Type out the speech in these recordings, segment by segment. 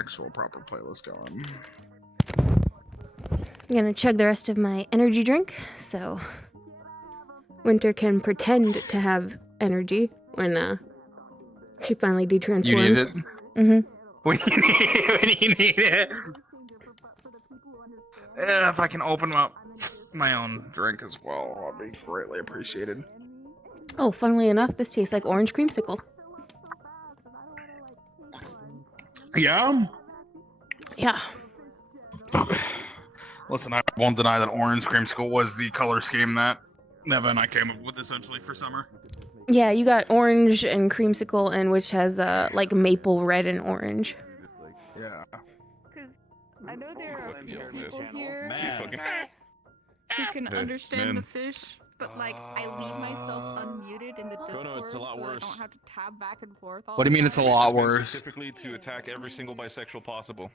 actual proper playlist going. I'm gonna chug the rest of my energy drink, so Winter can pretend to have energy when she finally detransforms. You need it? Mm-hmm. When you need it. If I can open up my own drink as well, I'll be greatly appreciated. Oh, funnily enough, this tastes like orange creamsicle. Yeah? Yeah. Listen, I won't deny that orange creamsicle was the color scheme that Neva and I came up with essentially for summer. Yeah, you got orange and creamsicle, and which has like maple red and orange. Yeah. I know there are a few people here who can understand the fish, but like I leave myself unmuted in the Discord, no, it's a lot so worse. I don't have to tab back and forth. What do you mean it's a lot worse? Specifically to attack every single bisexual possible.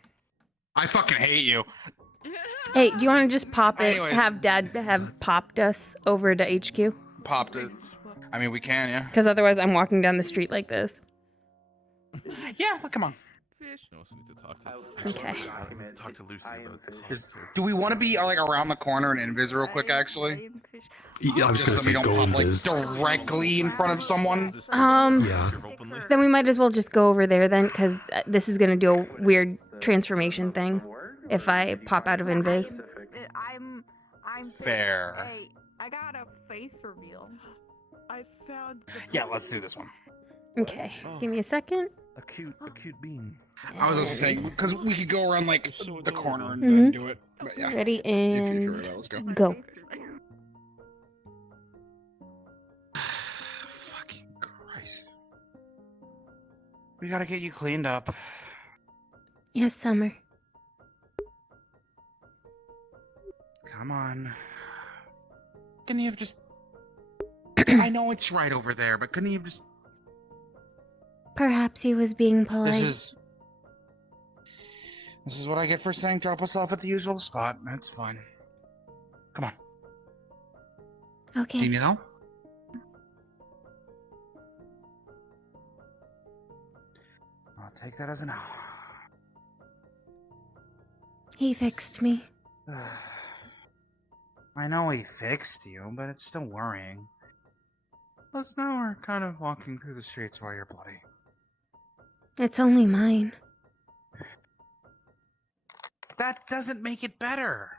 I fucking hate you. Hey, do you want to just pop it? Anyways. Have Dad have popped us over to HQ? Popped it. I mean, we can, yeah. Because otherwise, I'm walking down the street like this. Yeah, well, come on. No, so need to talk to. Okay. Talk to Lucy about. Do we want to be like around the corner and invis real quick, actually? Yeah, I was Just gonna so we say don't go pop like invis. directly in front of someone. Yeah. Then we might as well just go over there then, because this is gonna do a weird transformation thing. If I pop out of invis. I'm Fair. Hey, I got a face reveal. I found Yeah, let's do this one. Okay, give me a second. a cute bean. I was just saying, because we could go around like the corner and Mhm. do it. But yeah. Ready, If you and figure it out, let's go. go. Fucking Christ. We gotta get you cleaned up. Yes, Summer. Come on. Couldn't you have just... I know it's right over there, but couldn't you have just... Perhaps he was being polite. This is what I get for saying drop us off at the usual spot. That's fine. Come on. Okay. Do you need help? I'll take that as a no. He fixed me. I know he fixed you, but it's still worrying. Plus now we're kind of walking through the streets while you're bloody. It's only mine. That doesn't make it better.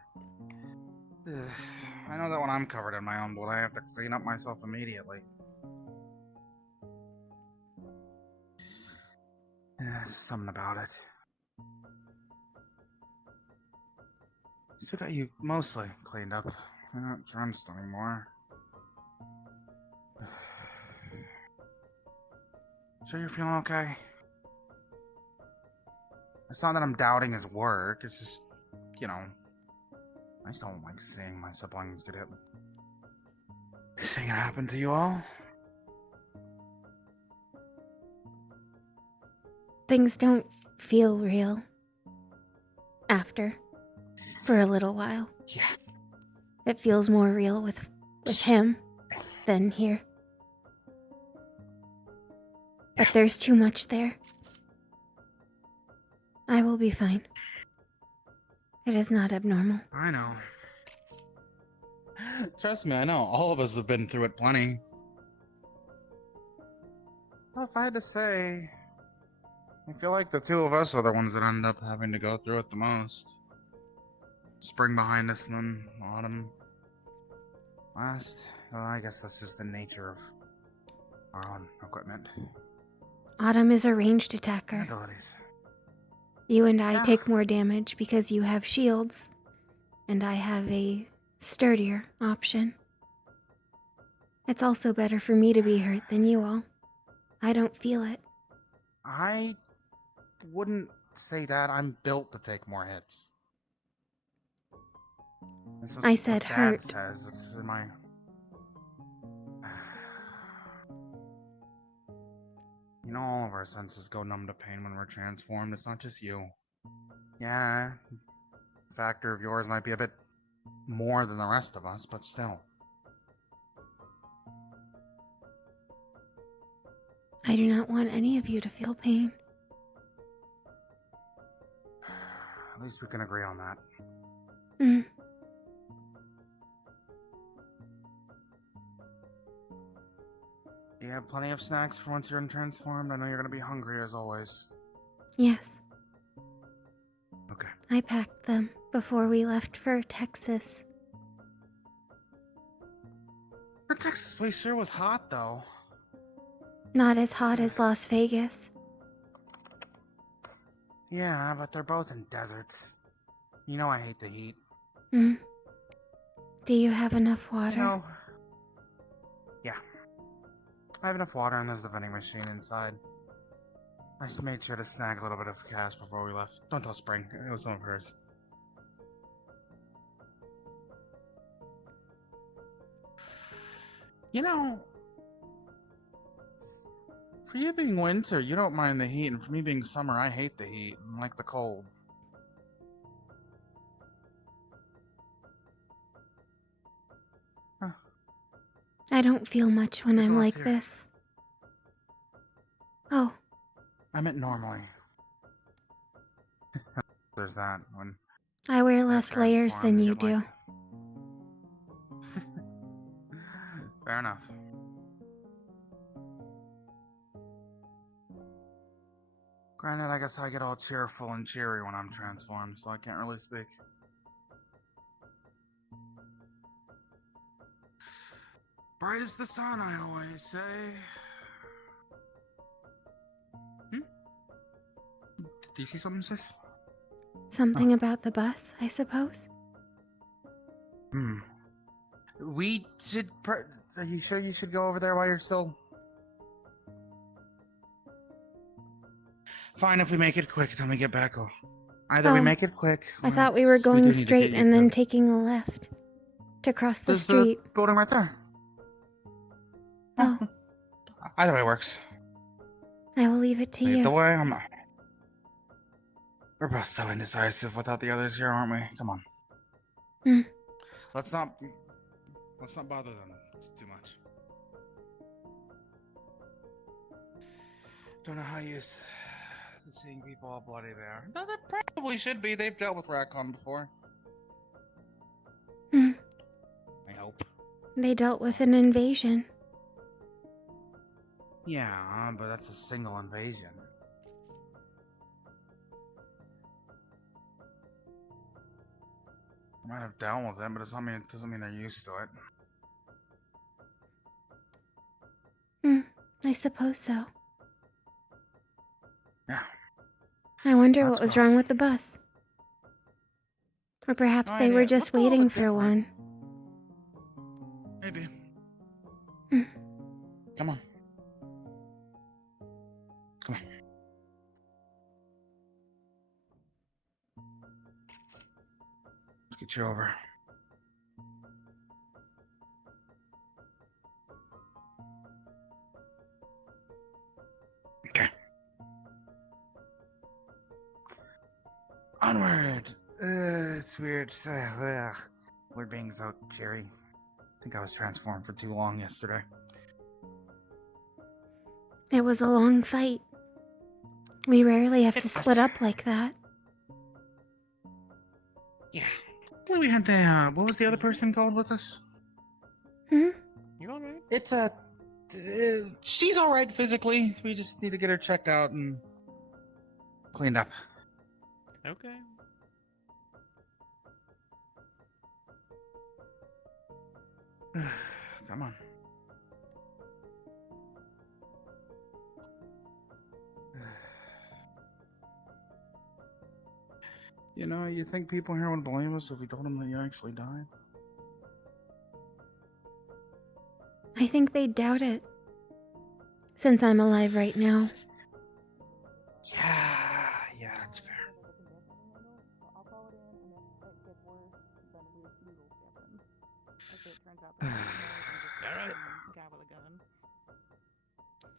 I know that when I'm covered in my own blood, I have to clean up myself immediately. There's something about it. So we got you mostly cleaned up. You're not drenched anymore. Sure you're feeling okay? It's not that I'm doubting his work, it's just, you know, I just don't like seeing my siblings get hit. This thing happened to you all? Things don't feel real. After. For a little while. Yeah. It feels more real with him than here. But there's too much there. I will be fine. It is not abnormal. I know. Trust me, I know. All of us have been through it plenty. Well, if I had to say, I feel like the two of us are the ones that end up having to go through it the most. Spring behind us and then autumn last. Well, I guess that's just the nature of our own equipment. Autumn is a ranged attacker. Abilities. You and I Yeah. take more damage because you have shields, and I have a sturdier option. It's also better for me to be hurt than you all. I don't feel it. I wouldn't say that. I'm built to take more hits. That's what I said Dad hurt. says. It's in my... You know, all of our senses go numb to pain when we're transformed. It's not just you. Yeah, the factor of yours might be a bit more than the rest of us, but still. I do not want any of you to feel pain. At least we can agree on that. Mm. Do you have plenty of snacks for once you're transformed? I know you're gonna be hungry as always. Yes, Okay. I packed them before we left for Texas. Our Texas place sure was hot, though. Not as hot as Las Vegas. Yeah, but they're both in deserts. You know I hate the heat. Mm. Do you have enough water? You know, yeah. I have enough water and there's the vending machine inside. I just made sure to snag a little bit of cash before we left. Don't tell Spring. It was some of hers. You know, for you being winter, you don't mind the heat, and for me being summer, I hate the heat and like the cold. Huh. I don't feel much when It's I'm all like here. this. Oh, I meant normally. There's that when I wear you're less layers than transformed, you get, do. like- Fair enough. Granted, I guess I get all cheerful and cheery when I'm transformed, so I can't really speak. Bright as the sun, I always say. Do you see something, sis? Something about the bus, I suppose? We should. Are you sure you should go over there while you're still? Fine, if we make it quick, then we get back. Or either we Oh, make it quick. I or thought we were do going need to straight get you and then to- taking a left to cross the There's street. the building right there. Oh, Either way works. I will leave it to Lead the you. way. I'm not. We're both so indecisive without the others here, aren't we? Come on. Hmm. Let's not bother them too much. Don't know how used to seeing people all bloody there. No, they probably should be. They've dealt with Raccoon before. Hmm. I hope. They dealt with an invasion. Yeah, but that's a single invasion. Might have dealt with them, but it doesn't mean they're used to it. I suppose so. Yeah. I wonder That's what was rough. wrong with the bus. Or perhaps No they were idea. just Looked a little waiting bit for different. one. Maybe. Hmm. Come on. Come on. Let's get you over. Okay. Onward. It's weird. Weird being so cheery. I think I was transformed for too long yesterday. It was a long fight. We rarely have to split up like that. Yeah. Well, we had the, what was the other person called with us? Hmm? You alright? It's she's alright physically. We just need to get her checked out and cleaned up. Okay. Come on. You know, you think people here would blame us if we told them that you actually died? I think they doubt it. Since I'm alive right now. Yeah, that's fair.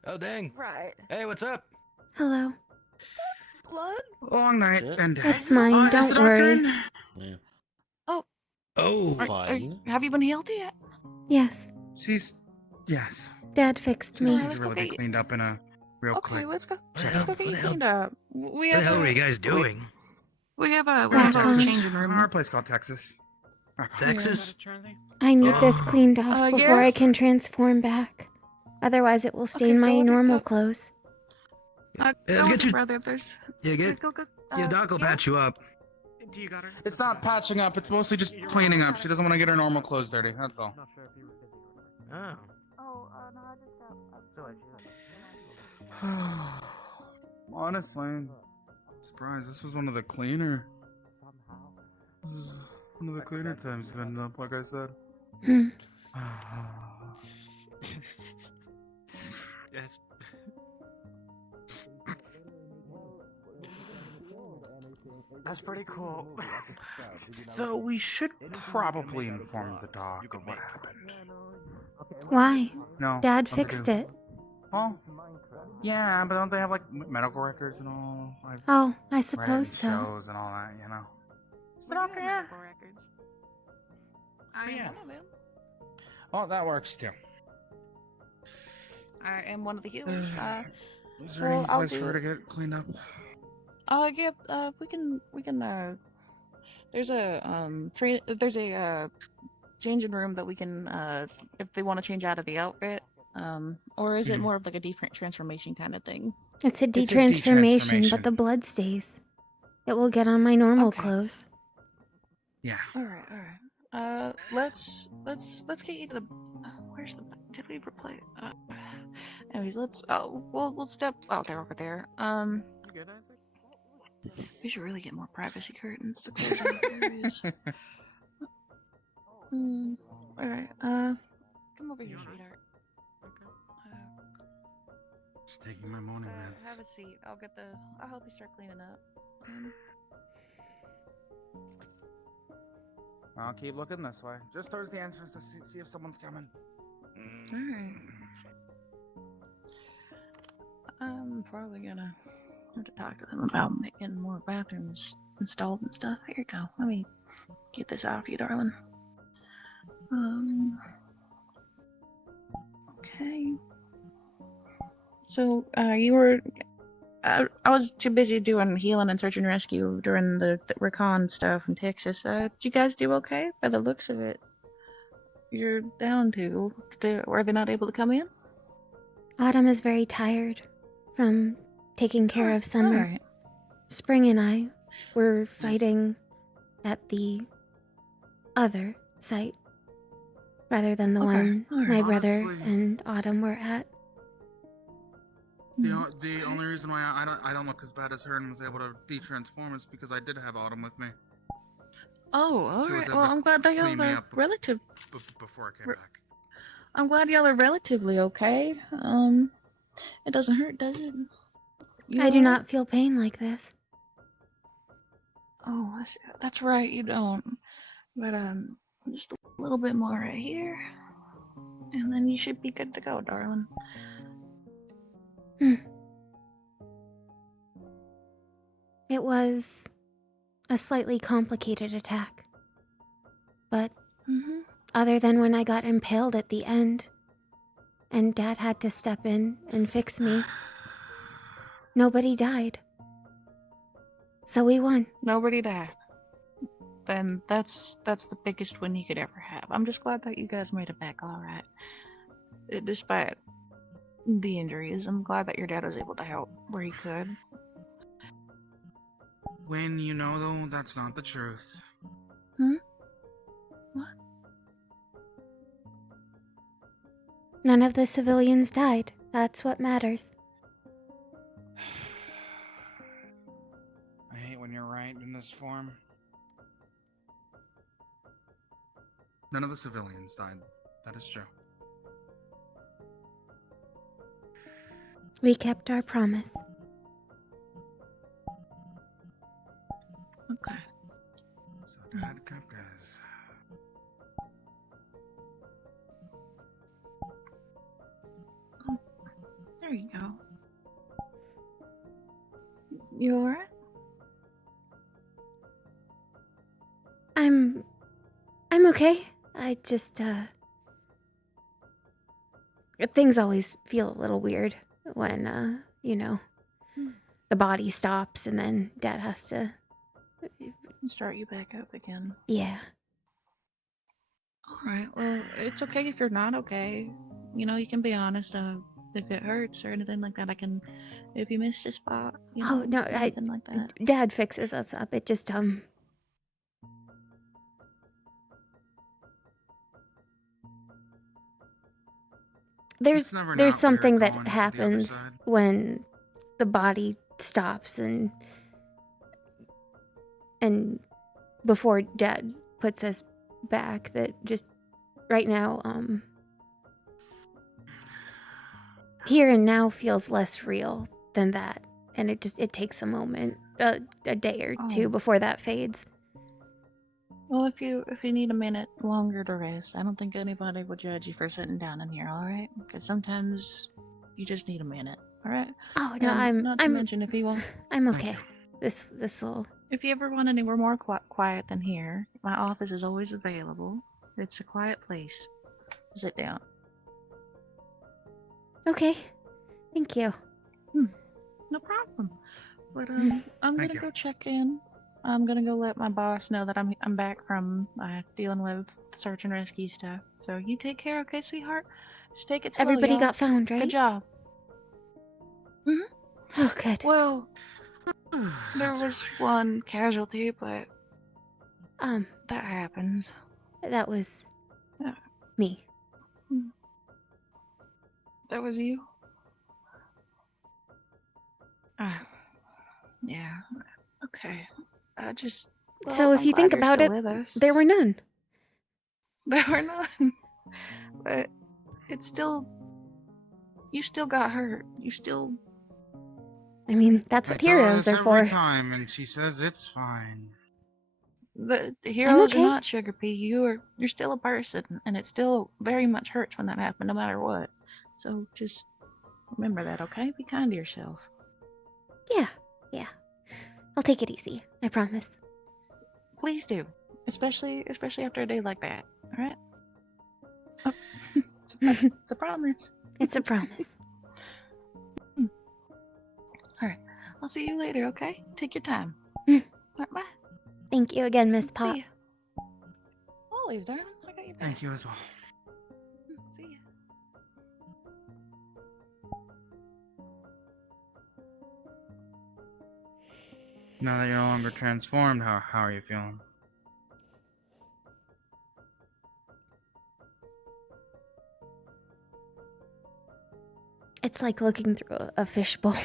Oh, dang. Right. Hey, what's up? Hello. Blood? Long night, Yeah. and It's mine, is don't the doctor worry. in? Yeah. Oh, Fine. Have you been healed yet? Yes, Yes. Dad fixed She me. just Let's needs to go really be get- cleaned up in a real Okay, quick. let's go. What the Let's go hell- get what you the hell- cleaned up. We what have the hell a- were you guys doing? We have a Back on. changing room. Our place called Texas. Back on. Texas? Charlie? I need this cleaned off yeah? before I can transform back. Otherwise, it will stain my normal clothes. Let's Go get you. brother. There's Go. Yeah, Doc will patch you up. Do you got her? It's not patching up. It's mostly just cleaning up. She doesn't want to get her normal clothes dirty. That's all. Not sure if he was busy or not. Oh. no, I just got. Honestly, I'm surprised. This was one of the cleaner. This is one of the cleaner times I've ended up, like I said. Yes. That's pretty cool. So we should probably inform the doc of what happened. Why? No. Dad nothing to fixed do. it. Well, yeah, but don't they have like medical records and all? Like, Oh, I writing suppose so. shows and all that, you know. We do have medical records. I Yeah. am one of them. Oh, that works too. I am one of the healers. Is there well, any I'll place do for her it. to get cleaned up? Yeah, we can, there's there's a, changing room that we can, if they want to change out of the outfit, or is it Mhm. more of like a different transformation kind of thing? It's a a detransformation, detransformation. but the blood stays. It will get on my normal Okay. clothes. All right. Let's get you to the, where's the, did we replay, anyways, we'll step, oh, they're over there. You good, Isaac? We should really get more privacy curtains to close out areas. Alright, come over here, sweetheart. Okay. Just taking my morning meds. Have a seat. I'll help you start cleaning up. I'll keep looking this way. Just towards the entrance to see if someone's coming. Alright. I'm probably gonna have to talk to them about getting more bathrooms installed and stuff. Here you go. Let me get this off you, darling. Okay. So, you were... I was too busy doing healing and search and rescue during the recon stuff in Texas. Did you guys do okay? By the looks of it. You're down to... Were they not able to come in? Autumn is very tired from taking care of Summer. Alright. Spring and I were fighting at the other site rather than the Okay, one alright. my brother Honestly- and Autumn were at. The only reason why I don't look as bad as her and was able to de-transform is because I did have Autumn with me Oh, She was alright. able Well, to I'm glad that y'all clean me are up relative. before I came Re- back. I'm glad y'all are relatively okay. It doesn't hurt, does it? You I do alright? not feel pain like this. Oh, that's right. You don't. But just a little bit more right here, and then you should be good to go, darling. It was a slightly complicated attack. But Mm-hmm. other than when I got impaled at the end, and Dad had to step in and fix me, nobody died. So we won. Nobody died. Then that's the biggest win you could ever have. I'm just glad that you guys made it back all right, despite the injuries. I'm glad that your dad was able to help where he could. When you know, though, that's not the truth. What? None of the civilians died. That's what matters. I hate when you're right in this form. None of the civilians died. That is true. We kept our promise. Okay. So Dad kept his. There you go. You alright? I'm okay. I just, things always feel a little weird when, the body stops and then Dad has to Start you back up again. Yeah. Alright, well, it's okay if you're not okay. You know, you can be honest. If it hurts or anything like that, I can. If you missed a spot, you know, Oh, no, anything like that. Dad fixes us up. It just, It's never not there's weird something that going to the other happens side. when the body stops and before Dad puts us back, that just right now, here and now feels less real than that, and it takes a moment, a day or two Oh. before that fades. Well, if you need a minute longer to rest, I don't think anybody would judge you for sitting down in here. All right? Because sometimes you just need a minute. All right? Oh no, Not to mention if you want. I'm Thank okay. you. This'll. If you ever want anywhere more quiet than here, my office is always available. It's a quiet place. Sit down. Okay. Thank you. No problem. But Mm. I'm Thank gonna you. go check in. I'm gonna go let my boss know that I'm back from dealing with search and rescue stuff. So you take care, okay, sweetheart? Just take it slow. Everybody y'all. got found, right? Good job. Oh, good. Well, there That's was right. one casualty, but Um, that happens. that was Yeah. me. That was you? Yeah. Okay. So if I'm you think glad you're about still it, with us. there were none. There were none. But it's still. You still got hurt. You still. I mean, that's I what tell her heroes this are every for. time, and she says it's fine. The heroes okay. are not Sugar Pea. You're still a person, and it still very much hurts when that happened, no matter what. So just remember that, okay? Be kind to yourself. Yeah. I'll take it easy. I promise. Please do, especially after a day like that. All right? Oh, it's a promise. It's a promise. All right. I'll see you later. Okay? Take your time. Mm. All right, bye. Thank you again, Miss Pop. See ya. Always, darling. I got your back. Thank you as well. See ya. Now that you're no longer transformed, how are you feeling? It's like looking through a fishbowl.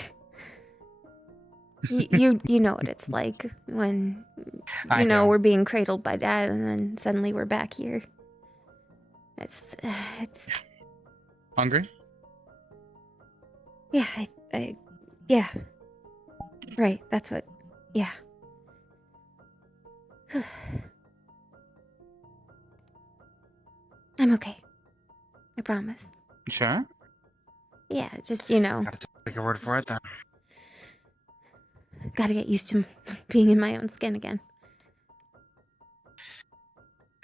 you know what it's like when I do. we're being cradled by Dad, and then suddenly we're back here. It's Hungry? yeah. Yeah. Right. That's what. Yeah. I'm okay. I promise. You sure? Yeah, just, Gotta take your word for it then. gotta get used to being in my own skin again.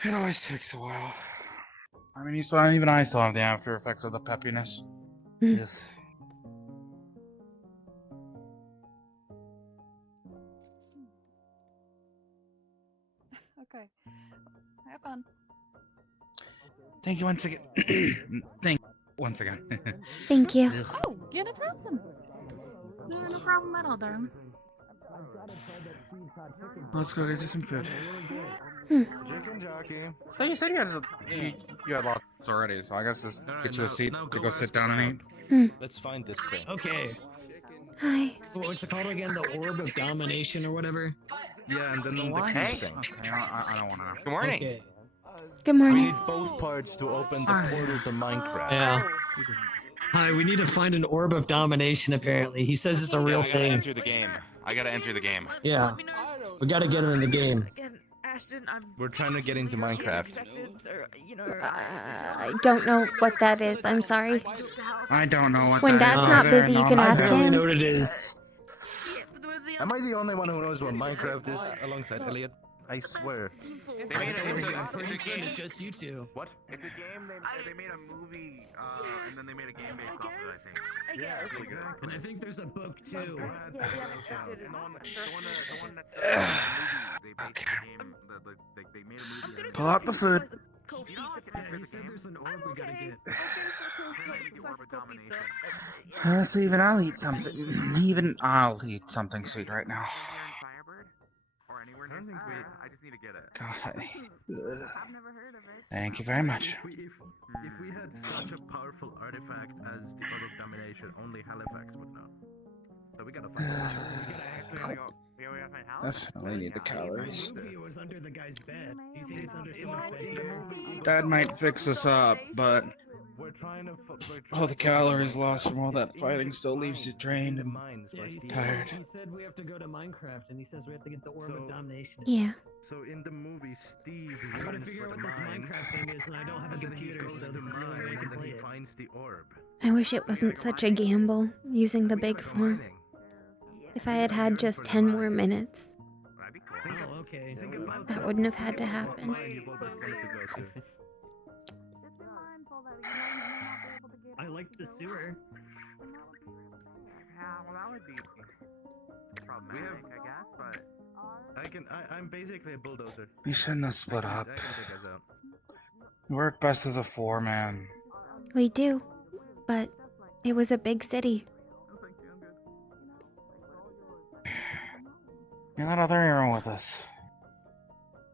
It always takes a while. I mean, even I still have the after effects of the peppiness. Mm. Yes. Okay. Have fun. Thank you once again. Once again. Thank you. Ugh. Oh, yeah, no problem. No problem at all, darling. Let's go get you some food. Chicken jockey. So you said you had lots already, so I guess just get you a seat to go sit down and eat. Let's find this thing. Okay. Hi. What's it called again? The Orb of Domination or whatever? Yeah, and then the What? key thing. Okay, I don't want to. Good morning. Okay. Good We morning. need both parts to open the portal to Minecraft. Yeah. Hi, we need to find an Orb of Domination, apparently. He says it's a real I gotta thing. enter the game. I gotta enter the game. Yeah. We gotta get him in the game. Again, Ashton, I'm We're trying to get into Minecraft. I don't know what that is. I'm sorry. I don't know what When that is Dad's not either, busy, and you can I ask honestly, barely him. know what it is. Am I the only one who knows what Minecraft is alongside Elliot? I swear. It's just you two. What? It's a game. They made a movie, and then they made a game based off of it, I think. Yeah, it's really good. And I think there's a book too. The one that Pull out the food. Honestly, even I'll eat something. Even I'll eat something sweet right now. Firebird? Or anywhere near I just need to get it. God. I've never heard of it. Thank you very much. If we had such a powerful artifact as the Orb of Domination, only Halifax would know. So we gotta find it. Definitely need the calories. Movie was under the guy's bed. Do you think it's under someone's bed here? That might fix us up, but We're trying to. all the calories lost from all that fighting still leaves you drained and Yeah, he said, tired. he said we have to go to Minecraft, and he says we have to get the Orb of So- Domination. Yeah. So in the movie, Steve I'm runs trying to figure for out the what this mines, Minecraft thing is, and I don't have a and then he computer, goes so to this is the only way I mine, can and then play he it. finds the orb. I wish it wasn't such a gamble using the We big gotta go form. mining. If I had had just 10 more minutes, That'd be cool. Oh, okay. Think about that wouldn't have had to happen. mine you've always wanted to go to. I like the sewer. Yeah, well, that would be problematic, I guess, but I'm basically a bulldozer. We shouldn't have split up. I can take us out. We work best as a four-man. We do, but it was a big city. You let other hero with us.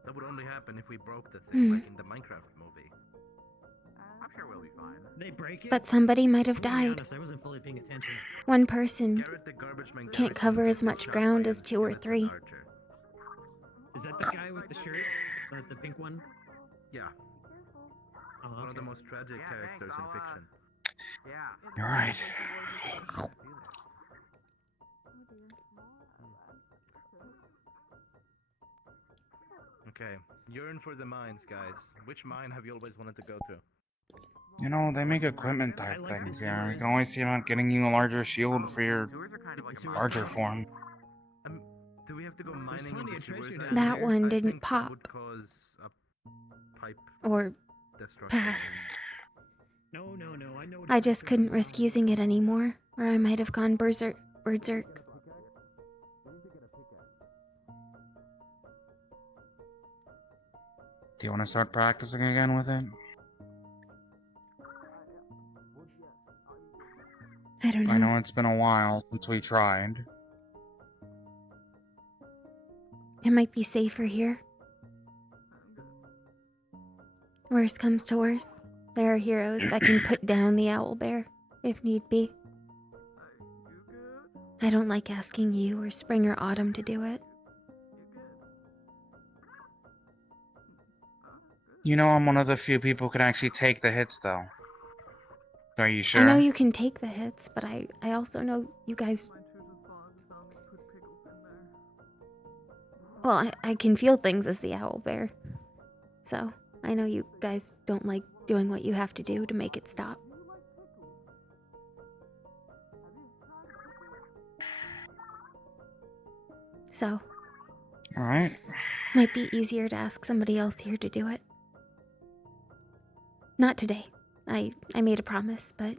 That would only happen if we broke the thing, like in the Minecraft movie. I'm sure we'll be fine. They break it? But somebody might have I'm gonna be died. honest, I wasn't fully paying attention. One person Garrett the garbage man can't Garrett cover was as much shot ground by as an 2 or skeleton 3. archer. Is that the guy with the shirt? The pink one? Yeah, Oh, one of the okay. most tragic Yeah, characters thanks, in I'll, fiction. Yeah. You're right. Okay, yearn for the mines, guys. Which mine have you always wanted to go to? You know, they make equipment type things here. We can always see about getting you a larger shield for your Sewers are kind of like a larger form. Do we have to go mining in plenty the of treasure sewers? down then? That there. one I didn't think that pop would cause a pipe or destruction. pass. No, I know. I just couldn't risk using it anymore, or I might have gone berserk. Do you want to start practicing again with it? I don't I know. know it's been a while since we tried. It might be safer here. Worst comes to worst, there are heroes that can put down the owlbear, if need be. I don't like asking you or Spring or Autumn to do it. You know, I'm one of the few people who can actually take the hits, though. Are you sure? I know you can take the hits, but I also know you guys... Well, I can feel things as the owlbear. So, I know you guys don't like doing what you have to do to make it stop. So, Alright. might be easier to ask somebody else here to do it. Not today. I made a promise, but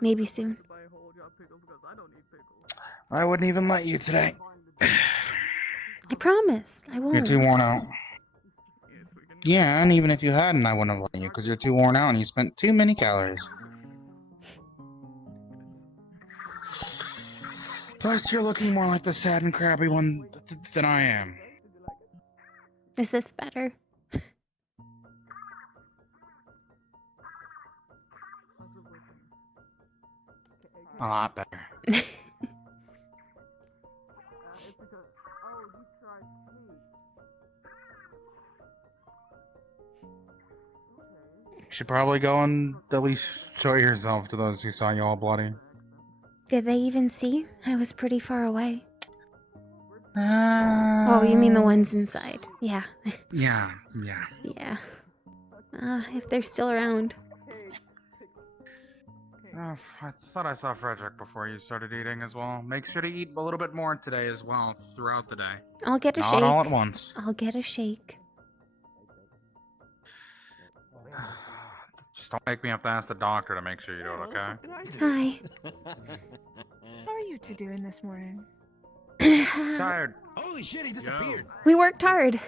maybe soon. I wouldn't even let you today. I promised. I won't. You're too worn out. Yeah, and even if you hadn't, I wouldn't have let you, because you're too worn out and you spent too many calories. Plus, you're looking more like the sad and crabby one than I am. Is this better? A lot better. You should probably go and at least show yourself to those who saw you all bloody. Did they even see? I was pretty far away. Oh, you mean the ones inside? Yeah. Yeah. Yeah. If they're still around. Oh, I thought I saw Frederick before you started eating as well. Make sure to eat a little bit more today as well throughout the day. I'll get a Not shake. all at once. I'll get a shake. Just don't make me have to ask the doctor to make sure you do it, okay? Hi. How are you two doing this morning? Tired. Holy shit, he disappeared. We worked hard.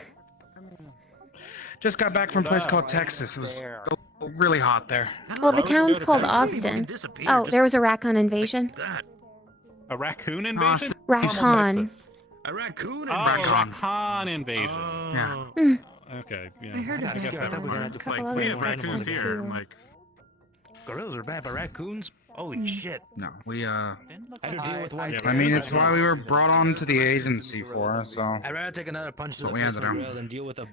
Just got back from a place called Texas. It was really hot there. Well, the town's called Austin. Oh, there was a raccoon invasion. A raccoon invasion? Austin. Raccoon. A raccoon Oh, invasion. Raccoon. raccoon invasion. Yeah. Hmm. Okay, yeah. I heard I about guess that. that I would heard work. a couple Like, other we have ones raccoons that here. too. Like, gorillas are bad, but raccoons? Holy Hmm. shit. No, we I had to deal with one. I mean, it's why we were brought on to the agency for, so. I'd rather take another punch to That's the what we face had to do. rather than deal with a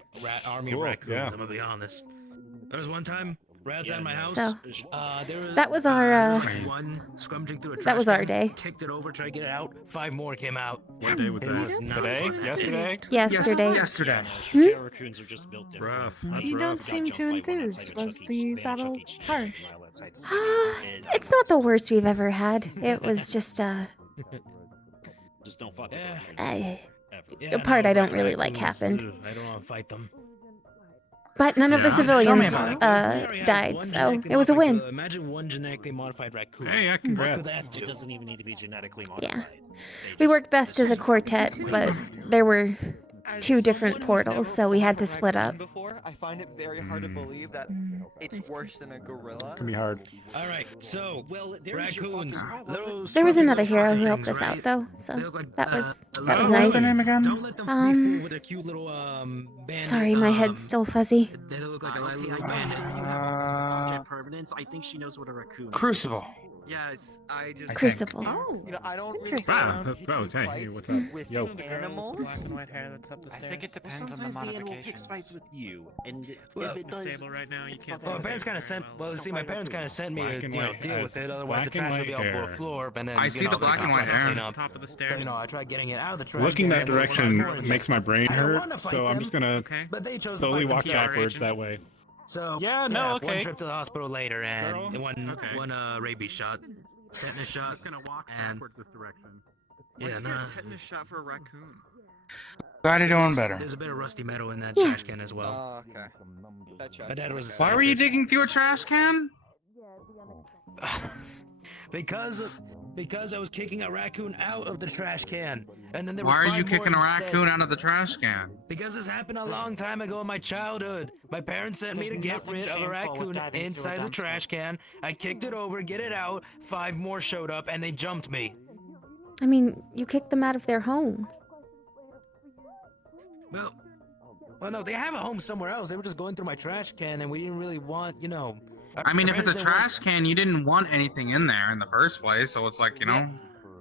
army Cool, of raccoons. yeah. I'm gonna be honest. There was one time, right outside my house. So, There that was our, there was like one scrummaging through a that trash was our can, day. Kicked it over, tried to get it out. 5 more came out. What day was It that? was not Today? fun. Yesterday? Yesterday. Yesterday. Raccoons are just built different. Rough. That's You don't rough. seem too enthused. Was the battle harsh? It's not the worst we've ever had. It was just, Just don't fuck Yeah. with Yeah, the part no, I don't really like raccoons, happened. ugh, I don't want to fight them. But none of the Yeah. civilians Tell me died, so it was a win. Imagine one genetically modified raccoon. Hey, What congrats. could that It do? doesn't even need to be genetically Yeah. modified. We worked best as a quartet, but there were two different portals, so we had to split up. Before, I find it very hard to believe that it's worse than a gorilla. Can be hard. All right, so Well, there's your raccoons. fucking problem. Those There was fluffy another little hero fucking who helped things, us out, right? though, They so look like, that was a that was little- What was nice. her name again? Don't let them be fooled with their cute little bandit. Sorry, my head's still fuzzy. They look like a Okay, little I bandit. object permanence. I think she knows what a raccoon is. Crucible. Yes, I just. I Crucible. Oh, You know, I don't really Interesting. found Wow. people Oh, hey, fights what's up? with Yo. animals. Black and white hair that's up the I stairs. think it Well, depends on the sometimes the animal modifications. picks fights with you, and Well, if it does, Sable right now, you can't Well, my see parents Sable kind of very sent. Well, well. see, my parents kind of sent me Black to and deal white with it. has Otherwise, the black and trash would be white all over the hair. floor, and then I see the black and white hair. Top of the So, stairs. I tried getting it out of the trash. Looking can, that and it was direction more than makes just- my brain I don't hurt, wanna fight so I'm them, just gonna Okay. But they chose slowly to fight walk themselves. backwards that way. So Yeah, no, One okay. trip to the hospital later, and Girl. one Okay. one rabies shot, tetanus shot. Just gonna walk And- backwards this direction. Yeah, What'd you nah. get a tetanus shot for a raccoon? Glad you're doing better. There's a bit of rusty metal in that Yeah. trash can as well. Oh, okay. That My dad was a Why were you scientist. digging through a trash can? Because I was kicking a raccoon out of the trash can, and then there Why were are you 5 more kicking a instead. raccoon out of the trash can? Because this happened a long time ago in my childhood. My parents sent me to There's get nothing rid of a shameful with raccoon diving through a inside the dumpster. trash can. I kicked it over, get it out. 5 more showed up, and they jumped me. I mean, you kicked them out of their home. Well, no, they have a home somewhere else. They were just going through my trash can, and we didn't really want, I mean, if it's a parents didn't want- trash can, you didn't want anything in there in the first place, so it's like, you know.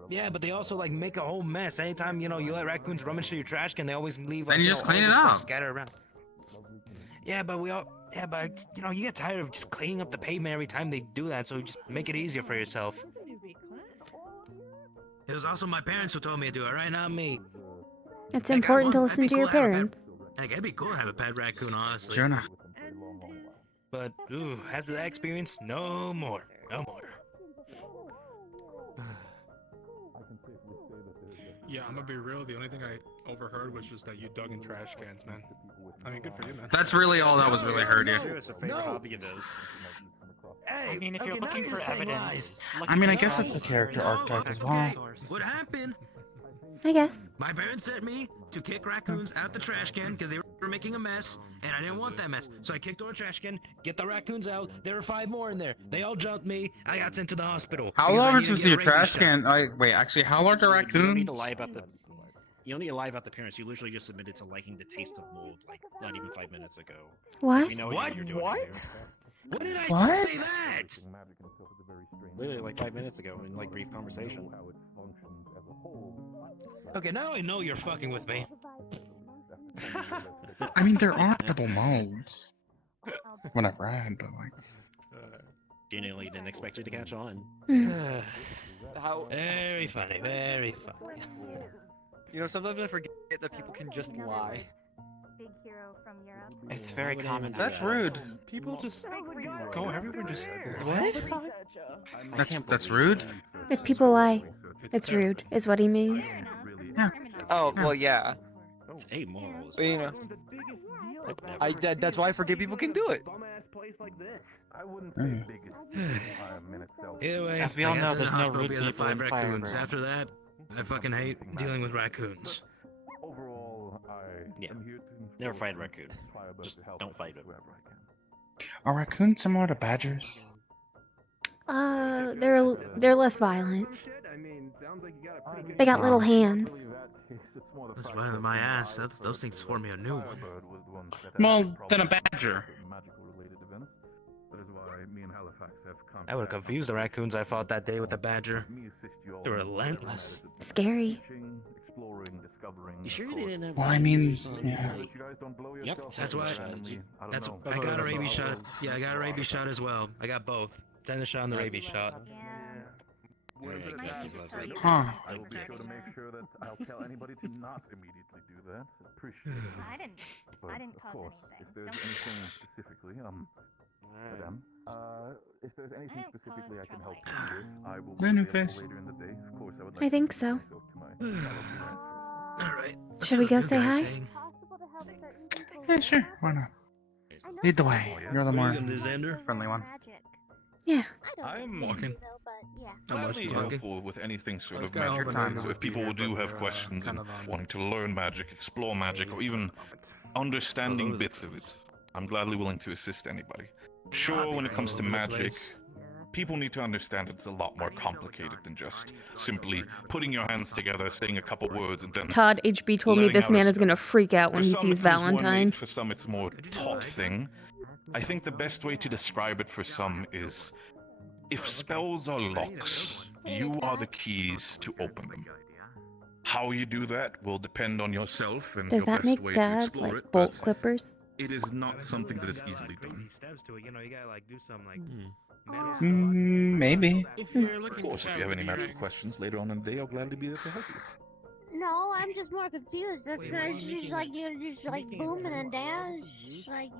Yeah, but they also like make a whole mess. Anytime you let raccoons rummage through your trash can, they always leave. Like, Then you just all clean this it stuff up. scattered around. Yeah, but you get tired of just cleaning up the pavement every time they do that. So you just make it easier for yourself. It was also my parents who told me to do it, right? Not me. It's Like, important to I'd listen be to cool your to have a pet- parents. Like, it'd be cool to have a pet raccoon, honestly. Sure enough. But after that experience, no more, no more. Yeah, I'm gonna be real. The only thing I overheard was just that you dug in trash cans, man. I mean, good for you, man. That's really all that was really heard, yeah. It's a favorite hobby of his. Hey, I mean, if you're okay, now looking for saying evidence, lies. I mean, I guess it's a character archetype as well. What happened? I guess. My parents sent me to kick raccoons out the trash can because they were making a mess, and I didn't want that mess. So I kicked over the trash can, get the raccoons out. There were 5 more in there. They all jumped me. I got sent to the hospital. How because I large needed was to get a your rabies trash shot. can? Wait, actually, how large are You don't need to raccoons? lie about the. You don't need to lie about the appearance. You literally just admitted to liking the taste of mold, like not even 5 minutes ago. What? We know What? You're doing What? here. When did I What? say that? Literally like 5 minutes ago in like brief conversation. Okay, now I know you're fucking with me. I mean, there are double modes. Whatever I had, but like. Genuinely didn't expect you to catch on. How, Very funny, very funny. sometimes I forget that people can just lie. It's very would common. anyone do That's that? rude. People just go. Everyone just. What? That's rude. If people lie, it's rude, is what he means. Oh, well, yeah. It's amoral. But, I'd never. that's why I forget people can do it. Either way, As we all I got know, sent to there's the no hospital rude because of people 5 in raccoons. Firebird. After that, I fucking hate dealing with raccoons. Overall, Yeah. Never fight a raccoon. Just don't fight it. Are raccoons similar to badgers? They're less violent. They got little hands. That's violent my ass. Those things form me a new one. Well, then a badger. I would have confused the raccoons I fought that day with the badger. They were relentless. Scary. You sure they didn't have? Well, I mean, yeah. Yep. That's why. I got a rabies shot. Yeah, I got a rabies shot as well. I got both. Tetanus shot and the rabies shot. Huh. I will be sure to make sure that I'll tell anybody to not immediately do that. Appreciate it. I didn't Of cause course, anything. if there's anything specifically, madam, if there's anything specifically I can help you with, I will Is that a new be available face? later in the day. Of course, I would I like think to so. go to my Alright. Shall we go say hi? Yeah, sure. Why not? Lead the way. You're the more Xander? friendly one. Yeah. I'm Walking. gladly walking? helpful with anything sort of got all magic. the time So to if be people here, do but, have questions kind and of on wanting to learn magic, explore magic, or even understanding bits of it, I'm gladly willing to assist anybody. Sure, when it comes to magic, people need to understand it's a lot more complicated than just simply putting your hands together, saying a couple words, and then Todd HB told me letting this out a man is spell. gonna freak out when For he some, sees it comes more Valentine. innate, for some, it's more taught thing. I think the best way to describe it for some is, if spells are locks, you are the keys to open them. How you do that will depend on yourself and Does your that best make way to Dad explore like it, bolt but clippers? it is not something that is easily done. steps to it. You know, you gotta like do some like. Maybe. If you're Of looking course, if you have any magical for questions later on in the day, I'll gladly be there to help you. No, I'm just more confused. That's Wait, not why are you just making- like you're just like booming and dance. Just like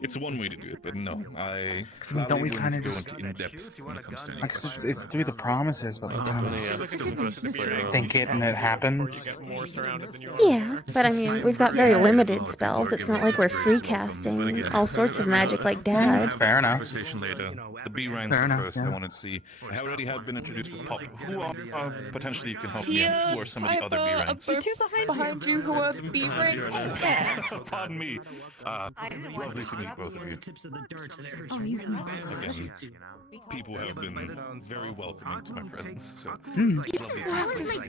It's one way to do it, but no, I Cause I mean, don't we gladly kind of go just into in-depth when it comes to any like 'cause questions. it's through the promises, but we kind of think it and it happens. You get more surrounded than you are. Yeah, but I mean, we've got very limited spells. It's not like we're free casting all sorts of magic like Dad. Fair enough. Conversation later. The B ranks Fair enough, first. yeah. I want to see. I already have been introduced with Pop. Who are potentially you can help me? And who are some of the other B ranks? The two behind you who are B ranks. Yeah. Pardon me. Lovely to meet both of you. tips of the darts and everything. Oh, he's Again, people have been very welcoming to my presence. So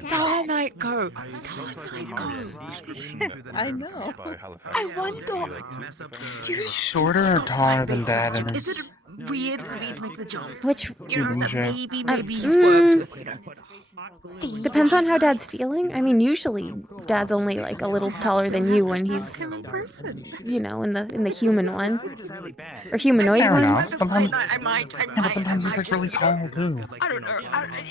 Star Night go. description Yes, I know. by Halifax. I wonder. Would you like to- He's shorter or taller than Dad in Is his it weird for me to make the jump? Which You know, that shape? maybe he's worked with, you know. depends on how Dad's feeling. I mean, usually Dad's only like a little taller than you when he's, Him in person. you know, in the human one or humanoid Fair one. enough. Sometimes, I might. yeah, but sometimes he's like really tall too. I don't know.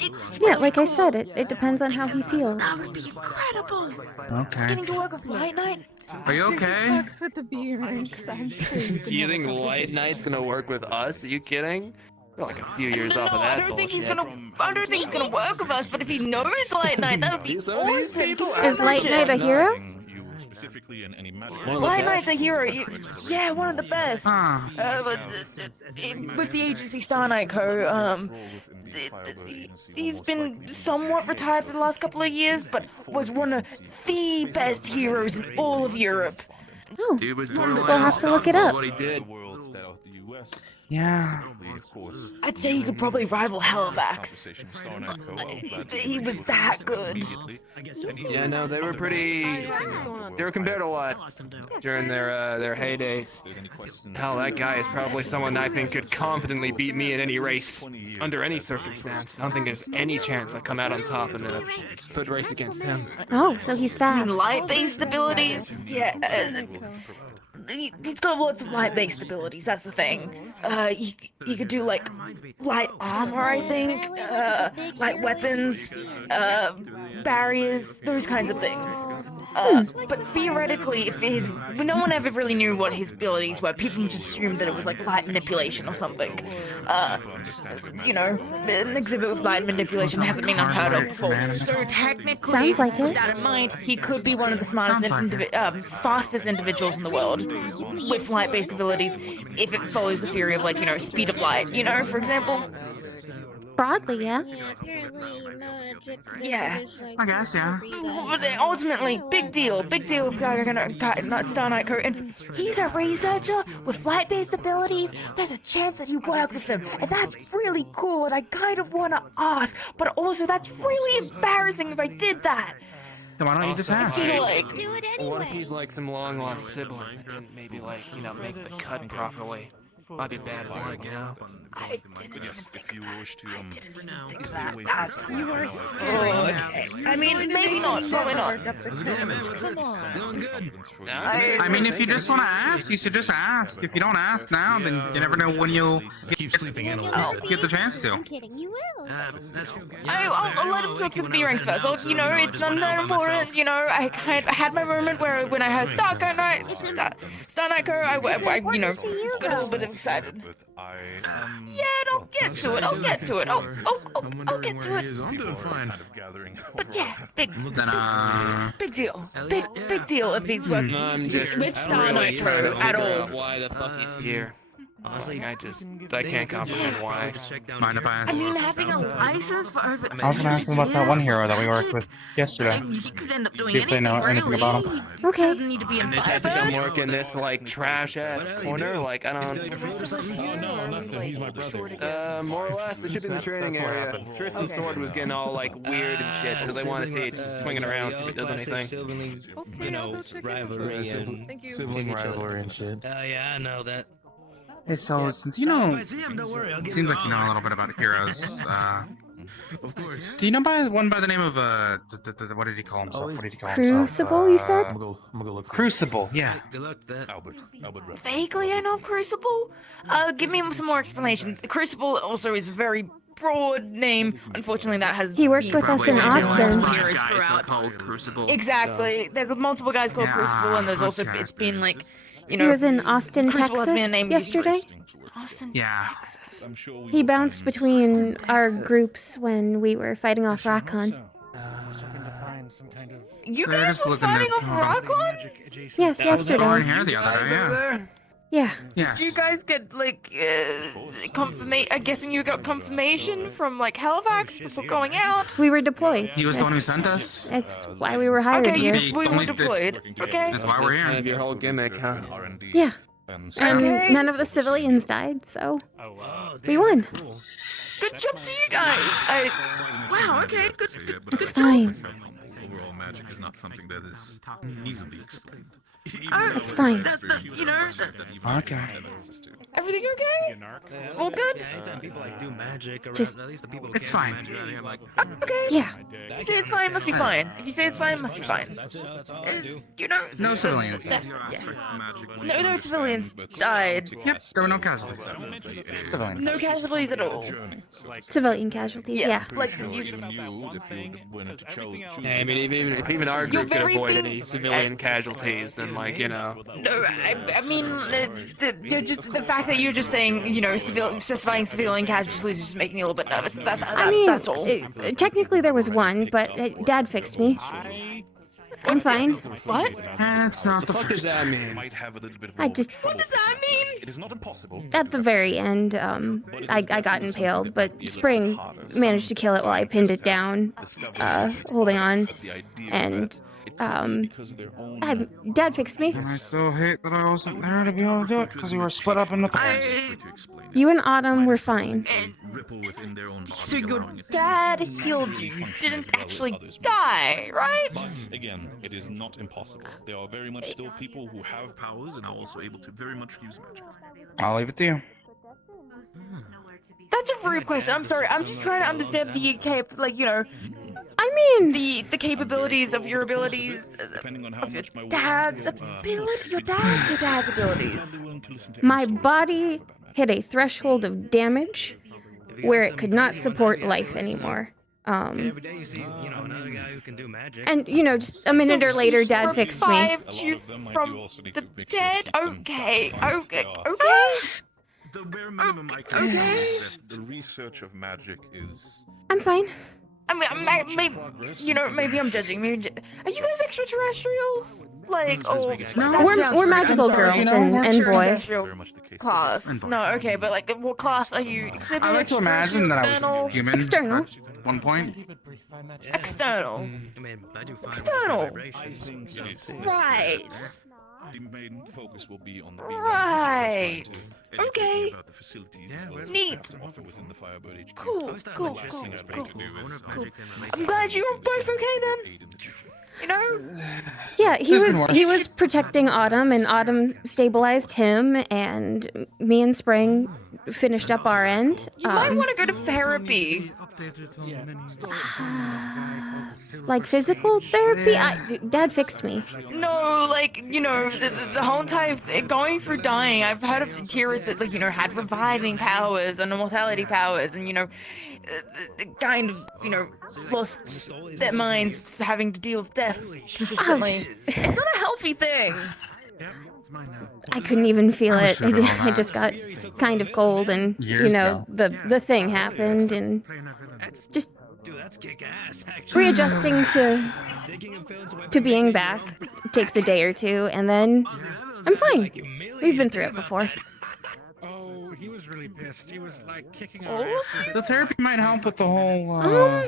It's Yeah, like I said, it depends on how he feels. that would be incredible. Okay. Getting to work with Light Night. Are you okay? Fucks with the B ranks. I'm sure You think Light Knight's gonna work with us? Are you kidding? We're like a few years off of I that don't think he's bullshit. gonna. I don't think he's gonna work with us. But if he knows Light Night, that would be These are these awesome. people Is Light Knight a hero? You specifically in any magic. One of the Light best. Knight's a hero. Yeah, one of the best. Huh. With the agency Star Night Co. He's been somewhat retired for the last couple of years, but was one of the best heroes in all of Europe. Oh, Dude was we'll have to look it up. What he did. Yeah. I'd say he could probably rival Halifax. He was that good. Yeah, no, they were pretty. They were compared a lot during their heydays. Hell, that guy is probably someone I think could confidently beat me in any race, under any circumstance. I don't think there's any chance I come out on top in a foot race against him. Oh, so he's I mean, fast. light-based abilities. Yeah. He's got lots of light-based abilities. That's the thing. He could do like light armor, I think. Light weapons, barriers, those kinds of things. But theoretically, no one ever really knew what his abilities were. People just assumed that it was like light manipulation or something. You know, an exhibit with light manipulation hasn't been unheard of before. So technically, Sounds like with it. that in mind, he could be one of the smartest, fastest individuals in the world with light-based abilities, if it follows the theory of like, you know, speed of light. You know, for example. Broadly, yeah. Yeah, apparently magic. Yeah. I guess, yeah. But then ultimately, big deal for Star Knight Crew. And he's a researcher with light-based abilities. There's a chance that you work with him, and that's really cool. And I kind of want to ask, but also that's really embarrassing if I did that. Then why don't you just Also, ask? I feel like Do it What if anyway. he's like some long-lost sibling that didn't maybe like, make the cut properly? Might be bad blood, you know? I didn't even Yes, if you wish to think that. That's You are Oh, scared. okay. I mean, maybe not. Probably not. How's it going, man? What's up? Doing good. I mean, if you just want to ask, you should just ask. If you don't ask now, then you never know when you'll Keep sleeping in a You'll little never bit. get the be- chance to. I'm kidding. You will. That's I'll let him talk to the B-Ranks first. It's not that important, I had my moment where when I heard Star Knight Crew, I got a little bit excited. But I Yeah, I'll get to it. I'll get to it. I'll get to it. I'm doing fine. kind of gathering. But yeah, big Then, big deal. Big deal if he's working I'm just with Star really Knight trying Crew to at figure all. out why the fuck he's here. Honestly, I can't comprehend why. mind if I ask? I mean, having a license for over I was gonna ask him about that one hero that we worked with yesterday. He could end up doing See if they know anything about him. Okay. Doesn't need to be in I think I'm Firebird. working this like trash-ass corner. Like I don't. Oh no, nothing. He's my brother. More or less, they should be in the training area. SeasonSworn was getting all like weird and shit, so they want to see it just swinging around, see if it does anything. Rivalry and Sibling rivalry and shit. yeah, I know that. Hey, so since you know, If I see him, don't worry. I'll it give seems you like you know a little bit about heroes. Of course. Do you know one by the name of what did he call himself? What did he call himself? Crucible, you said? I'm gonna go look. Crucible. Yeah. Good luck with that. Albert Ruff. Vaguely, I know Crucible. Give me some more explanations. Crucible also is a very broad name. Unfortunately, that has. He worked with us in Austin. Years throughout. Crucible. Exactly. There's multiple guys called Yeah, Crucible, and there's also okay. it's been like, He was in Austin, Crucible has been a Texas name yesterday. Austin. Yeah. I'm sure we He will bounced find between our groups when we were fighting off Rakon. You So they're guys just were looking to- fighting off Rakon? Yes, Born yesterday. here the other day. Yeah. Yeah. Yes. Did you guys get like confirmation? I'm guessing you got confirmation from like Halifax before going out. We were deployed. He was the one who sent us. That's why we were hired Okay, here. The we were only- deployed. Okay. That's why we're Kind here. of your whole gimmick, huh? R&D. Yeah. And And Okay. none of the civilians died, so Oh, we damn, won. that's cool. Good job to you guys. Wow, okay, good. It's fine. Overall magic is not something that is easily explained. It's fine. Okay. Everything okay? All good? Yeah, anytime people like do magic around, Just- at least the people who It's care about fine. magic around here, like, Okay. Yeah. If you say it's fine, it must be fine. If you say it's fine, it must be fine. that's it. That's all I do. You know. No civilians. No civilians died. Yep. There were no casualties. Civilians. No casualties at all. Civilian casualties, yeah. Like Sure, you. even you, if you wanted to choose. Yeah, I mean, if even our You're group could very avoid big- any civilian casualties, then like No, I mean, just the fact that you're just saying, specifying civilian casualties is just making me a little bit nervous. I mean, That's all. technically there was one, but Dad fixed me. I'm fine. What? That's not the fuck does first. that mean? Might have a little bit of I just, What does that mean? It is not impossible. at the very end, I got impaled, but Spring managed to kill it while I pinned it down, holding on, and, Dad fixed me. I still hate that I wasn't there to be able to do it because we were split up into pairs. You and Autumn were fine. So your dad healed you. You didn't actually die, right? But again, it is not impossible. There are very much still people who have powers and are also able to very much use magic. I'll leave it to you. That's a rude question. I'm sorry. I'm just trying to understand I mean, the capabilities of your abilities, Depending on how of your much my dad's words, ability, your dad's abilities. my body hit a threshold of damage where it could not support life anymore. Every day you see, another guy who can do magic. And, just a minute or later, Dad fixed me. Revived you from the dead? Okay. The bare minimum I can say is that the research of magic is I'm fine. I mean, maybe, you know, maybe I'm judging. Maybe, are you guys extraterrestrials? Like, oh, No, we're magical girls and boy. Class. No, okay, but like, what class are you? Exhibit, I like to imagine that I external? was human. External. At one point. External. I mean, I do find External. Right. The main focus will be on the Right. Okay. about the facilities as well as Neat. to offer within the Firebird HQ. Cool. Cool. Interesting Cool. aspect Cool. to do with, Cool. I'm glad you were both okay then. You know? Yeah, he There's been was worse. protecting Autumn, and Autumn stabilized him, and me and Spring finished up our end. You might want to go to therapy. Like physical therapy. Dad fixed me. No, like, you know, the whole time going through dying, I've heard of heroes that, like, you know, had reviving powers and immortality powers, and, you know, kind of, you know, lost their minds having to deal with death consistently. It's not a healthy thing. I couldn't even feel I it. was sure of all It just got kind of cold, and Years ago. the thing happened, and just Dude, that's kick ass. readjusting to being back takes a day or two, and then I'm fine. We've been through it before. Oh, he was really pissed. He was like kicking our asses. The therapy might help with the whole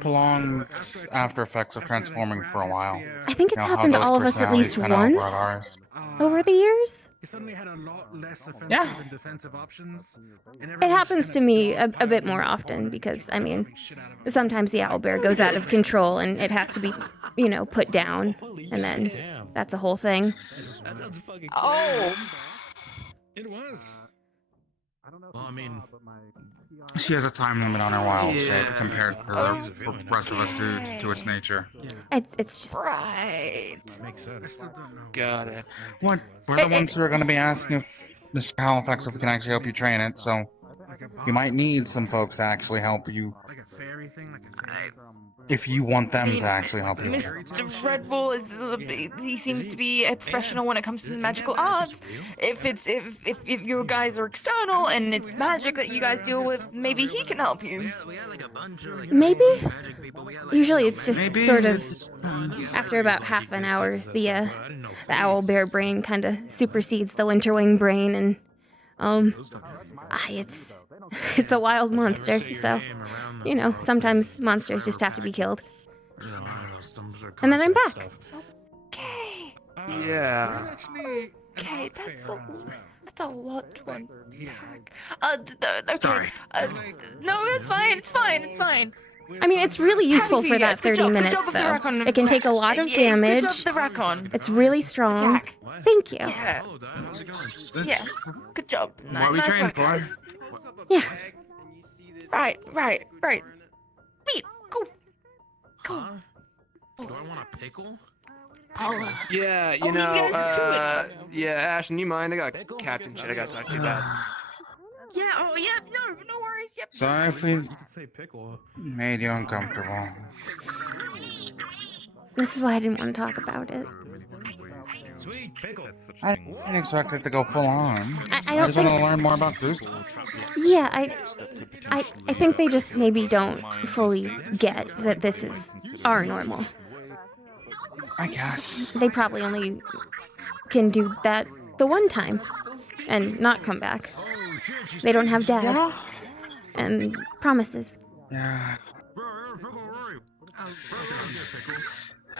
prolonged after effects of transforming for a while. I think it's You know, how happened to those all of us at least personalities once kinda override ours. over the years. He suddenly had a lot less offensive Yeah. and defensive options. It happens to me a bit more often because, I mean, sometimes the owlbear goes out of control and it has to be, put down, and then that's a whole thing. That sounds fucking Oh. It was. Well, I mean, She has a time limit on her wild shape compared to the rest of us to its nature. It's just right. Makes sense. Got it. What? We're the ones who are going to be asking if Mr. Halifax if we can actually help you train it, so you might need some folks to actually help you Like a fairy thing, like a fairy from... if you want them to actually help you. Mr. Red Bull he seems to be a professional when it comes to the magical arts. If your guys are external and it's magic that you guys deal with, maybe he can help you. maybe. Usually it's just sort of after about half an hour, the owlbear brain kind of supersedes the winterwing brain, and it's a wild monster, so sometimes monsters just have to be killed. And then I'm back. Okay. Yeah. Okay, that's a lot to unpack. Okay. Sorry. No, it's fine. It's fine. I mean, it's really useful for that 30 minutes, with the though. Raccoon It can take a lot of Good job damage. with the Raccoon. It's really strong. Attack. Thank you. Yeah. Yeah. Good job. What are we Nice trained work, for? guys. Yeah. Right. Wait, go. do I want a pickle? Yeah, Oh, you guys are to yeah, Ashton, you mind? I got captain shit I gotta talk to you about. Yeah. Oh, yeah. No worries. Yep. Sorry if we Say pickle. made you uncomfortable. This is why I didn't want to talk about it. Sweet pickle. I didn't expect it to go full on. I don't just want to think. learn more about Goose. Yeah, I think they just maybe don't fully get that this is our normal. I guess. They probably only can do that the one time and not come back. They don't have dad and promises. Yeah.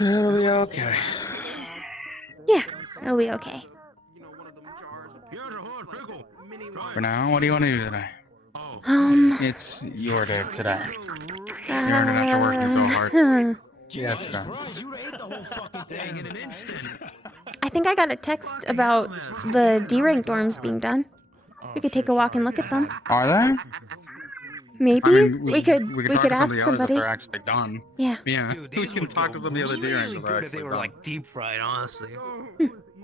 It'll be okay. Yeah, it'll be okay. For now, what do you want to do today? It's your day today. You're gonna have to work so hard. Yes, Ben. I think I got a text about the D-rank dorms being done. We could take a walk and look at them. Are they? Maybe I mean, we could talk to ask some of the others somebody. if they're actually done. Yeah. Yeah. Dude, We these can would talk go to some of the other really D-ranks if good they're if they actually were done. like deep fried, honestly.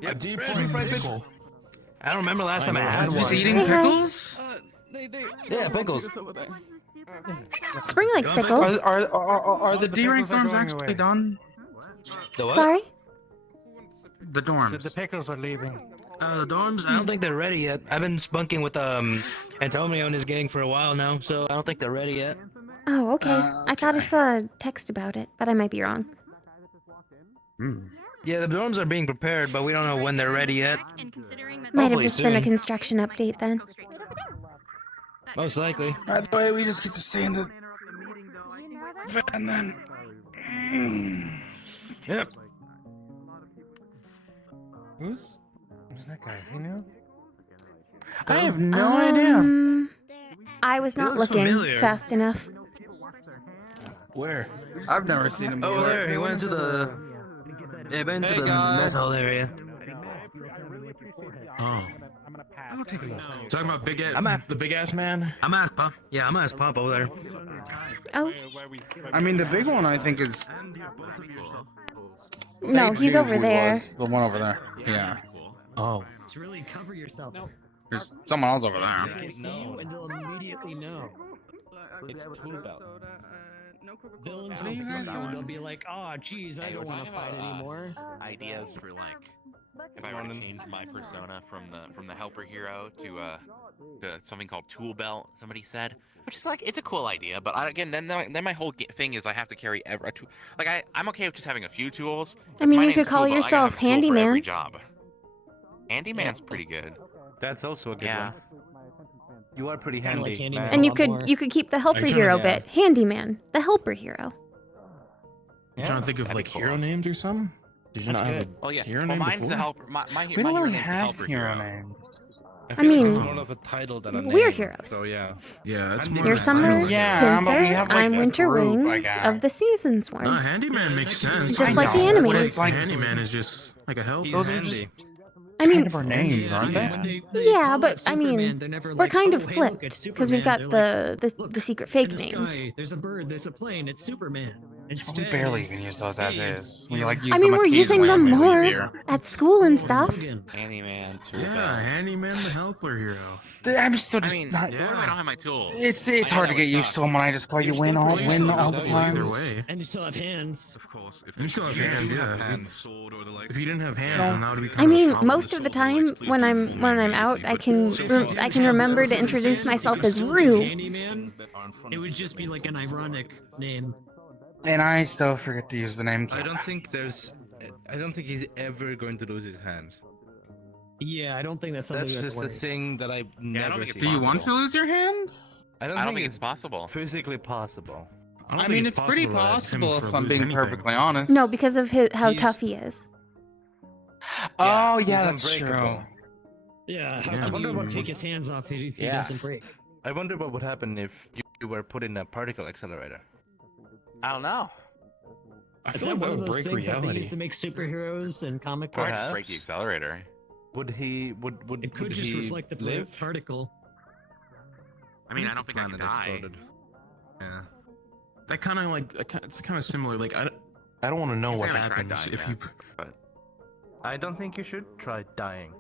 Yeah, deep fried pickle. I don't remember last time I had one. Just eating Hey, hi. pickles? Yeah, pickles. Spring likes pickles. Are the D-rank dorms actually done? The what? Sorry? The dorms. The pickles are leaving. The dorms? I don't think they're ready yet. I've been spunking with Antonio and his gang for a while now, so I don't think they're ready yet. Oh, okay. I thought I saw a text about it, but I might be wrong. Yeah, the dorms are being prepared, but we don't know when they're ready yet. Might have Hopefully just been a soon. construction update then. Most likely. Right, the way we just get to stay in the van then. Yep. Who's that guy? Is he new? I have no idea. I was not looks looking familiar. fast enough. Where? I've never seen him Oh, before. there. He went to the. Yeah, went to Hey, the guys. mess hall area. Oh. I'll take a look. Talking about big the big ass man. I'm at Pop. Yeah, I'm at Pop over there. Oh. I mean, the big one I think is. No, he's Who over there. was the one over there. Yeah. Oh. To really cover yourself. There's someone else over there. They see you and they'll immediately know. It's Tool Belt. Villains will see you and they'll be like, oh, geez, I don't want to fight anymore. Ideas for like if I were to change my persona from the helper hero to something called Tool Belt, somebody said, which is like it's a cool idea, but again, then my whole thing is I have to carry a tool. Like I'm okay with just having a few tools. I mean, My you name's could call Tool Belt, I gotta have yourself a tool for every Handyman. job. Handyman's pretty good. That's also a good Yeah. one. You are pretty Kinda like handy. Handyman. man. And you could keep the helper trying to- hero yeah. bit. Handyman, the helper hero. I'm trying to think of that'd be like cool. hero names or something. Did you That's not have good. Oh yeah. Hero Well, name mine's before? the helper. My We hero don't really name's the have helper hero hero. names. I I feel like mean, it's more of a title than a name. we're heroes. So yeah. Yeah, that's Handy- more. You're of a Summer, title. Yeah, but we Pincer, have, like, I'm a Winter group, Wing I guess. of the SeasonSworn. No, handyman makes sense. Just like the know, enemies. but it's like handyman is just like a help. Those are just. I mean, kind of our names, aren't they? yeah, but I mean, we're kind of flipped because we've got the secret fake In the names. sky, there's a bird, there's a plane, it's Superman. We Instead, barely it's- even use those as hey, is. We like use I mean, them we're at using Disneyland them when we more leave here. at school and stuff. Handyman, Tool Yeah, Belt. handyman, the helper hero. I'm still just I mean, not. what if I don't have my tools? It's I hard know to get it's used tough. to them when I just call you You're win still- all well, you still the have either time. way. And you still have hands. Of course, if You still have hands, yeah. sword or the like. If you didn't have hands, No. then that would be kind I of a mean, problem. most of the time when I'm out, I can remember to introduce myself as Rue. Handyman, it would just be like an ironic name. And I still forget to use the names. I don't think he's ever going to lose his hands. Yeah, I don't think that's something That's just a worries. thing that I never think it's see. Do you want to possible. lose your hand? I don't think it's possible. physically possible. don't I think mean, it's pretty possible to ask him possible for if I'm lose being anything. perfectly honest. No, because of how He's- tough he is. Oh, he's yeah, that's true. unbreakable. Yeah, how Yeah. can wonder you what take his hands off if he Yeah. doesn't break? I wonder what would happen if you were put in a particle accelerator. I don't know. I Is feel that like that one would of those break things that they reality. used to make superheroes and comic Or books? just break the accelerator. Would he? Would It could would just he reflect the live? particle. I mean, I don't think I can Planet die. exploded. Yeah. That kind of like it's kind of similar. Like I don't want to know Guess I what haven't tried happens dying if yet, you. but- I don't think you should try dying.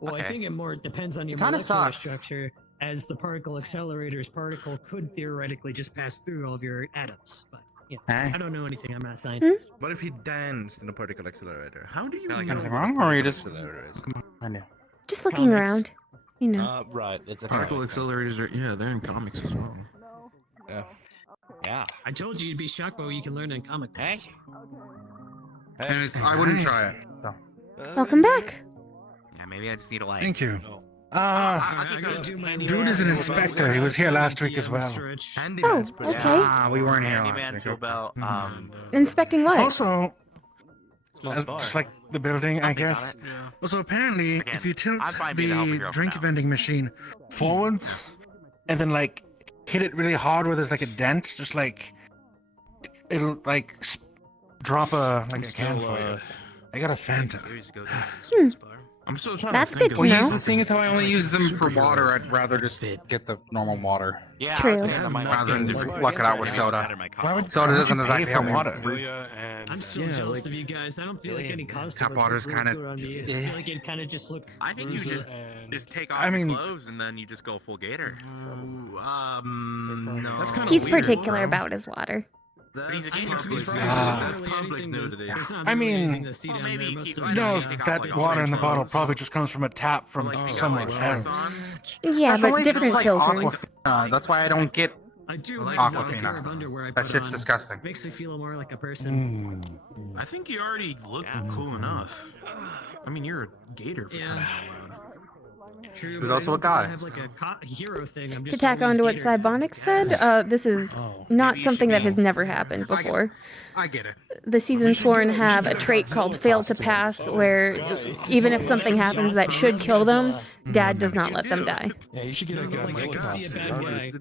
Well, I Okay. think it more depends on your Kinda molecular sucks. structure, as the particle accelerator's particle could theoretically just pass through all of your atoms. But yeah, Hey. I don't know anything. I'm not a scientist. What if he danced in a particle accelerator? How do you Feel like know Anything what a wrong, or are you particle just? accelerator is? I know. Just looking Comics. around, you know. Right. It's a Particle accelerators are they're in comics as well. Yeah. Yeah. I told you you'd be shocked by what you can learn in comic books. Anyways, I wouldn't try it. So. Welcome back. Yeah, maybe I just need to like. Thank you. I gotta do my Jude is an inspector. He was here last week as well. Stretch. Oh, okay. Ah, we weren't here last Handyman, week. Tool Belt. Inspecting what? Also, Close just like the building, I I'll think on guess. it. Well, so apparently, Again, if you tilt I'm fine being the helper the hero for drink now. vending machine forwards and then like hit it really hard where there's like a dent, just like it'll like drop a like a can for you. I got a Fanta. I'm still trying That's to think good of to Well, know. here's the thing is how I only use them for water. I'd rather just get the normal water Yeah. True. I was thinking that might rather than work. luck it out with Maybe soda. I'll add in my Why would coffee. Soda why would doesn't you pay exactly for help me. water? I'm still Yeah, jealous like- of you guys. I don't feel like any costume Tap water's would kinda- look good on me. I yeah. feel like it kind of just look. I think you bruiser. just take off I mean- your clothes and then you just go full gator. No. That's kind of He's weird, particular bro. about his water. he's a That's gamer. public He's news. Ah. That's public nudity. I mean, maybe you keep- no, Take off, that like, water in the clothes. bottle probably just comes from a tap from Like, you got, someone like, shorts else. Yeah, That's but only if it's, different like, filters. Aqua. That's why I don't get I do I like like the Aquafina. pair of underwear I That put shit's on. disgusting. Makes me feel more like a person. I think you already look cool enough. I mean, you're a gator for crying out loud. True, Who's but also I a don't get to guy. have like a hero thing. I'm To just tack always on to what Gator. Cybonics said, this is not Maybe you something should that has be- never happened before. I get it. The SeasonSworn have a trait called Fail to Pass, where even if something happens that should kill them, Dad does not let them die. Yeah, you should get a Like I Godzilla can see a bad costume. guy.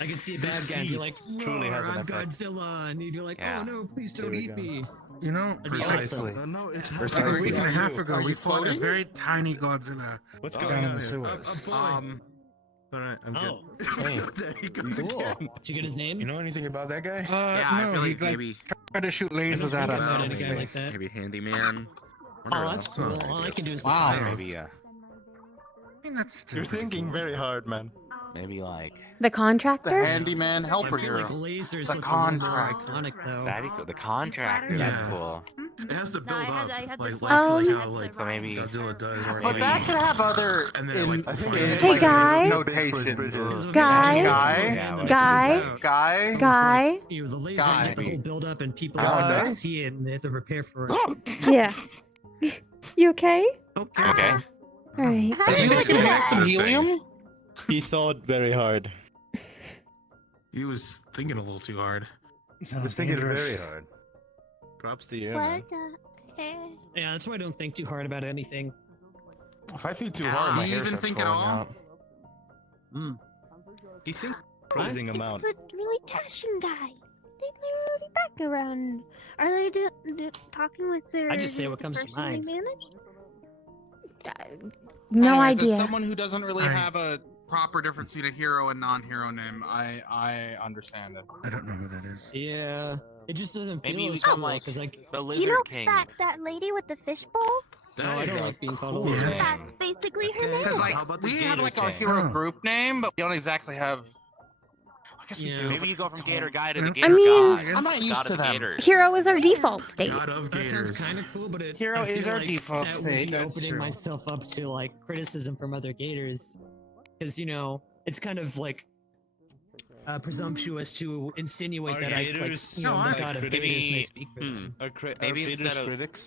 I can see a bad guy and be like, truly "Roar, has an I'm effect. Godzilla," and he'd be like, Yeah. "Oh no, please don't eat me." You know, That'd be precisely. awesome. No, it's Like a week and a half ago, Are we you fought a floating? very tiny Godzilla What's down going in on the here? sewers. Alright, I'm Oh, good. Hey, There he goes cool. again. Did you get his name? you know anything about that guy? Yeah, I No, feel he like maybe tried to shoot lasers at us. Well, in the a guy like face. that. maybe handyman. Oh, that's cool. All I can do is Wow. fire. Maybe, I think that's stupid. very hard, man. Maybe like The The contractor? handyman I helper feel like hero. lasers The look a little more contract. iconic though. that'd be cool. The contractor. That's Yeah. cool. It has to build I up, had like this how like So maybe. Godzilla does, or But that could have other and then in, like in, Hey, like, guy. notations. Guy. Guy. Guy. Guy. Guy? You know, the laser Guy. get the whole build up and people Guy. don't see it and they have to prepare for it. Yeah. You okay? Okay. Alright. How Did you do like do inhale that? some helium? He thought very hard. he was thinking a little too hard. Sounds dangerous. hard. Props to you. What the heck? Yeah, that's why I don't think too hard about anything. If I think too Do hard, my you hair even starts think at falling all? out. You think freezing It's him out? the really Tashin guy. They're already back around. Are they talking with their? I just say what the comes to person they mind. manage? No Anyways, idea. As someone who doesn't really have a proper difference between a hero and non-hero name, I understand it. I don't know who that is. Yeah, it just doesn't feel Maybe you as become cool, like 'cause, like the You Lizard know King. that lady with the fishbowl? no, I don't like being called a cool loser. name. That's basically her name. Because How like about the we have Gator like our King? hero Oh. group name, but we don't exactly have. I guess we Yeah. do. Maybe you go from Gator Guy to the I Gator mean- God. I'm not used God to of the them. Gators. Hero is our default state. God of That sounds Gators. kind of cool, but Hero I feel is our like default that would state, be that's opening true. myself up to like criticism from other Gators, because you know it's kind of like presumptuous to insinuate Are that I like Gators you know not the like god of critics? Gators may speak for them. Maybe instead of critics?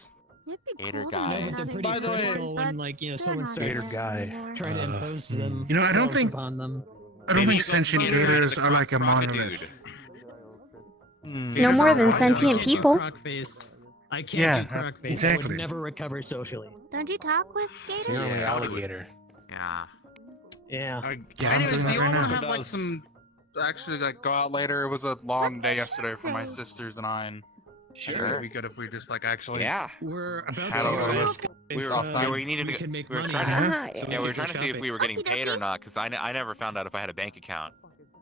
It'd be Gator cool guy. to No, know but they're how pretty to By the way- critical when like you know someone Gator starts guy. trying to impose them. You know, I don't themselves think- upon them. I don't Maybe think you go sentient from Gator to gators the are like a Croc- monolith. No more than sentient people. Crockface. I can't Yeah, do crockface. I exactly. would never recover socially. Don't you talk with skaters? Yeah, alligator. yeah. Yeah. Yeah, I'm Anyways, doing do that you right want to now. have like some actually like go out later? It was a long What's day the yesterday for my say? sisters and I. And I think Sure. it'd be good if we just like actually. Yeah. We're about How to do go I- this. we were uh, off time. Yeah, we needed we to can make we were money. trying to- Ah, So Yeah, we were can trying to see if we were getting paid or not, because I never found out if I had a bank account.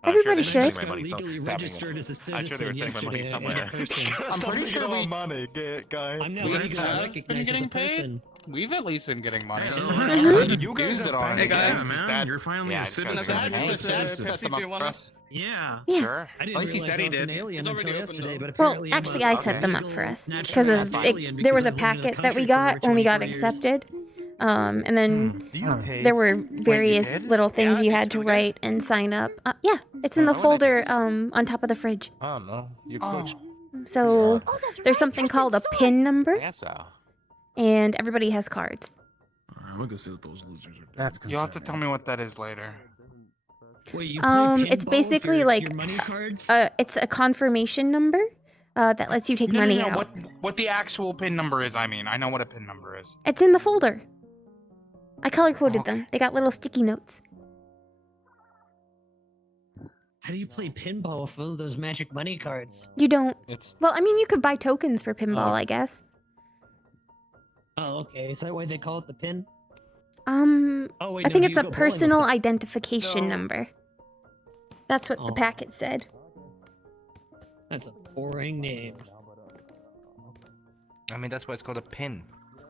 I'm Everybody sure they should. were sending my money legally some- registered as a I'm sure they were citizen sending my money yesterday somewhere. in person. I'm pretty sure we. money, guy. I'm now We legally have been recognized as getting a paid? person. We've at least been getting money. Mhm. You guys Used it are on. paying Yeah, guys. man, you're finally Yeah, a I just gotta citizen. say, That's Hey, that's set them up for us. Yeah. Yeah. Sure. I didn't At least he realize said I he was an did. alien It's until already opened yesterday, up. but Well, apparently I'm actually, a I set them up legal for us natural because of alien there was a because I've lived in the packet that we country for over got when we got 24 years. accepted, and then there were various did? little things Yeah, you it's had to really good. write and sign up. Yeah, it's in Yeah, the I wanna do folder this. on top of the fridge. Oh no, you Oh. cooked. So Oh, that's there's right, something Tristan called a saw it. PIN I number, guess so. and everybody has cards. I'm gonna go see what those losers are doing. That's You'll have to tell me what that is later. Wait, you play It's pinball basically with your, like your money cards? it's a confirmation number that lets you take No, money no, no, out. what the actual pin number is? I mean, I know what a pin number is. It's in the folder. I color coded Okay. them. They got little sticky notes. How do you play pinball with one of those magic money cards? You don't. It's Well, I mean, you could buy tokens for pinball, I guess. Oh, okay. Is that why they call it the pin? Oh, wait, I no, think you it's a go bowling with personal it. identification No. number. That's what the Oh. packet said. That's a boring name. I mean, that's why it's called a pin.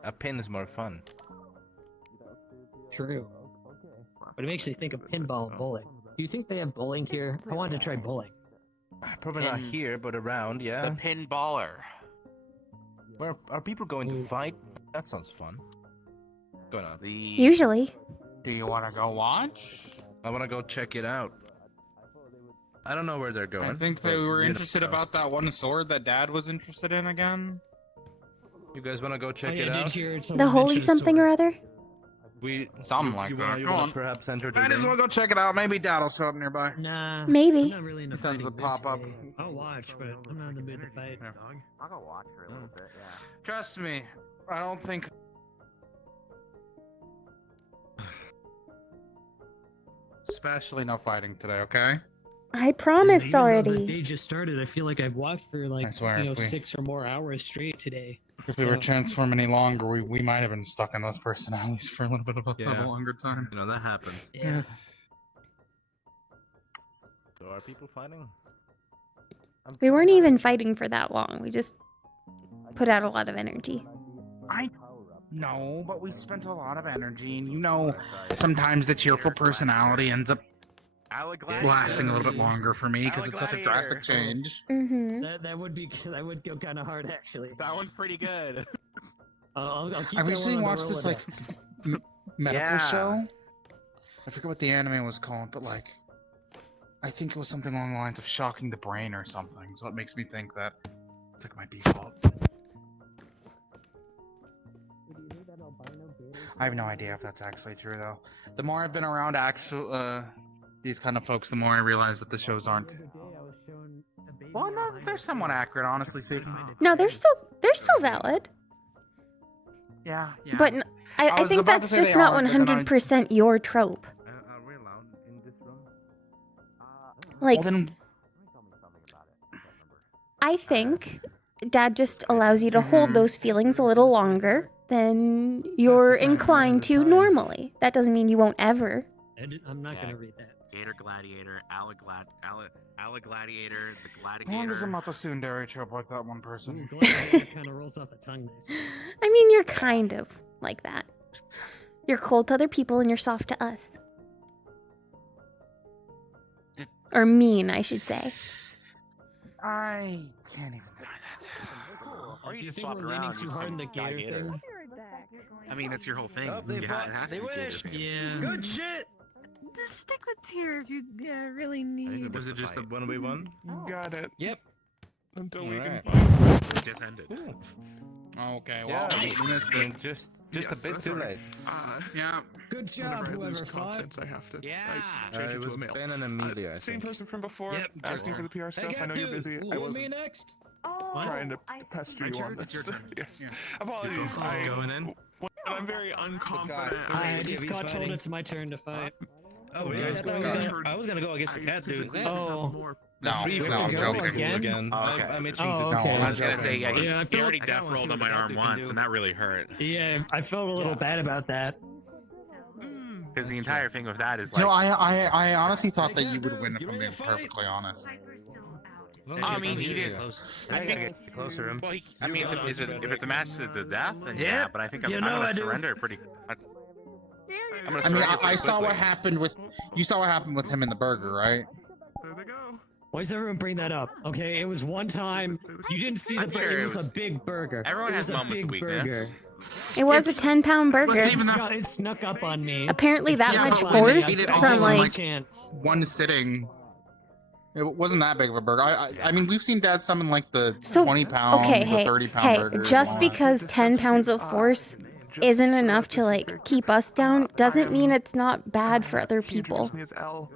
A pin is more fun. True. But it makes me think of pinball and bowling. Do you think they have bowling here? I wanted to try bowling. Probably not Pin- here, but around, The yeah. pinballer. Where are people going to fight? That sounds fun. What's going on? The Usually. Do you want to go watch? I want to go check it out. I don't know where they're going. I think they but were you interested know. about that one sword that Dad was interested in again. You guys want to go check Oh, yeah, it I did out? hear The someone holy mention a something or sword. other? Something like you that. You Go wanna on. perhaps enter the Might as room? well go check it out. Maybe Dad will show up nearby. Nah. Maybe. I'm not really into It tends fighting to pop up. today. I'll watch, but I'm not in the mood to fight. I'll go watch for a little bit. Yeah. Trust me, I don't think. Especially no fighting today, okay? I promised Even though the already. day just started, I feel like I've walked for like I swear, if we- 6 or more hours straight today. If we were So- transforming any longer, we might have been stuck in those personalities for a little bit of a Yeah. longer time. You know, that happens. Yeah. So are people fighting? We weren't even fighting for that long. We just put out a lot of energy. I know, but we spent a lot of energy, and you know, sometimes the cheerful personality ends up lasting a little bit longer for me because it's such a drastic change. Mm-hmm. That would go kind of hard actually. That one's pretty good. I'll keep I've that recently one on watched the this like Rolodex. medical Yeah. show. I forget what the anime was called, but like, I think it was something along the lines of shocking the brain or something. So it makes me think that it's like my default. I have no idea if that's actually true though. The more I've been around these kind of folks, the more I realize that the shows aren't. Well, no, they're somewhat accurate, honestly speaking. No, they're still valid. Yeah, yeah. But I I was think about to that's say just they not are, but then I- 100% your trope. Are we allowed in this room? Like, Well, then, I think Dad just allows you to hold those feelings a little longer than you're inclined to normally. That doesn't mean you won't ever. I'm not gonna read that. Gator Gladiator, Gladiator, the how long does Gladiator. a Mathasundere trope like that one person? Kind of rolls off the tongue. Nice. I mean, you're kind of like that. You're cold to other people and you're soft to us. Or mean, I should say. I can't even deny that. Do you think we're leaning too hard in the gator thing? I mean, that's your whole thing. Oh, they It fought- has they to be Gator finished. fan. Yeah. Good shit. Just stick with Tyr if you really need. Was it just a 1v1? Got it. Yep. Until we can Alright. fight. It just ended. Okay, well, Yeah, we missed it. Just Yes, a bit that's too alright. late. Yeah. Good job, Whenever I lose whoever fought. confidence, I have to. Yeah. I change it it to was a male. Ben and Amelia, I Same think. person from before. Yep, it's your Asking for turn. the PR stuff. Hey, I know you're dude, busy. I want me wasn't next? trying to pester you on It's this. your turn. Yes. Yeah. Apologies. Going in. When I'm very unconfident. I Is just he got told fighting? it's my turn to fight. Oh, really? guys I thought I was gonna go against the cat dude. Oh. No, We have no, to I'm go joking. again? I made Oh, No, okay. I'm I was gonna say, yeah, Yeah, I He felt, already I death wanna see rolled what on the my cat arm dude can once, do. and that really hurt. yeah, I felt a little bad about that. Because the entire thing with that is You know, like, I honestly thought that Hey, you would dude, win if you I'm ready being to fight? perfectly honest. I mean, he did. I gotta get closer to him. Well, I mean, if it's a match to the death, then Yeah. yeah. But I think I'm, You I'm know gonna I do. surrender pretty. I'm gonna I mean, surrender I pretty saw what quickly. happened with. You saw what happened with him in the burger, right? There they go. Why does everyone bring that up? Okay, it was one time. You didn't see the I'm burger. sure It it was a was- big burger. Everyone it has was a moments of big weakness. burger. It was a 10-pound burger. It snuck up on me. Apparently that Yeah, much but when they force ate it all from in, like like, chance. One sitting. It wasn't that big of a burger. I mean, we've seen Dad summon like the So 20-pound, okay, the hey, 30-pound hey, burgers. just and all that. because 10 pounds of force isn't enough to like keep us down doesn't mean it's not bad for other He people. introduced me as L.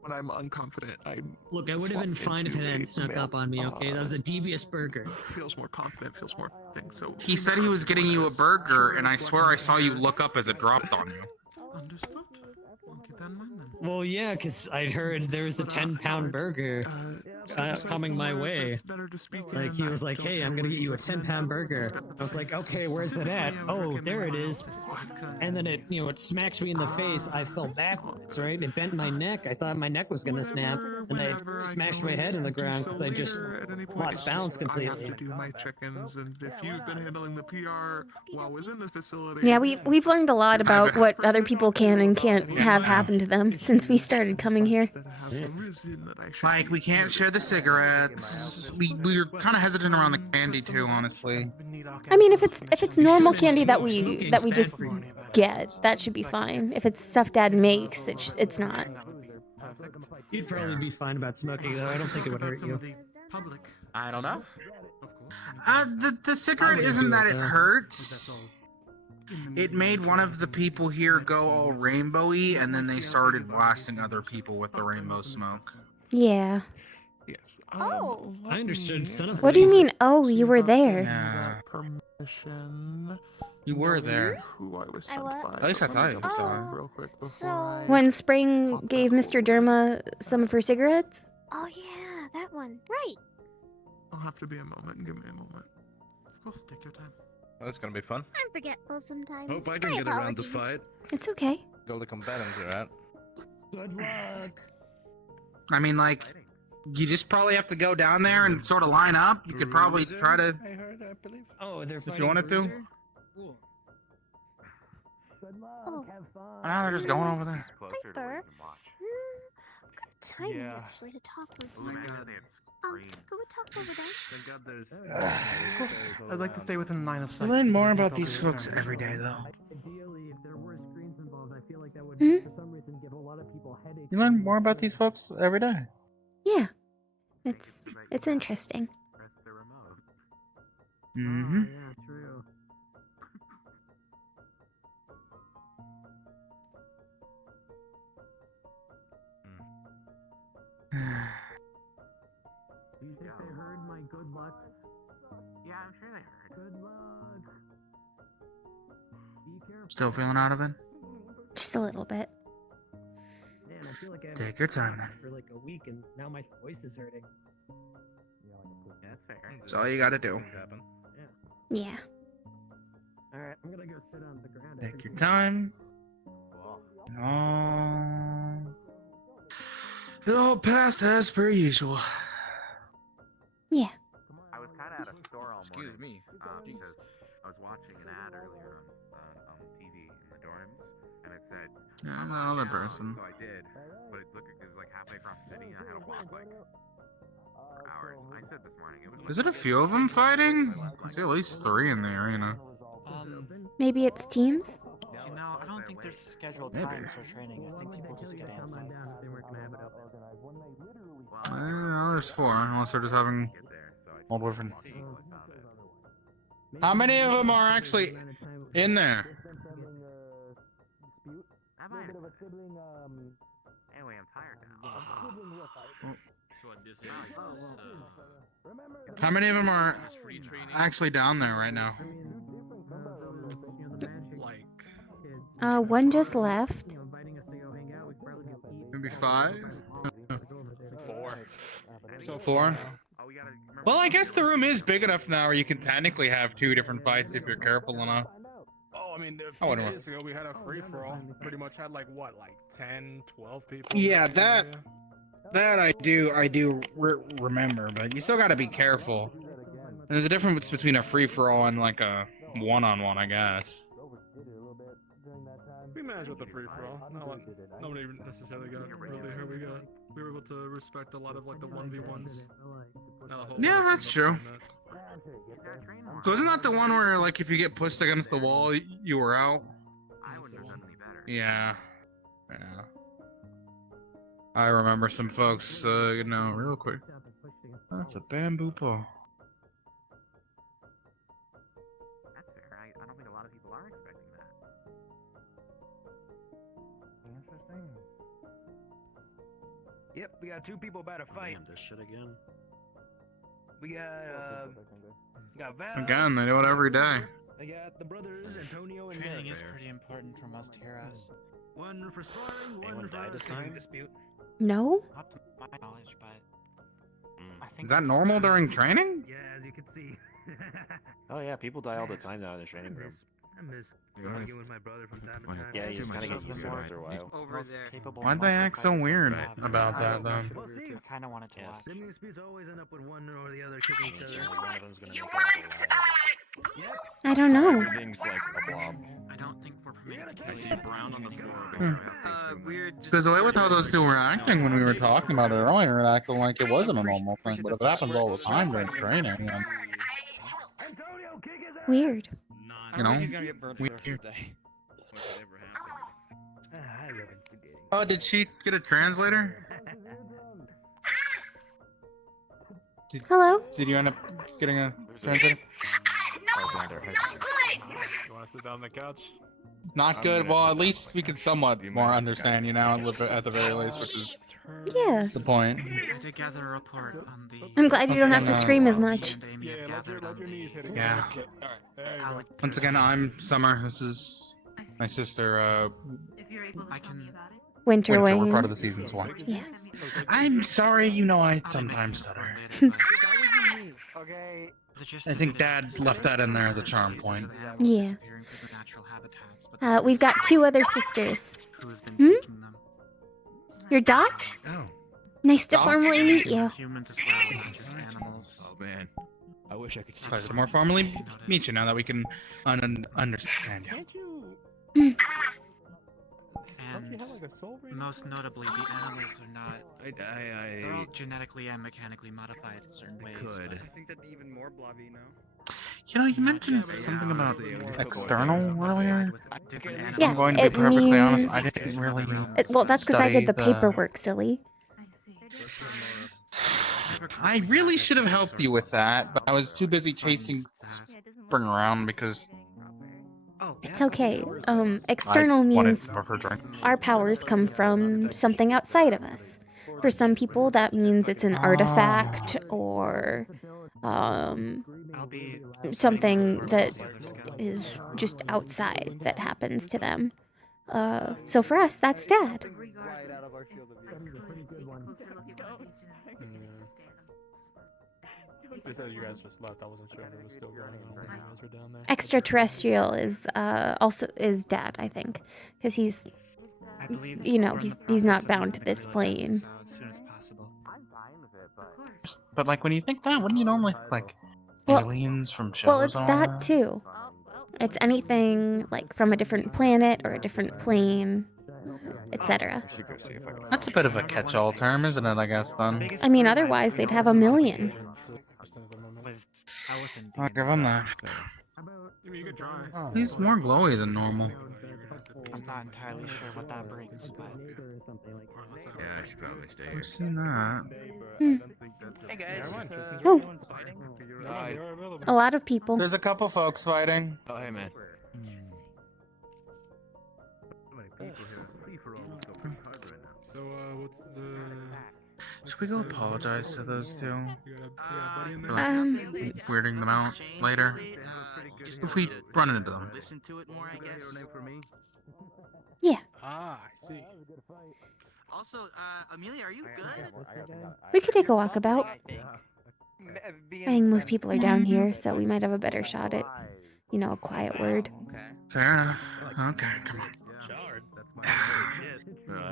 When I'm unconfident, I Look, I would have been fine if it hadn't snuck up on me. Okay, that was a devious burger. feels more confident, feels more thing. So He said he was getting you a burger, and I swear I saw you look up as it dropped on you. Understood. I'll keep that in mind then. Well, yeah, because I'd heard there was a 10-pound burger coming my way. Like, he was like, hey, I'm gonna get you a 10-pound burger. I was like, okay, where's it at? Oh, there it is. And then it, it smacked me in the face. I fell backwards, right? It bent my neck. I thought my neck was gonna snap. And I smashed my head in the ground because I just lost balance I have completely. to do my check-ins, and if you've been handling the PR while within the facility, Yeah, we've learned a lot about what other people can and can't have happen to them since we started coming here. Like, we can't share the cigarettes. We were kind of hesitant around the candy too, honestly. I mean, if it's normal candy that we just get, that should be fine. If it's stuff Dad makes, it's not. You'd probably be fine about smoking, though. I don't think it would hurt you. Public. I don't know. Of course. The cigarette wouldn't isn't do that it, it though. hurts. It made one of the people here go all rainbowy, and then they started blasting other people with the rainbow smoke. Yeah. Yes. Oh. I understood son of What do you things. mean, oh, you were there? Yeah. Permission. You were there. Who I was I sent what? by. At least I Let me thought you double was check there. real quick before So- I When Spring pop gave that Mr. over. Derma some of her cigarettes? Oh yeah, that one. Right. I'll have to be a moment. Give me a moment. Of course, take your time. That's gonna be fun. I'm forgetful sometimes. Hope I can My get around the apologies. fight. It's okay. Go to combatants are at. Good luck. I mean, like, you just probably have to go down there and sort of line up. You could probably try to, I heard, I believe. Oh, they're if you wanted to. Cool. Oh, Now they're just going over there. Piper. Good timing Yeah. actually to talk with Oh, you. man, they had screen. Go and talk over there. Thank God there's. I'd like to stay within line of I sight. learn more about these folks every day, though. Ideally, if there were screens involved, I feel like that would, Hmm? for some reason, give a lot of people headaches. You learn more about these folks every day. Yeah. It's interesting. Press the remote. Mm-hmm. Yeah, true. Do you think they heard my good luck? Yeah, I'm sure they heard. Good luck. Be careful. Still feeling out of it? Just a little bit. Man, I feel like I Take your time, then. for like a week, and now my voice is hurting. That's fair. That's all you gotta do. Yeah. All right, I'm gonna go sit on the ground. Take your time. It'll pass as per usual. Yeah. I was kind of at a store all morning. Excuse me. Because I was watching an ad earlier on TV in the dorms, and it said. Yeah, I'm another person. So I did, but it looked like it was like halfway across the city, and I had to walk like for hours. I said this morning. It was. Is it a few of them fighting? I see at least 3 in the arena. Maybe it's teams? You know, I don't think there's scheduled Maybe. times for training. I think people just get antsy. No, there's 4, unless they're just having old different. How many of them are actually in there? Anyway, I'm tired now. How many of them are actually down there right now? One just left. Maybe 5? 4. So 4? Well, I guess the room is big enough now where you can technically have 2 different fights if you're careful enough. Oh, I mean, a I few wouldn't days ago we had a free-for-all. Pretty much had like what, like 10, 12 people. Yeah, that I do remember, but you still gotta be careful. There's a difference between a free-for-all and like a one-on-one, I guess. We managed with the free-for-all. Nobody necessarily got really hurt. We were able to respect a lot of like the 1v1s. Yeah, that's true. So isn't that the one where like if you get pushed against the wall, you were out? I wouldn't have done any better. Yeah. Yeah. I remember some folks, real quick. That's a bamboo paw. That's fair. I don't think a lot of people are expecting that. Interesting. Yep, we got 2 people about to fight. Man, this shit again. We got Val. Again, they do it every day. I got the brothers Antonio and Training Nick. is pretty important for most heroes. One for sparring, one Anyone for died this kicking time? dispute. No? Not to my knowledge, but I think Is that normal during training? Yeah, as you can see. Oh yeah, people die all the time now in the training room. I miss arguing with my brother from time to time. Yeah, you just kind of get used to it after a while. over there. Why'd they act so weird about that, though? I kind of wanted to watch. Them disputes always end up with one or the other kicking each other. One of them's gonna make it I don't know. Everything's like a blob. I don't think we're permitted to I see brown on the floor. weird. Because the way with how those 2 were acting when we were talking about it earlier, it acted like it wasn't a normal thing. But if it happens all the time during training, then, Weird. you know, He's gonna get burned for the rest of weird. the day. Oh, did she get a translator? Hello? Did you end up getting a translator? You want to sit down on the couch? Not good. Well, at least we can somewhat more understand you now, at the very least, which is Yeah. the point. To gather a report on the. I'm glad you don't have to scream as much. Yeah. Once again, I'm Summer. This is my sister, If you're able to tell me about it. Winter We're Wayne. part of the SeasonSworn. Yeah. I'm sorry, you know I sometimes stutter. I think Dad left that in there as a charm point. Yeah. We've got 2 other sisters. Hmm? You're Dot? Oh. Nice to Dot? formally meet you. Humans as well, not just animals. Oh man, I wish I could. Pleasure to more formally meet you now that we can understand you. And most notably, the animals are not. They're all genetically and mechanically modified in certain ways. Could. I think that'd be even more blobby now. You know, you mentioned something about external earlier. Yeah, I'm going to be it perfectly honest, means- I didn't really. Well, that's because I did the study paperwork, silly. I really should have helped you with that, but I was too busy chasing Spring around because It's okay. External I wanted means some of her drink. our powers come from something outside of us. For some people, that means it's an artifact or something that is just outside that happens to them. So for us, that's Dad. They said you guys just left. I wasn't sure if it was still going on when you guys were down there. Extraterrestrial is also is Dad, I think, because he's, you know, he's not bound to this plane. But like when you think that, wouldn't you normally think like Well- aliens from shows? Well, it's and all that too. It's anything like from a different planet or a different plane, etc. That's a bit of a catch-all term, isn't it? I guess then. I mean, otherwise they'd have a million. I'll give him that. He's more glowy than normal. I'm not entirely sure what that brings, but. Yeah, I should probably stay here. I've seen that. Hey guys. Oh, a lot of people. There's a couple folks fighting. Oh hey man. So, what's the... Should we go apologize to those two? Um, Weirding them out later? If we run into them. Listen to it more, I guess. Yeah. Ah, I see. Also, Amelia, are you good? We could take a walk about. I think most people are down here, so we might have a better shot at, you know, a quiet word. Fair enough. Okay, come on.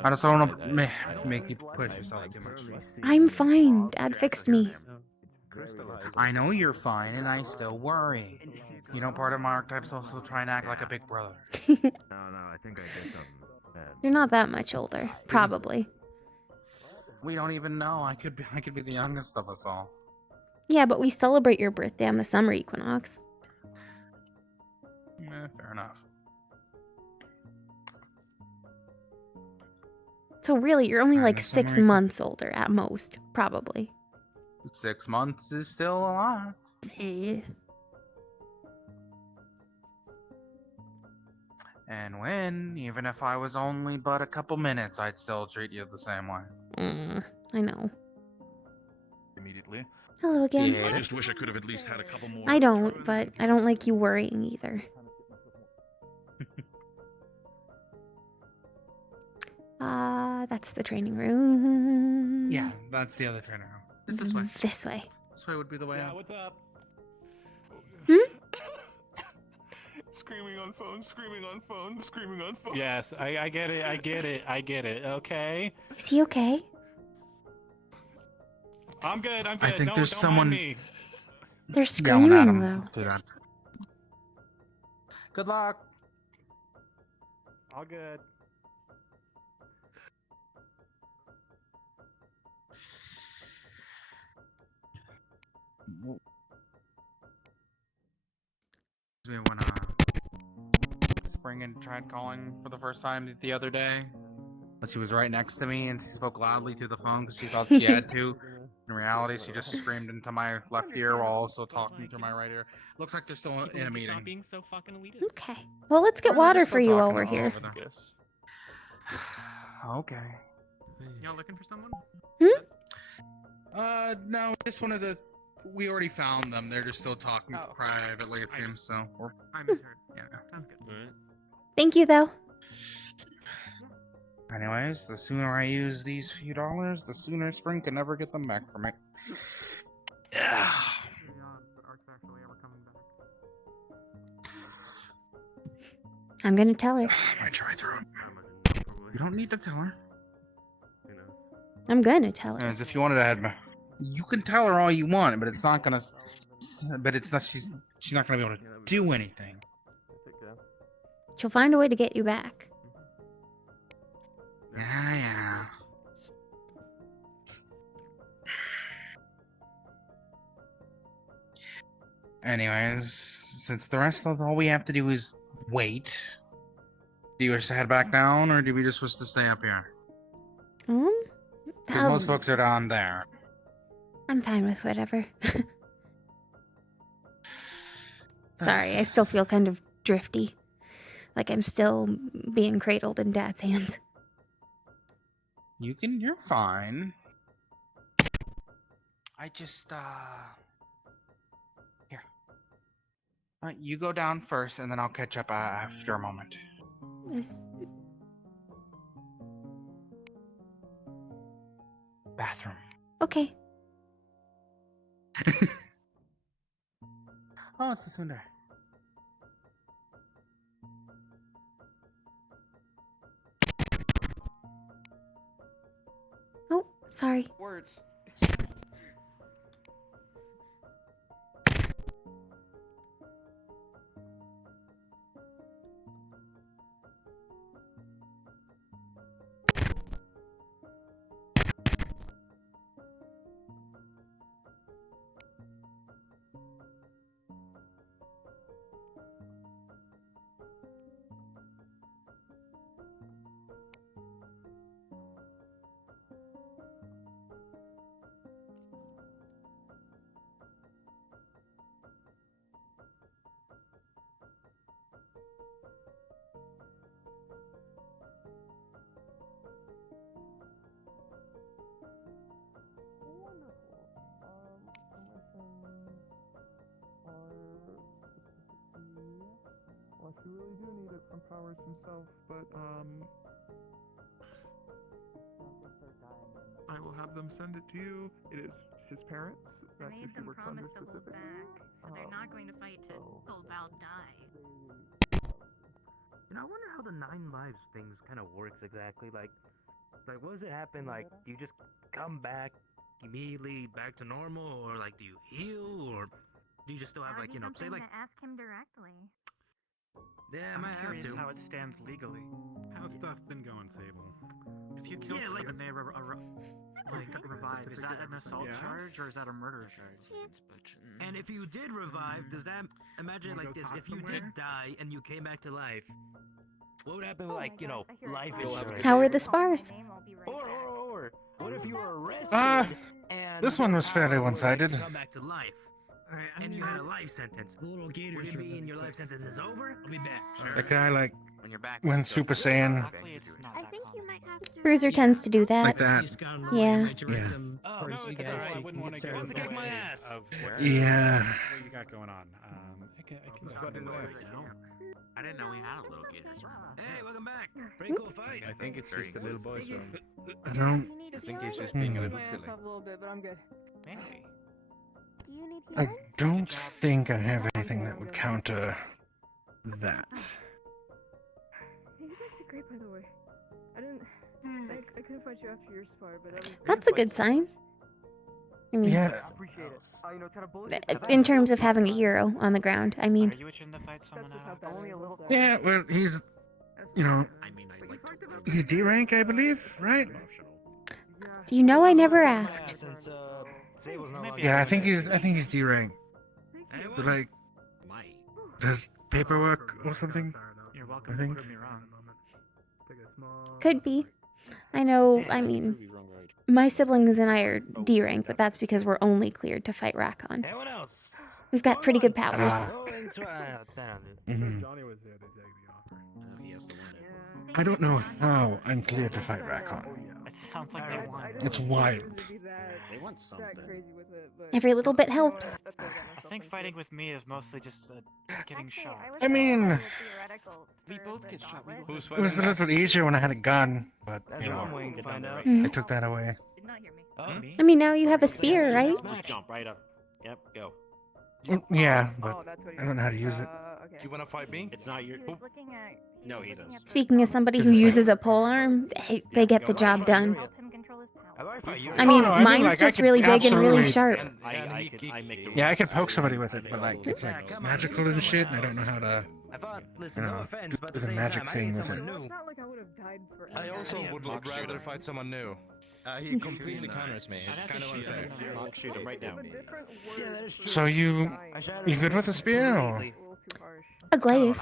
I just don't want to make you push yourself too much. I'm fine. Dad fixed me. I know you're fine, and I still worry. You know, part of my archetype's also try and act like a big brother. No, I think I did something bad. You're not that much older, probably. We don't even know. I could be the youngest of us all. Yeah, but we celebrate your birthday on the summer equinox. Fair enough. So really, you're only Alright, like the 6 summer months older at most, probably. 6 months is still a lot. Eh. And when, even if I was only but a couple minutes, I'd still treat you the same way. I know. Immediately. Hello again. I just wish I could have at least had a couple more. I don't, but I don't like you worrying either. That's the training room. Yeah, that's the other trainer room. It's this way. This way. This way would be the way out. What's up? Screaming on phone, screaming on phone, screaming on phone. Yes, I get it, I get it, I get it, okay? Is he okay? I'm good, I'm I good. think No, there's don't someone mind me. They're yelling at screaming, him. though. Do that. Good luck. All good. When Spring and tried calling for the first time the other day, but she was right next to me and she spoke loudly through the phone because she thought she had to. In reality, she just screamed into my left ear while also talking to my right ear. Looks like they're still in a meeting. being so fucking elitist. Okay. Well, let's get Or they're water just for still you talking while we're all here. over there. Okay. Y'all looking for someone? No, just wanted to. We already found them. They're just still talking privately, it seems. So. I misheard. Yeah. Sounds good. Thank you, though. Anyways, the sooner I use these few dollars, the sooner Spring can never get them back from me. I'm gonna tell her. My dry throat. You don't need to tell her. I'm gonna tell her. As if you wanted to have, you can tell her all you want, but it's not gonna. But it's not. She's not gonna be able to do anything. She'll find a way to get you back. Yeah. Anyways, since the rest of all we have to do is wait, do you wish to head back down, or do we just wish to stay up here? Because most folks are down there. I'm fine with whatever. Sorry, I still feel kind of drifty. Like I'm still being cradled in Dad's hands. You're fine. I just, here. You go down first, and then I'll catch up after a moment. Bathroom. Okay. Oh, it's the Sundar. Oh, sorry. Words. Well, she really do need it from Powers himself, but I will have them send it to you. It is his parents. That's who she works under specifically. So they're not going to fight to hold Val die. You know, I wonder how the 9 lives things kind of works exactly. Like, what does it happen? Like, do you just come back immediately back to normal, or like, do you heal, or do you just still have like, you know, say like? Ask him directly. Yeah, I might have to. How it stands legally. How's stuff been going, Sable? If you kill someone and they revive, is that an assault charge or is that a murder charge? And if you did revive, does that imagine it like this? If you did die and you came back to life, what would happen with like, you know, life insurance? How are the spars? Or what if you were arrested and This one was fairly one-sided. come back to life? And you had a life sentence. Would it mean your life sentence is over? I'll be back. The guy like When you're back, went Super Saiyan. I think you might have to. Bruiser tends to do that. Like that. Yeah. Yeah. Oh, no, it's alright. I wouldn't want to go kick my ass. Yeah. What you got going on? I can I didn't know we had a little gators room. Hey, welcome back. Pretty cool fight. I think it's just a little boy's room. I don't. I think he's just being a little silly. a little bit, but I'm good. Maybe. Do you need I don't think I have anything that would counter that. Hey, you guys did great, by the way. I didn't. I couldn't find you after your spar, but that was. That's a good sign. I mean, Yeah. I appreciate it. You know, it's kind of bullshit. in terms of having a hero on the ground, I mean. Are you itching to fight someone out? Only a little. Yeah, well, he's, you know, he's D rank, I believe, right? You know, I never asked. Yeah, I think he's D rank. But like, does paperwork or something? You're welcome I think. to prove me wrong. Could be. I know, I mean, My siblings and I are D rank, but that's because we're only cleared to fight Rakon. We've got pretty good powers. Mhm. Johnny was here to take the offer. I don't know how I'm clear to fight Rakon. It sounds like they want. It's wild. They want something. Every little bit helps. I think fighting with me is mostly just getting shot. I mean, We both get shot. it was a little easier when I had a gun, but you know, I took that away. I mean, now you have a spear, right? Just jump right up. Yep, go. Yeah, but I don't know how to use it. Do you want to fight me? It's not your. No, he does. Speaking as somebody who uses a polearm, they get the job done. I mean, mine's like, I just could really big and really absolutely- sharp. I make the. Yeah, I could poke somebody with it, but like it's like magical and shit, and I don't know how to, you know, do the magic thing with it. I also would rather fight someone new. He completely counters me. It's kind of unfair. I'll shoot him right now. So you good with the spear or A glaive.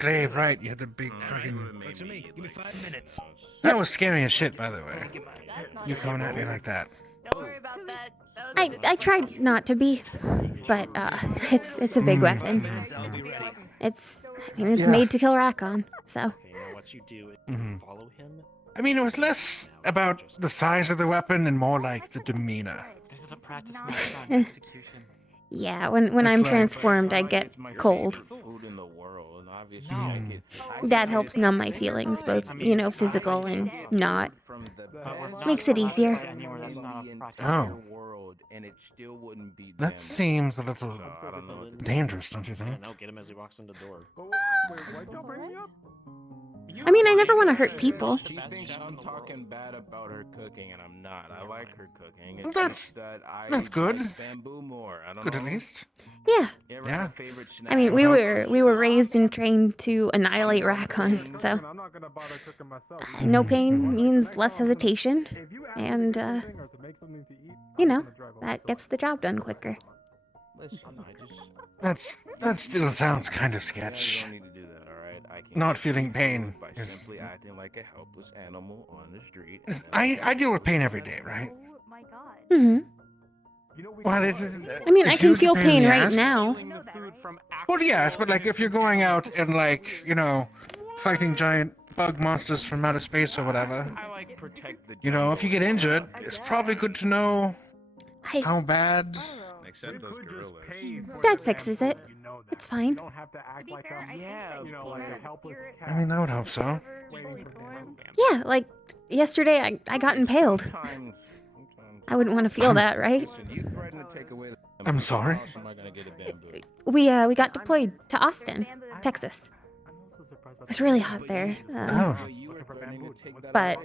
glaive? Right, you had the big fucking. What you mean? Give me 5 minutes. That was scary as shit, by the way. You coming at me like that. I tried not to be, but it's a big weapon. It's Yeah. made to kill Rakon, so. You know what you do is Mhm. follow him. I mean, it was less about the size of the weapon and more like the demeanor. This is a practice match, not an execution. Yeah, when It's I'm like- transformed, I get cold. Food in the world, and obviously Mm. That helps numb my feelings, both, physical and not. Makes it easier. Oh. That seems a little dangerous, don't you think? No, get him as he walks in the door. I mean, I never want to hurt people. She thinks I'm talking bad about her cooking, and I'm not. I like her cooking. Well, It's that's just that I that's good. like bamboo more. I don't Good know. at least. Yeah. You ever Yeah. have a favorite snack? I mean, we were raised and trained to annihilate Rakon, so I'm not gonna bother cooking myself. no pain means less hesitation, and that gets the job done quicker. That still sounds kind of sketch. You don't need to do that, all right? I can't Not feeling pain by is. simply acting like a helpless animal on the street. I deal with pain every day, right? Hmm. Well, I mean, I can huge feel in pain the right ass. now. Well, yes, but like if you're going out and like fighting giant bug monsters from outer space or whatever, I like protect the if you get injured, it's probably good to know how bad. Except those gorillas. That fixes it. It's fine. I mean, I would hope so. Yeah, like yesterday I got impaled. I wouldn't want to feel that, right? I'm sorry. We got deployed to Austin, Texas. It was really hot there. Oh. But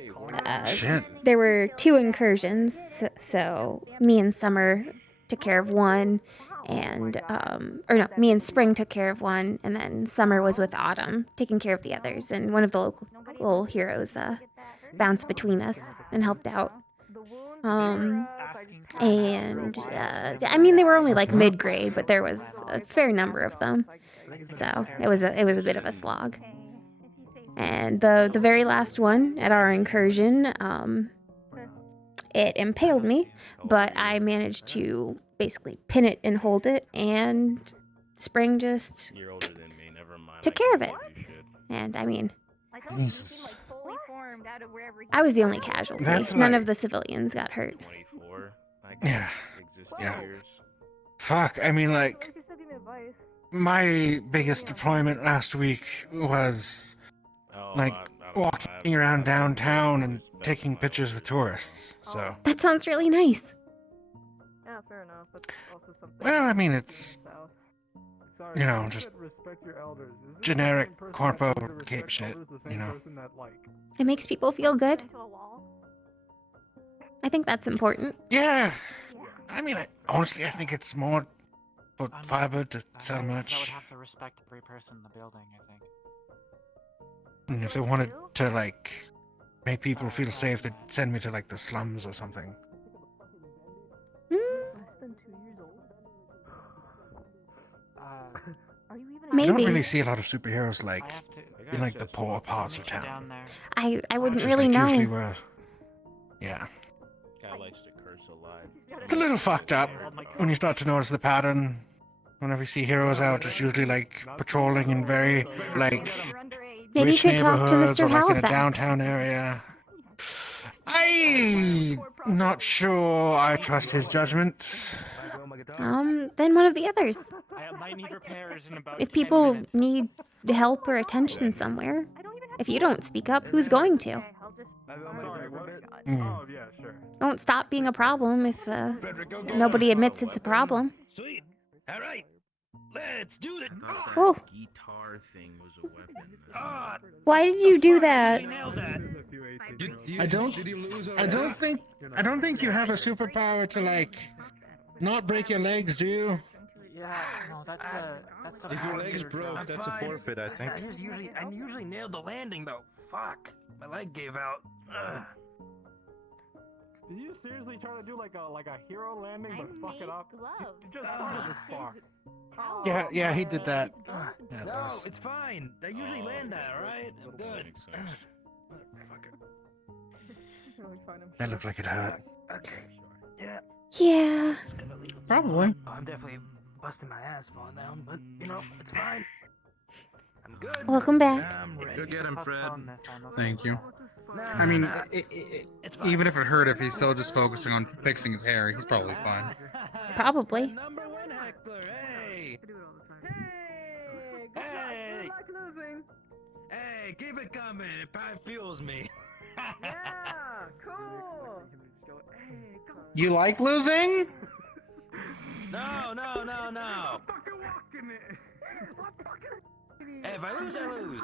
Shit. there were 2 incursions, so me and Summer took care of one, and me and Spring took care of one, and then Summer was with Autumn taking care of the others, and one of the local heroes bounced between us and helped out. They were only like mid-grade, but there was a fair number of them, so it was a bit of a slog. And the very last one at our incursion, it impaled me, but I managed to basically pin it and hold it, and Spring just took care of it. And I mean, Jesus. I was the only casualty. That's None like- of the civilians got hurt. Yeah. Yeah. Fuck. I mean, like, my biggest deployment last week was like walking around downtown and taking pictures with tourists. So, That sounds really nice. Yeah, fair enough. But also something. well, I mean, it's just generic corpo cape shit. It makes people feel good. I think that's important. Yeah. I mean, honestly, I think it's more for Firebird to sell I would much. have to respect every person in the building, I think. And if they wanted to, like, make people feel safe, they'd send me to, like, the slums or something. You don't Maybe. really see a lot of superheroes, like, in, like, the poor parts of town. I wouldn't Which is, really like, know. usually where Yeah. Guy likes to curse alive. It's a little fucked up when you start to notice the pattern. Whenever you see heroes out, it's usually like patrolling in very like Maybe you rich could talk to neighborhoods Mr. or like in a Halifax. downtown area. I'm not sure I trust his judgment. Then one of the others. If people need help or attention somewhere, if you don't speak up, who's going to? Hmm. Won't stop being a problem if nobody admits it's a problem. Sweet. All right. Let's do it. Oh, Guitar thing was a weapon. why did you do that? I don't think you have a superpower to like not break your legs, do you? Yeah, no, that's a. If your legs broke, that's a forfeit, I think. I usually nailed the landing though. Fuck, my leg gave out. Ugh. Did you seriously try to do like a hero landing but fuck it up? You just started this far. Yeah, he did that. Yeah, No, it's fine. I usually land that, alright? I'm good. That looked like it hurt. Okay. Yeah. Yeah. Probably. I'm definitely busting my ass falling down, but you know, it's fine. I'm good. Welcome back. Go get him, Fred. Thank you. I mean, even if it hurt, if he's still just focusing on fixing his hair, he's probably fine. Probably. Number one heckler, hey! Hey! Hey, keep it coming. It probably fuels me. Yeah, cool. You like losing? No. Hey, if I lose, I lose.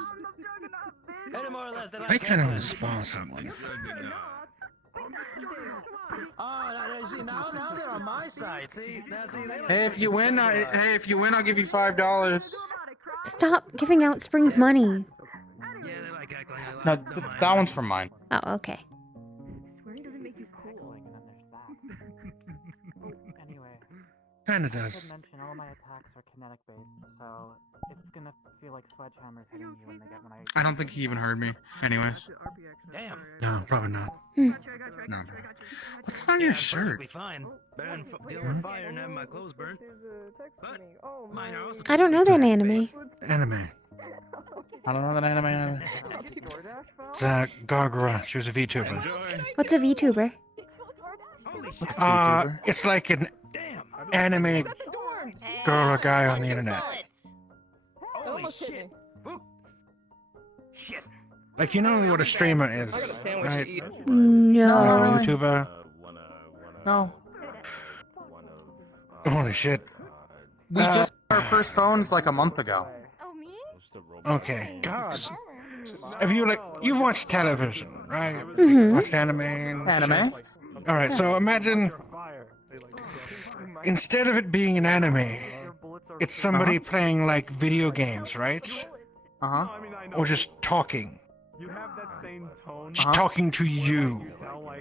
Any more or less than I kind of want to spawn someone. Oh, see, now they're on my side. See, they like Hey, if you win, I'll give you $5. Stop giving out Spring's money. Yeah, they like acting like No, that one's from mine. Oh, okay. Swearing doesn't make you cool. Anyway. Kinda I does. should mention all my attacks are kinetic based, so it's gonna feel like sledgehammers hitting you when I I don't think he even heard me. Anyways. Damn. No, probably not. No. What's on your shirt? Perfectly fine. Better than dealing with fire and having my clothes burnt. But mine are also. I don't know that anime. Anime. I don't know that anime either. It's Gargara. She was a VTuber. What's a VTuber? What's a VTuber? It's like an anime girl or guy on the internet. Holy shit. Like, you know what a streamer is, right? No. Like a YouTuber. No. Holy shit. We just got our first phones like a month ago. Okay. Have you you've watched television, right? Mhm. Watched anime and Anime? shit? Alright, so imagine instead of it being an anime, it's somebody playing like video games, right? Uh-huh. Or just talking. You have that same tone. Just talking to you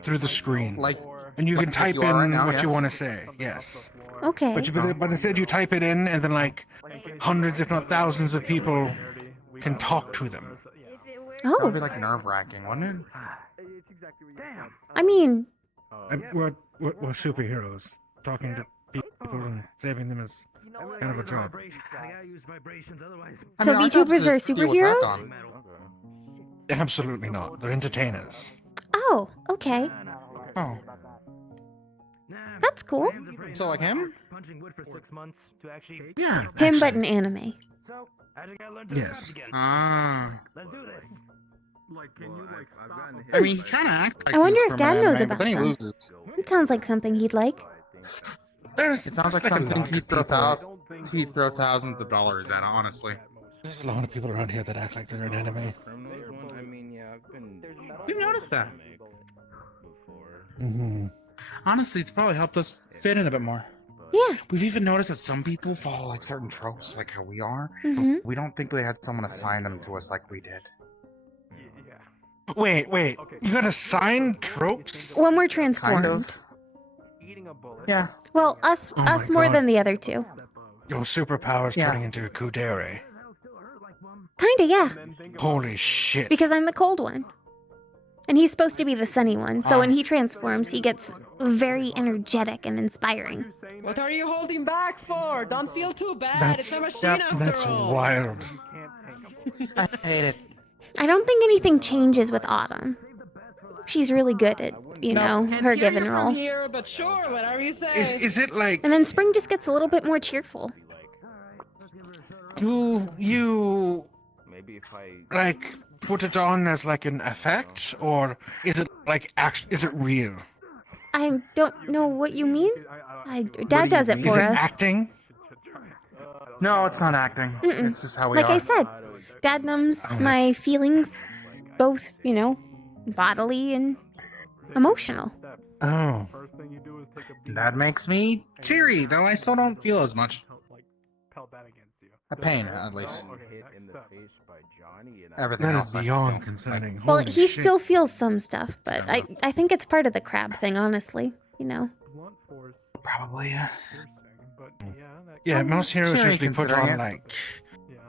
through the screen. Like, and you like can type you are right in now, what you yes. want to say. Yes. Okay. But instead you type it in and then like hundreds if not thousands of people can talk to them. That Oh. would be like nerve-wracking, wouldn't it? I mean, We're superheroes. Talking to people and saving them is kind of a job. I gotta use vibrations, otherwise. so I mean, our job's VTubers to are deal with that, superheroes? Don. Absolutely not. They're entertainers. Oh, okay. Oh. That's cool. So like him? Punching wood for 6 months to actually. Yeah. Him, but in anime. So I just gotta learn to Yes. again. Ah. Let's do this. Like, can you like stop? I mean, he kind of acts like I wonder he's if from an Dad knows anime, but about then he them. loses. It sounds like something he'd like. There's It sounds like a something lot of he'd throw thousands of dollars at, honestly. There's a lot of people around here that act like they're an anime. I mean, yeah, I've been. We've noticed that. Mm-hmm. Honestly, it's probably helped us fit in a bit more. Yeah. We've even noticed that some people follow like certain tropes, like how we are. Mhm. We don't think they had someone assign them to us like we did. Wait. You got assigned tropes? When we're Kind transformed. of. Yeah. Well, us Oh my us more God. than the other two. Your superpower's Yeah. turning into a kudere. Kinda, yeah. Holy shit. Because I'm the cold one. And he's supposed to be the sunny one, so when he transforms, he gets very energetic and inspiring. What are you holding back for? Don't feel too bad. It's a machine after That's all. wild. I hate it. I don't think anything changes with Autumn. She's really good at, her given role. Here, but sure, whatever you say. Is it like... And then Spring just gets a little bit more cheerful. Do you... like, put it on as like an effect? Or is it like, is it real? I don't know what you mean. Dad does it for us. Acting? No, it's not acting. Mm-mm. It's just how we like are. I said, Dad numbs my feelings, both, bodily and emotional. Oh. That makes me cheery, though I still don't feel as much. A pain, at least. Everything That else is I beyond feel. concerning. Well, Holy he shit. still feels some stuff, but I think it's part of the crab thing, honestly. Probably, yeah. Yeah, most heroes Sure, usually put considering on, it.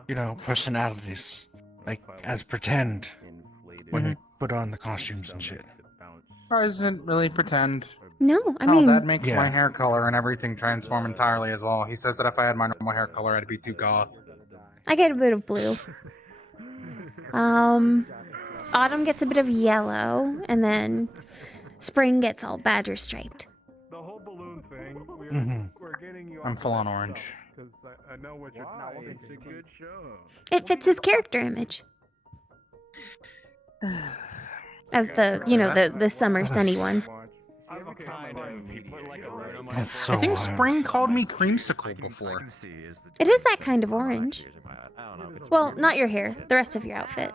like, personalities. Like, as pretend. When they put on the costumes and shit. Doesn't really pretend. No, I mean... that makes Yeah. my hair color and everything transform entirely as well. He says that if I had my normal hair color, I'd be too goth. I get a bit of blue. Autumn gets a bit of yellow, and then Spring gets all badger striped. The whole balloon thing, we're getting you I'm full on orange. because I know what you're It's a good show. It fits his character image. As the summer sunny one. That's so I think wild. Spring called me creamsicle before. It is that kind of orange. Well, not your hair, the rest of your outfit.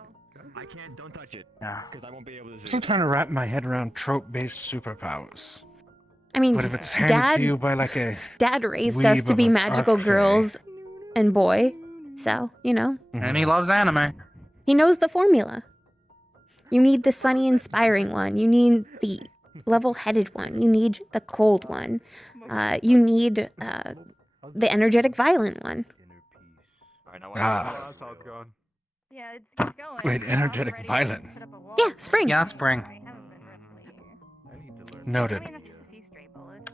I can't. Don't touch it. Yeah. Because I won't be able to. Still trying to wrap my head around trope-based superpowers. I mean, But if it's handed to you by like a... Dad raised us weeb to of be a- magical okay. girls and boy, so, And he loves anime. He knows the formula. You need the sunny, inspiring one. You need the level-headed one. You need the cold one. You need the energetic, violent one. Ah. That's how it's going. Yeah, it's going. Wait, energetic, violent. Yeah, Spring. Yeah, Spring. Noted.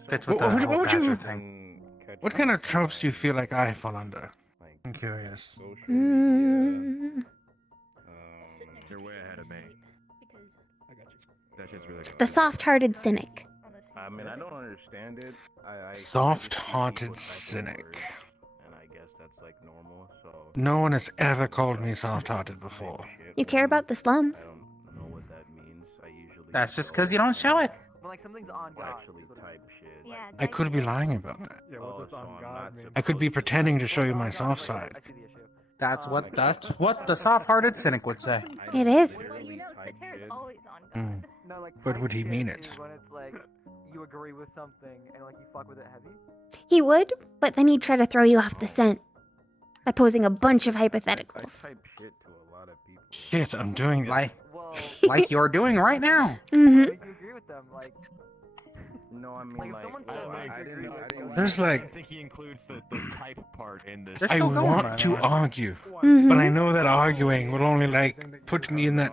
Fits with What- the what whole would you- badger thing. What kind of tropes do you feel like I fall under? I'm curious. You're way ahead of me. That shit's really good. The soft-hearted cynic. I mean, I don't understand it. Soft-hearted cynic. And I guess that's like normal. So No one has ever called me soft-hearted before. You care about the slums. That's just because you don't show it. But like something's on God. Yeah, I could be lying about that. Yeah, what's this on God mean? I could be pretending to show you my soft side. That's what the soft-hearted cynic would say. It is. Well, Sater's always on God. No, like, But would he mean it? When it's like you agree with something and like you fuck with it heavy. He would, but then he'd try to throw you off the scent by posing a bunch of hypotheticals. Shit, I'm doing it. Like you're doing right now. Mm-hmm. You agree with them, like. No, I mean, Like, if someone says I didn't. There's like... I think he includes the type part in this. They're I still going want right to now. argue, Mhm. but I know that arguing will only like put me in that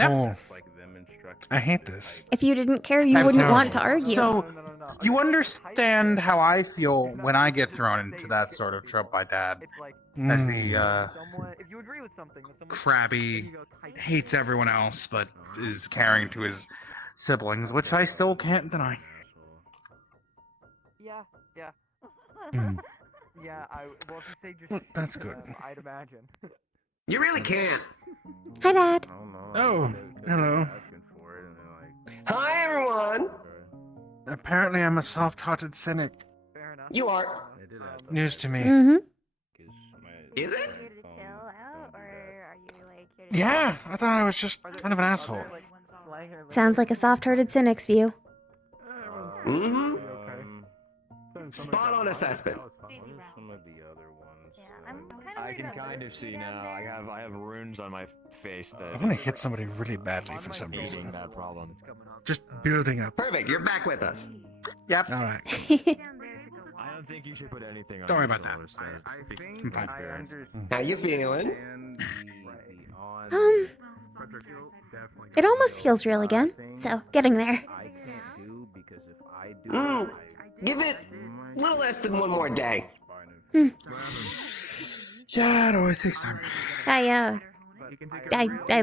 hole. I hate this. If you didn't care, you That's wouldn't terrible. want to argue. So, you understand how I feel when I get thrown into that sort of trope by Dad. As the Someone, if you agree with something, with someone crabby, hates everyone else, but is caring to his siblings, which I still can't deny. Yeah, yeah. Hmm. Yeah, well, if you say just Well, that's good. I'd imagine. You really can't. Hi, Dad. Oh, hello. Hi, everyone. Apparently I'm a soft-hearted cynic. Fair enough. You are. News to me. Mm-hmm. Is it? Yeah, I thought I was just kind of an asshole. Sounds like a soft-hearted cynic's view. Mm-hmm. Spot on assessment. I can kind of see now. I have runes on my face that. I'm gonna hit somebody really badly for some Causing reason. that problem. Just building up. Perfect. You're back with us. Yep. All right. I don't think you should put anything on. Don't worry your about that. shoulders there. I'm fine. How you feeling? It almost feels real again, so getting there. Give it a little less than one more day. Yeah, it always takes time. I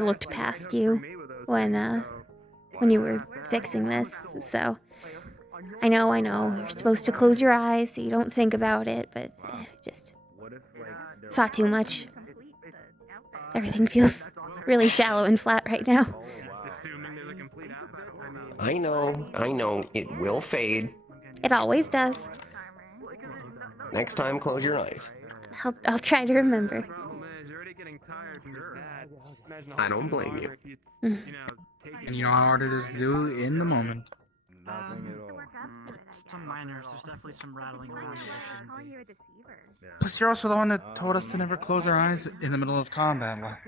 looked past you when you were fixing this, so I know, you're supposed to close your eyes so you don't think about it, but just saw too much. Everything feels really shallow and flat right now. I know, it will fade. It always does. Next time, close your eyes. I'll try to remember. I don't blame you. And you know how hard it is to do in the moment. Some minors, there's definitely some rattling around. Plus, you're also the one that told us to never close our eyes in the middle of combat.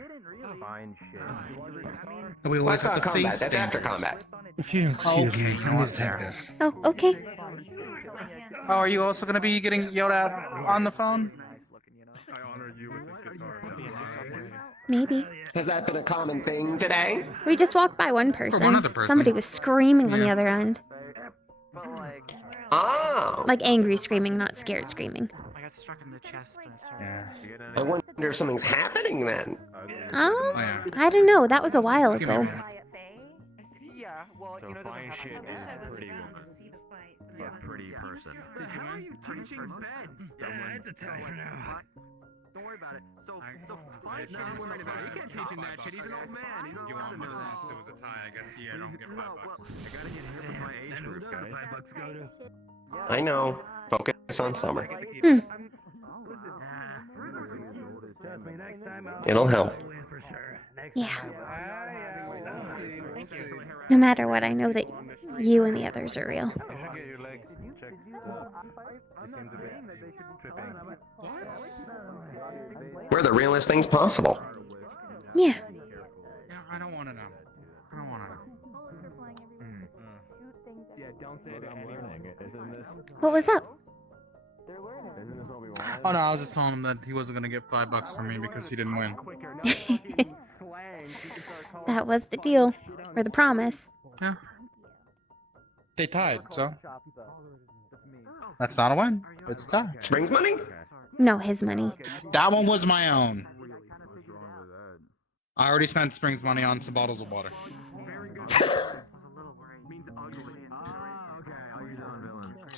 We always have to combat. face That's after dangers. combat. If you excuse me, you know I need what, to there. take this. Oh, okay. Oh, are you also going to be getting yelled at on the phone? Maybe. Has that been a common thing today? We just walked by one person. one other person. Somebody was screaming on the other end. Oh. Like angry screaming, not scared screaming. I got struck in the chest. I wonder if something's happening then. I don't know. That was a while ago. So fine shit is a pretty person. How are you teaching Ben? Yeah, it's a tie for now. Don't worry about it. So fine. No, I'm worried about it. He can't teach him that shit. He's an old man. He's You want me to say it was a tie? I guess I don't get $5. I gotta get here with my age group, guys. I know. Focus on summer. It'll help. Yeah. No matter what, I know that you and the others are real. We're the realest things possible. Yeah. I don't want to know. I don't want to know. What was up? Oh no, I was just telling him that he wasn't going to get $5 from me because he didn't win. That was the deal. Or the promise. Yeah. They tied, so. That's not a win. It's a tie. Springs money? No, his money. That one was my own. I already spent Spring's money on some bottles of water.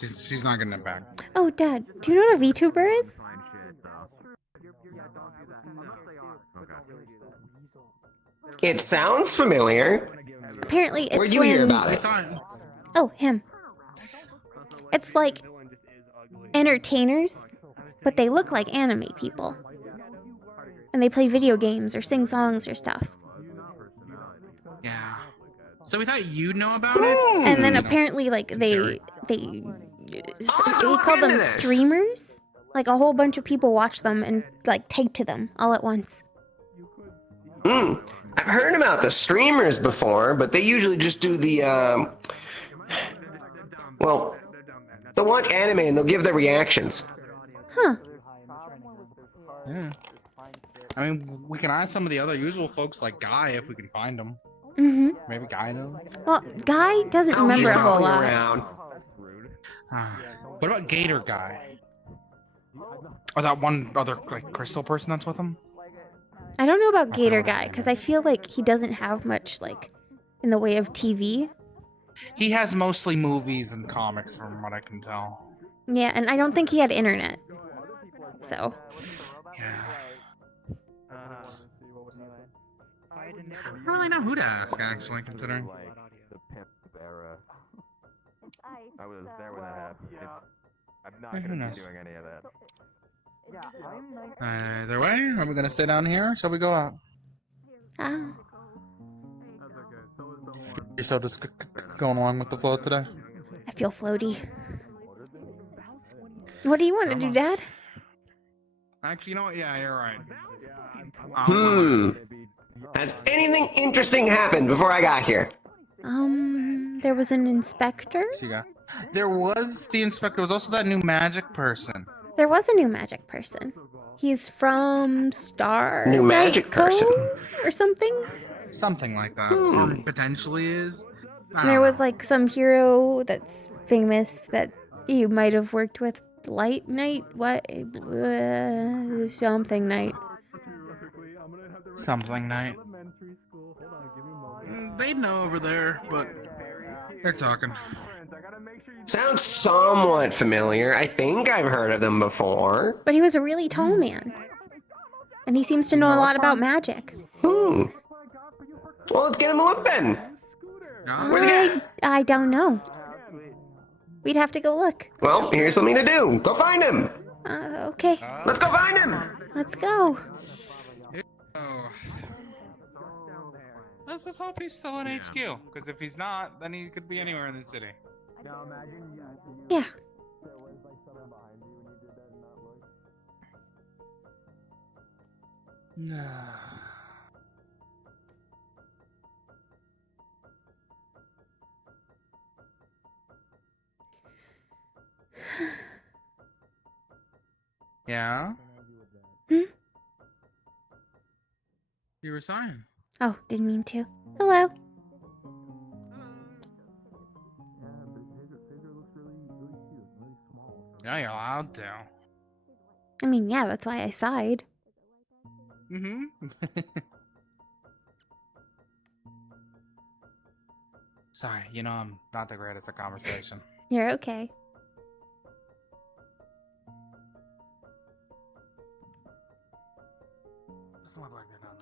She's not getting it back. Oh, Dad, do you know what a VTuber is? It sounds familiar. Apparently, it's Where'd you when... hear about it? Oh, him. It's like entertainers, but they look like anime people. And they play video games or sing songs or stuff. Yeah. So we thought you'd know about it? And then apparently, like, they call them streamers. Like, a whole bunch of people watch them and, like, tape to them all at once. I've heard about the streamers before, but they usually just do the, well, they'll watch anime and they'll give their reactions. Huh. Yeah. I mean, we can ask some of the other usual folks like Guy if we can find him. Mm-hmm. Maybe Guy knows. Well, Guy doesn't remember a whole lot. What about Gator Guy? Or that one other like crystal person that's with him? I don't know about Gator Guy, because I feel like he doesn't have much, like, in the way of TV. He has mostly movies and comics, from what I can tell. Yeah, and I don't think he had internet. So. I don't really know who to ask, actually, considering. I was there when that happened. I'm not Who gonna knows? be doing any of that. Either way, are we gonna stay down here or shall we go out? You're so just going along with the flow today? I feel floaty. What do you want to do, Dad? Actually, you know what? Yeah, you're right. Has anything interesting happened before I got here? There was an inspector? There was the inspector. There was also that new magic person. There was a new magic person. He's from Star New magic person. or something? Something like that. Or potentially is. I don't There was know. like some hero that's famous that you might have worked with. Light Knight? What? Something Knight. Something night. They know over there, but they're talking. Sounds somewhat familiar. I think I've heard of them before. But he was a really tall man. And he seems to know a lot about magic. Well, let's get him a look then. Where's he at? I don't know. We'd have to go look. Well, here's something to do. Go find him. Okay. Let's go find him. Let's go. Oh. Let's just hope he's still in HQ. Because if he's not, then he could be anywhere in the city. Yeah. No. Yeah? Hmm? You were saying. Oh, didn't mean to. Hello. Yeah, you're allowed to. I mean, yeah, that's why I sighed. Mm-hmm. Sorry, I'm not the greatest at conversation. You're okay. Doesn't look like they're down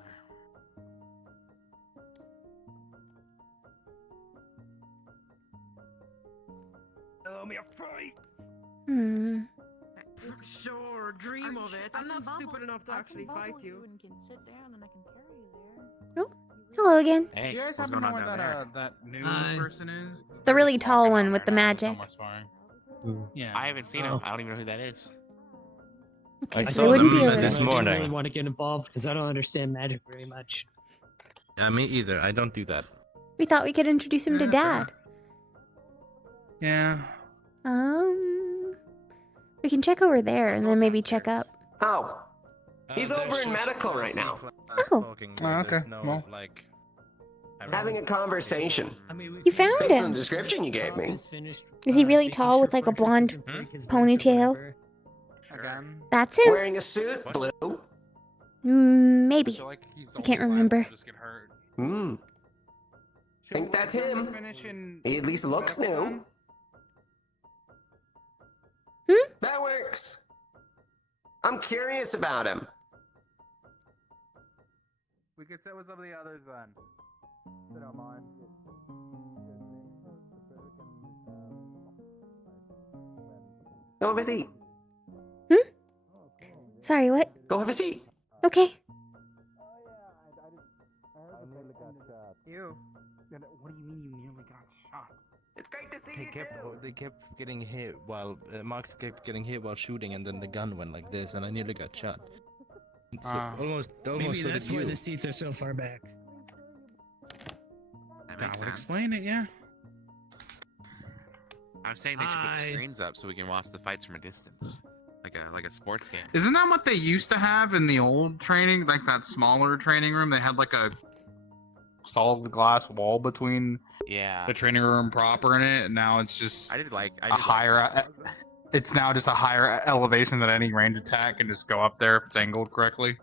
there. Allow me a fight. Sure, dream of it. I'm not stupid enough to actually fight you. Oh, hello again. Hey, you guys happen to know where that new person is? The really tall one with the magic. Yeah. I haven't seen him. I don't even know who that is. Okay, I so saw they wouldn't them be this over morning. I there. didn't really want to get involved because I don't understand magic very much. Yeah, me either. I don't do that. We thought we could introduce him to Dad. Yeah. We can check over there and then maybe check up. Oh. He's over in medical right now. Oh. Okay. Well. Having a conversation. You found Based on him. the description you gave me. Is he really tall with like a blonde ponytail? Again? That's him. Wearing a suit, blue. Maybe. I can't remember. Think that's him. He at least looks new. That works. I'm curious about him. We could sit with some of the others then. If you don't mind. Go have a seat. Sorry, what? Go have a seat. Okay. You. What do you mean you nearly got shot? It's great to see They kept getting hit while Max kept getting hit while shooting, and then the gun went like this, and I nearly got shot. So almost Maybe so that's did why you. the seats are so far back. That would explain it, yeah. I was saying they should put screens up so we can watch the fights from a distance, like a sports game. Isn't that what they used to have in the old training, like that smaller training room? They had like a solid glass wall between the training room proper in it, and now it's just it's now just a higher elevation that any range attack can just go up there if it's angled correctly.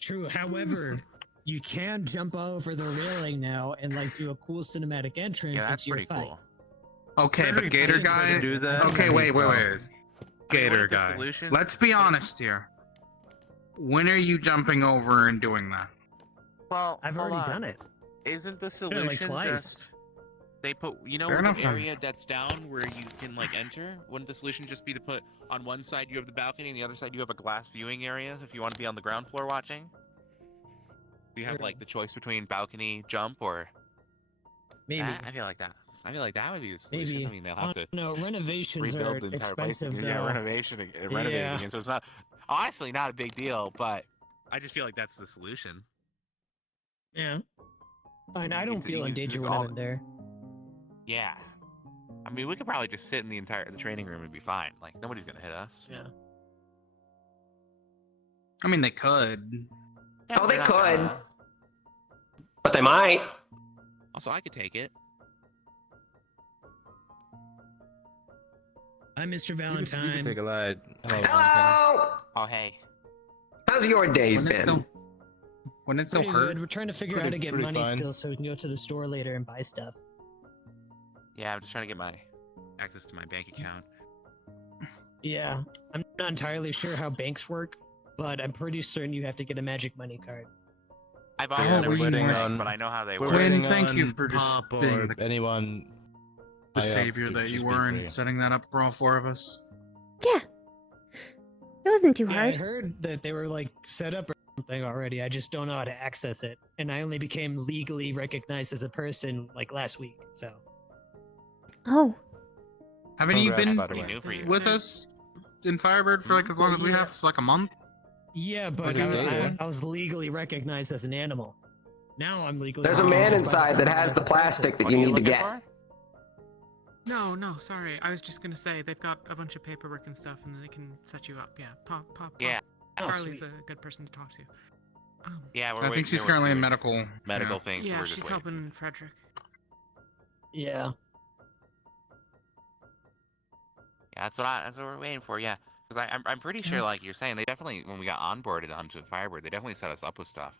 True. However, you can jump over the railing now and like do a cool cinematic entrance. Yeah, that's into your pretty fight. cool. Okay, but Gator guy. Okay, wait. Gator guy. Let's be honest here. When are you jumping over and doing that? Well, I've already done it. Isn't the like solution twice. just they put Fair enough, the then. area that's down where you can like enter? Wouldn't the solution just be to put on one side you have the balcony and the other side you have a glass viewing area if you want to be on the ground floor watching? Do you have like the choice between balcony jump or Maybe. I feel like that. I feel like that would be the solution. Maybe. I mean, they'll have to No, renovations are rebuild the entire place. expensive Again. though. Yeah, renovating Yeah. again. So it's not honestly not a big deal, but I just feel like that's the solution. Yeah. And I don't feel in danger when I'm in there. Yeah. I mean, we could probably just sit in the training room and be fine. Like nobody's gonna hit us. Yeah. I mean, they could. Oh, they could. But they might. Also, I could take it. I'm Mr. You Valentine. can take a ride. Hello! Oh, hey. How's your days been? When it's so Pretty hurt. good. We're trying to figure out how to get money still so we can go to the store later and buy stuff. Yeah, I'm just trying to get my access to my bank account. Yeah, I'm not entirely sure how banks work, but I'm pretty certain you have to get a magic money card. I've Oh, already we're never waiting used on- it, but I know how they We're work. waiting thank you on for just Pop or being the- anyone. The high up savior to that you just be were free. and setting that up for all four of us. Yeah. It wasn't too Yeah, I hard. heard that they were like set up or something already. I just don't know how to access it, and I only became legally recognized as a person like last week. So. Oh. Haven't you been Pretty new for you. with us in Firebird for like as long as we have? It's like a month? Yeah, but I was legally recognized as an animal. Now I'm legally. There's a man recognized by inside that has the plastic that What you are you need to looking get. for? No, sorry. I was just gonna say they've got a bunch of paperwork and stuff, and they can set you up. Yeah, Pop. Yeah. Oh, Carly's sweet. a good person to talk to. Yeah, we're I think waiting- she's we're currently in doing medical. medical yeah. things. so Yeah, we're just she's waiting. helping Frederick. Yeah. Yeah, that's what we're waiting for. Yeah, because I'm pretty sure, like you're saying, they definitely when we got onboarded onto Firebird, they definitely set us up with stuff.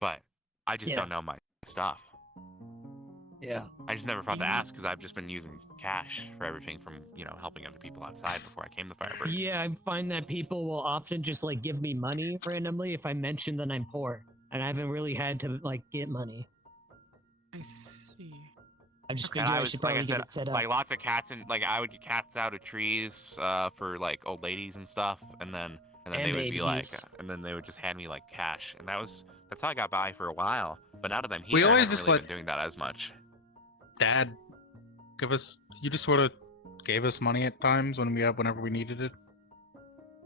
But I just Yeah. don't know my stuff. Yeah. I just never thought to ask because I've just been using cash for everything from helping other people outside before I came to Firebird. Yeah, I find that people will often just like give me money randomly if I mention that I'm poor, and I haven't really had to like get money. I see. I just And figured I I was, should like probably I get said, it set up. like lots of cats and like I would get cats out of trees for like old ladies and stuff, and then they would be like, babies. and then they would just hand me like cash, and that's how I got by for a while. But now that I'm here, We I always haven't just really let- been doing that as much. Dad, you just sort of gave us money at times whenever we needed it,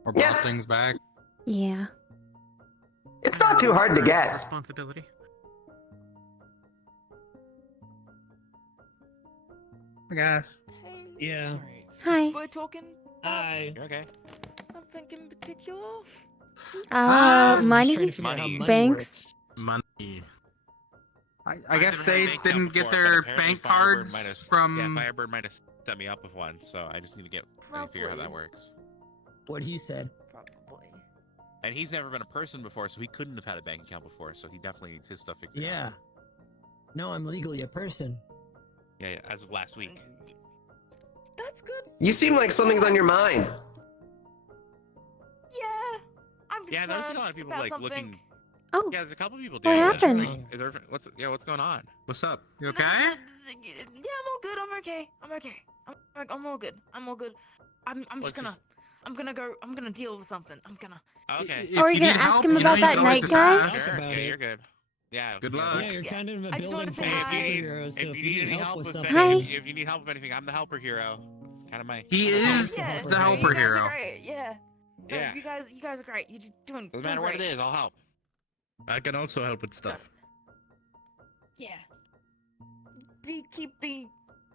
or brought things back. Yeah. It's not too hard to get. Responsibility. I guess. Yeah. Hi. We're talking Hi. You're okay. something in particular. Money? Banks? Money. I guess haven't had a they bank account didn't get before, their but apparently bank Firebird cards might have- from. Yeah, Firebird might have set me up with one, so I just need to figure out how that works. What he said. Probably. And he's never been a person before, so he couldn't have had a bank account before, so he definitely needs his stuff figured out. Yeah. No, I'm legally a person. Yeah, as of last week. That's good. You seem like something's on your mind. Yeah. I'm Yeah, there's a concerned lot of people about like something. looking. Oh. Yeah, there's a couple people What doing that. happened? Is there what's going on? What's up? You okay? Yeah, I'm all good. I'm okay. I'm all good. I'm all good. I'm Let's just gonna I'm gonna deal with something. I'm gonna. Okay. Or are you gonna ask him about that night guy? Sure. About Yeah, it. you're good. Yeah. Good yeah, luck. Yeah, you're kind of a I just building wanted to for say a hi. superhero, so if you need help with something. Hi. If you need help with anything, I'm the helper hero. It's kind of my. He is Yeah, the helper you guys hero. Are great. Yeah. No, Yeah. You guys are great. You're doing. Doesn't matter what it is, I'll help. I can also help with stuff. Yeah. Keep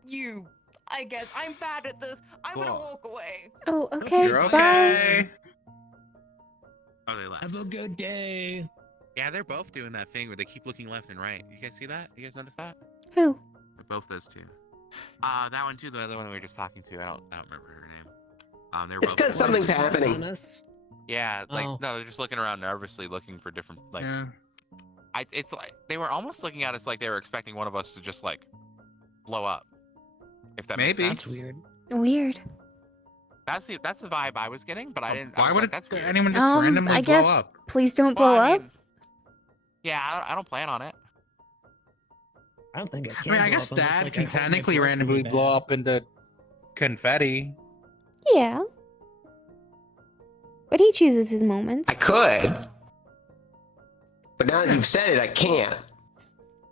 you. I guess I'm bad at this. I'm gonna Cool. walk away. Oh, okay. You're Bye. okay. Oh, they left. Have a good day. Yeah, they're both doing that thing where they keep looking left and right. You guys see that? You guys notice that? Who? They're both those two. That one too. The other one we were just talking to. I don't remember her name. They were It's both 'cause something's What's happening. on us? Yeah, like Oh. no, they're just looking around nervously, looking for different like. Yeah. It's like they were almost looking at us like they were expecting one of us to just like blow up. If that Maybe. makes That's sense. weird. Weird. That's the vibe I was getting, but I didn't. I Why was would like, that's weird. anyone just randomly I blow guess up? please don't Well, blow I up. mean, yeah, I don't plan on it. I don't think I I can. mean, I blow guess up unless, Dad like, I can hold my technically breath really randomly bad. blow up into confetti. Yeah. But he chooses his moments. I could. But now that you've said it, I can't.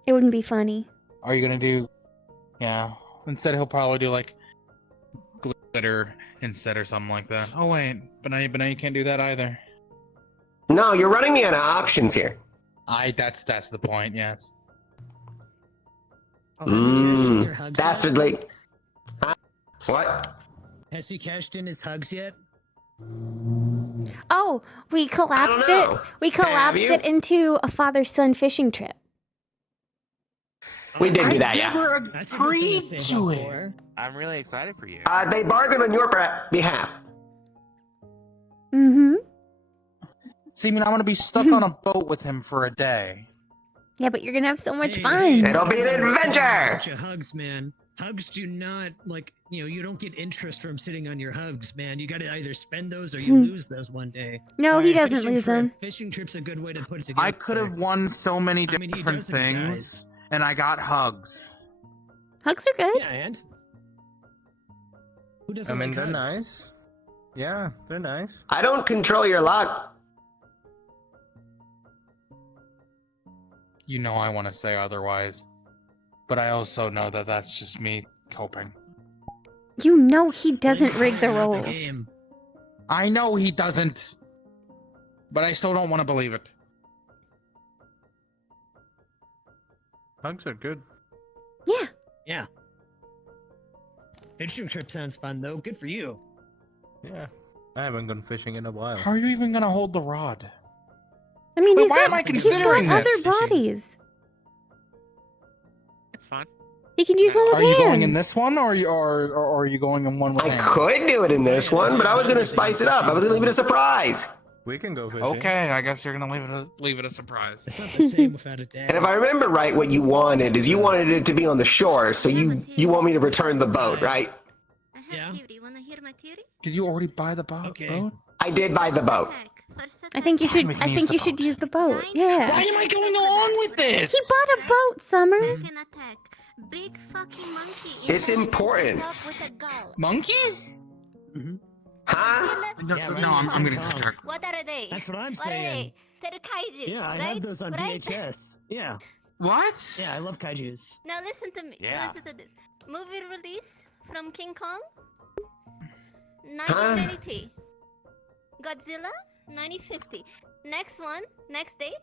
It wouldn't be funny. Are you gonna do? Yeah. Instead, he'll probably do like glitter instead or something like that. Oh wait, but now you can't do that either. No, you're running me out of options here. That's the point. Yes. Oh, has he cashed in your hugs yet? Dastardly. What? Has he cashed in his hugs yet? Oh, we collapsed know. it. We collapsed you? it into a father-son fishing trip. We did do I that, yeah. never That's a good thing agreed say to about it. war. I'm really excited for you. They bargained on your behalf. Mm-hmm. See, I mean, I'm gonna be stuck on a boat with him for a day. Yeah, but you're gonna have so much Hey, fun. It'll be an adventure! Bunch of hugs, man. Hugs do not, like, you don't get interest from sitting on your hugs, man. You gotta either spend those or you lose those one day. No, he doesn't Fishing lose them. Fishing trip's a good way to put it together. I could have won so many I mean, he different does if he things, and I got hugs. Hugs are good. Yeah, and? Who I doesn't mean, like they're hugs? nice. Yeah, they're nice. I don't control your luck. You know I want to say otherwise, but I also know that that's just me coping. You know he doesn't rig the rolls. I know he doesn't, but I still don't want to believe it. Hugs are good. Yeah. Yeah. Fishing trip sounds fun, though. Good for you. Yeah. I haven't gone fishing in a while. How are you even gonna hold the rod? I mean, But he's why got, am I he's considering got this? other bodies. It's fun. He can use one with Are you hands. going in this one, or are you going in one with I hands? could do it in this one, but I was gonna spice it up. I was gonna leave it a surprise. We can go fishing. Okay, I guess you're gonna leave it a surprise. It's not the same without a dad. And if I remember right, what you wanted is you wanted it to be on the shore, so you want me to return the boat, right? Yeah. Did you already buy the boat? Okay. I did buy the boat. I think you should. We can I use think the you should boat. use the boat. Yeah. Why am I going along with this? He bought a boat, Summer. Big fucking monkey. It's important. Monkey? Huh? No, Yeah, no, I'm getting sidetracked. What are they? That's what I'm What are saying. they? They're kaiju, Yeah, I right? have those on Right? VHS. Yeah. What? Yeah, I love kaijus. Now listen to me. Yeah. Listen to this. Movie release from King Kong. 1990. Godzilla. 1950. Next one. Next date.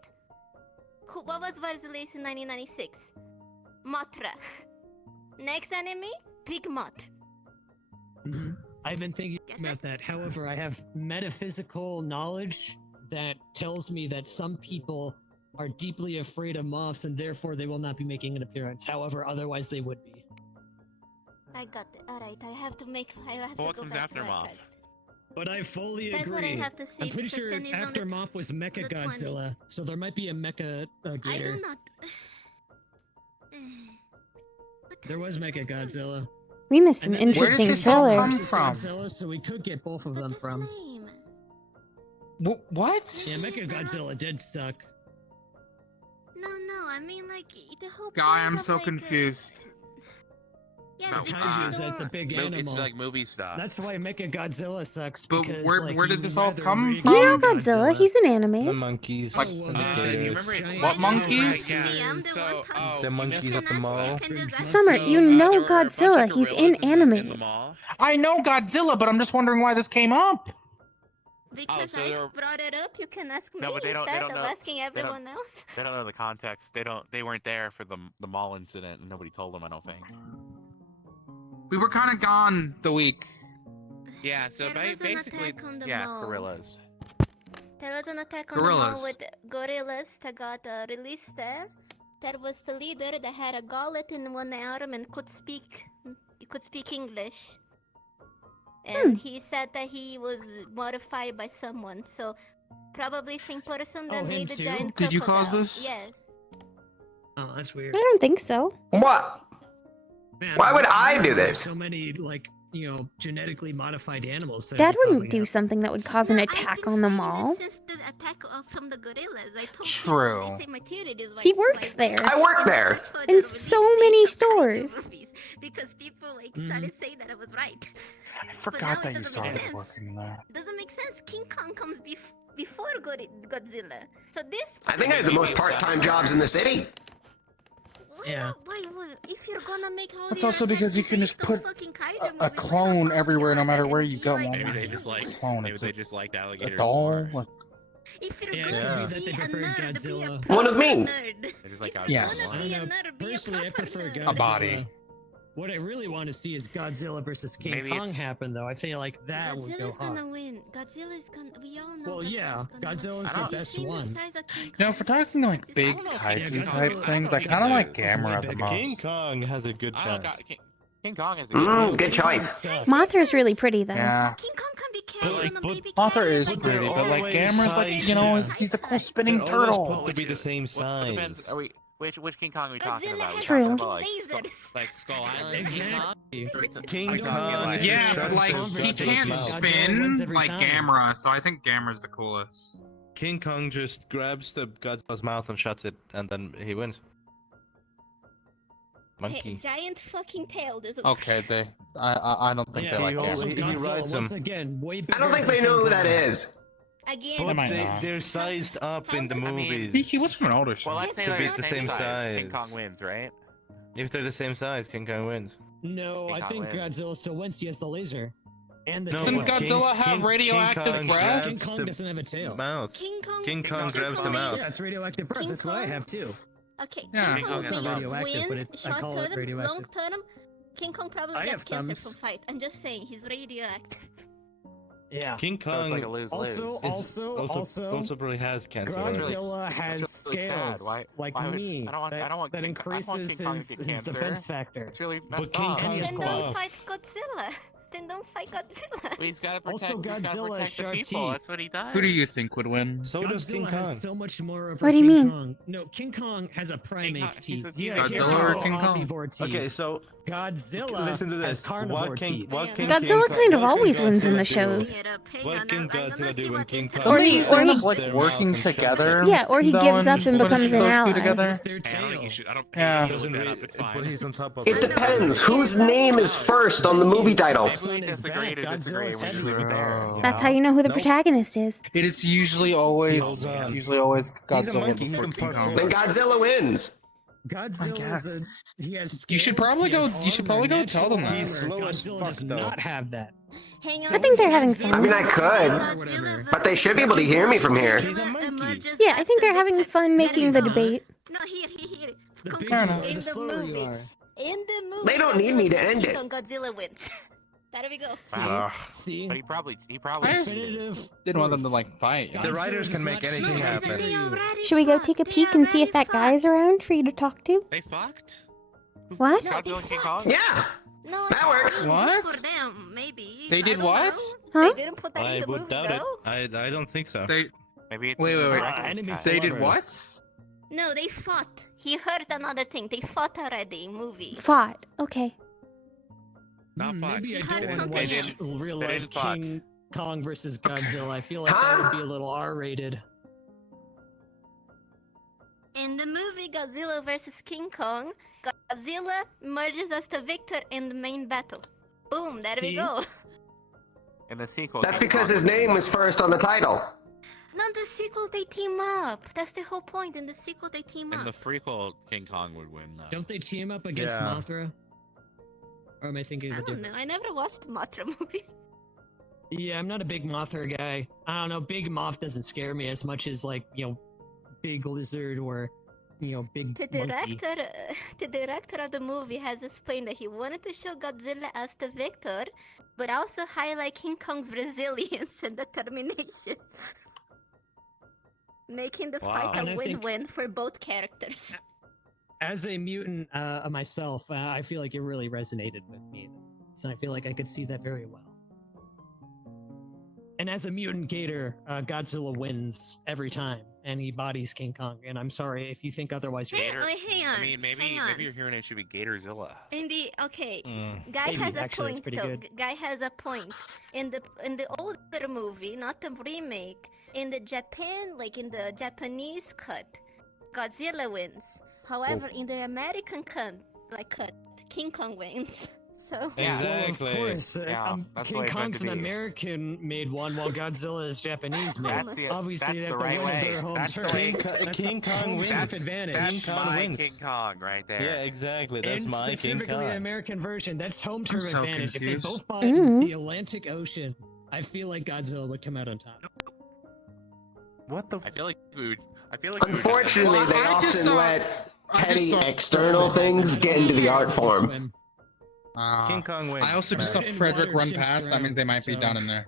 What was released in 1996? Mothra. Next enemy. Big Moth. I've been thinking about that. However, I have metaphysical knowledge that tells me that some people are deeply afraid of moths and therefore they will not be making an appearance. However, otherwise they would be. I got it. Alright, I have to What go comes back after to Moth? archives. But I fully That's what I agree. have to see, I'm pretty because sure then he's on after the Moth was Mecha Godzilla, so there might be a Mecha I Gator. do not. There was Mecha Godzilla. We missed some And then there's interesting this all come fillers. from? Godzilla, so we could get both of them from. What? Yeah, Mecha Godzilla did suck. No, I mean like the whole. Guy, point I'm of, so like, confused. Yes, About because Kaijus, you that's a don't- big It's animal. like movie stuff. That's why Mecha Godzilla sucks. But Because, where like, did you this all rather come rig from? You know Mecha Godzilla. He's an The anime. monkeys, Like, the you gators, What monkeys? the monkeys at the mall. Summer, you know Godzilla. He's in animes. I know Godzilla, but I'm just wondering why this came up. Because so I they're- brought it up, you can ask me No, but they don't. They instead don't of know. asking everyone else. They don't know the context. They weren't there for the mall incident, and nobody told them. I don't think. We were kind of gone the week. Yeah. So There was an basically, attack on the yeah, mall. gorillas. There was an attack on the Gorillas. mall with gorillas that got released there. There was the leader that had a gullet in one arm and could speak English. And he said that he was modified by someone, so probably same person that Oh, made the him too? giant Did you crocodile. cause this? Yes. Oh, that's weird. I don't think so. What? Man, Why would I there's do this? So many, like, genetically modified animals. So Dad you wouldn't probably do something that would cause an attack on the mall. Since the attack from the gorillas, I told True. people, they say my theory is He white works spider. there. I work there. In so many stores. Because people Mm-hmm. started saying that I was right. I now forgot it that you doesn't make started sense. working there. Doesn't make sense. King Kong comes before Godzilla. So this. I think I have the most part-time jobs in the city. Yeah. Why? If you're gonna make all That's the also because you can just put a clone everywhere, no matter where you go. Maybe they just like. Clone. Maybe It's they a just liked alligators. doll. Like, If you're Yeah, gonna it could be that they be a preferred nerd, Godzilla. be a One of me. nerd. They just like If Yes. you're gonna I be don't a know. nerd, be Personally, I a proper prefer nerd. Godzilla. A body. What I really want to see is Godzilla versus King Maybe Kong it's- happen, though. I feel like that would go Godzilla's gonna hard. win. Godzilla's gonna. We all know. Well, yeah, Godzilla's Have the you best seen one. the size of King You know, if we're talking like big kaiju type things, I kind of like Gamera the King most. Kong has a good I don't chance. got King Kong is a good Good choice. Mothra's really pretty though. Yeah. King Kong can be carried on a baby Mothra is carriage. pretty, but like always Gamera's like, you know, he's the cool spinning They're always turtle. supposed to be the same Depends. size. Are we? Which King Kong are we talking Godzilla about? Are we has True. talking about, like, lasers. like Skull Island? Exactly. King Kong, Kong. Yeah, but like Shuts he his can't mouth. spin every like time. Gamera, so I think Gamera's the coolest. King Kong just grabs the Godzilla's mouth and shuts it, and then he wins. Hey, Monkey. giant fucking tail. There's a Okay, I don't think Yeah, they like also Gamera. he Godzilla, rides once them. again, way I bigger don't think than they know King who that Kong. is. again. They might But not. they're sized up How in the does- I mean, movies. He was from an older show. Well, let's say Could be they're the same size. King Kong wins, right? If they're the same size, King Kong wins. No, King I Kong think wins. Godzilla still wins. He has the laser. And the No, tail. Doesn't but Godzilla have radioactive Kong breath? King grabs Kong the doesn't have a tail. mouth. King Kong. King Kong King grabs the Kong mouth. wins. Yeah, it's radioactive breath. King That's what I Kong- have too. Okay, Yeah. King Kong It's not may radioactive, win but I short call it term, radioactive. long term. King Kong probably I gets have cancer thumbs. from fight. I'm just saying, he's radioactive. Yeah. King So it's Kong like a lose-lose. also probably has cancer. Godzilla That's has really sad. scales Why would- me I don't want that, King Kong- that I don't increases want King Kong to get his cancer. defense factor. It's really But messed King up. Kong's Then claws. don't fight Godzilla. Then don't fight Godzilla. Well, he's got to protect. Also, he's gotta Godzilla has protect the sharp people. teeth. That's what he does. Who do you think would win? So does King Godzilla Kong. has so much more over What do you King mean? Kong. No, King Kong has a primate's he's teeth. a- he's a Godzilla or King Kong? Omnivore teeth. Okay, so Godzilla listen to has this. carnivore teeth. Godzilla kind of always wins in the shows. What can Godzilla do when King Kong? Or he- They end he- up like working together. Yeah, or he though, gives up and when becomes an those two ally. together. With their tail. Yeah. Doesn't really, but he's on top of It depends. Whose name is first on the movie title? Maybe we disagree to disagree. We just leave it there. That's how you know who the protagonist is. It is usually always Holds on. Godzilla monkey, he before can King park Kong. Then Godzilla wins. Godzilla is a. He has. You should scales, probably he has go- you should armor, probably go tell them natural that. He's slow armor. as Godzilla fuck, does though. not have that. Hang I think they're having fun. I mean, I could, Godzilla but they should be able to hear me from here. He's a monkey. emerges Yeah, I as think the they're having victor. fun making the That is debate. No, here. The Come bigger on, you are, in the the slower you movie. are. In the movie. They don't need me to Godzilla end versus it. King Kong, Godzilla wins. There we go. See? But he probably. Definitive. Didn't want them to like fight. The writers can make anything happen. Should we go take a peek and see if that guy's around for you to talk to? They fucked. What? Godzilla and King Kong. Yeah, No, that works. What? For them, maybe. They I did don't what? know. Huh? They didn't put that I in the would movie, doubt it. though. I don't think so. They Maybe it's wait. Enemy They did lovers. what? No, they fought. He heard another thing. They fought already in movie. Fought. Okay. Not fucked. Maybe I Had don't want to something watch else. real They life didn't fuck. King Kong versus Godzilla. I feel like that would be a little R-rated. In the movie Godzilla vs. King Kong, Godzilla emerges as the victor in the main battle. Boom, there we See? go. In the sequel. That's King because Kong his would name win. was first on the title. Not the sequel, they team up. That's the whole point. In the sequel, they team In up. the prequel, King Kong would win. Though. Don't they team up against Yeah. Mothra? Or am I thinking I of a don't different? know. I never watched the Mothra movie. Yeah, I'm not a big Mothra guy. I don't know. Big Moth doesn't scare me as much as big lizard or big The monkey. director of the movie has explained that he wanted to show Godzilla as the victor, but also highlight King Kong's resilience and determination. Making the Wow. fight And a I think- win-win for both characters. As a mutant myself, I feel like it really resonated with me. So I feel like I could see that very well. And as a mutant gator, Godzilla wins every time, and he bodies King Kong. And I'm sorry if you think otherwise. You're Gator. hang on, I mean, maybe hang on. your hearing name should be Gatorzilla. In the guy Maybe, has a actually, it's point pretty though. good. Guy has a point. In the older movie, not the remake, in the Japan, like in the Japanese cut, Godzilla wins. However, in the American cut, King Kong wins. So Exactly. Of course, Yeah, that's the King way it's meant Kong's to an be. American made one, while Godzilla is Japanese made. That's the- Obviously, that's they the have right to win way. their home That's the turf. way- That's King the Kong home wins. turf advantage. King That's Kong my wins. King Kong right there. Yeah, exactly. That's And my King specifically the Kong. American version. That's home turf so advantage. If they confused. both fight Mm. the Atlantic Ocean, I feel like Godzilla would come out on top. What the? I feel like we would. I feel like we would just- Unfortunately, they I just often saw- let I just petty saw- external things get into the art form. King Kong wins. I also just saw Right. Frederick Water run sinks past. That means they might be so- down in there.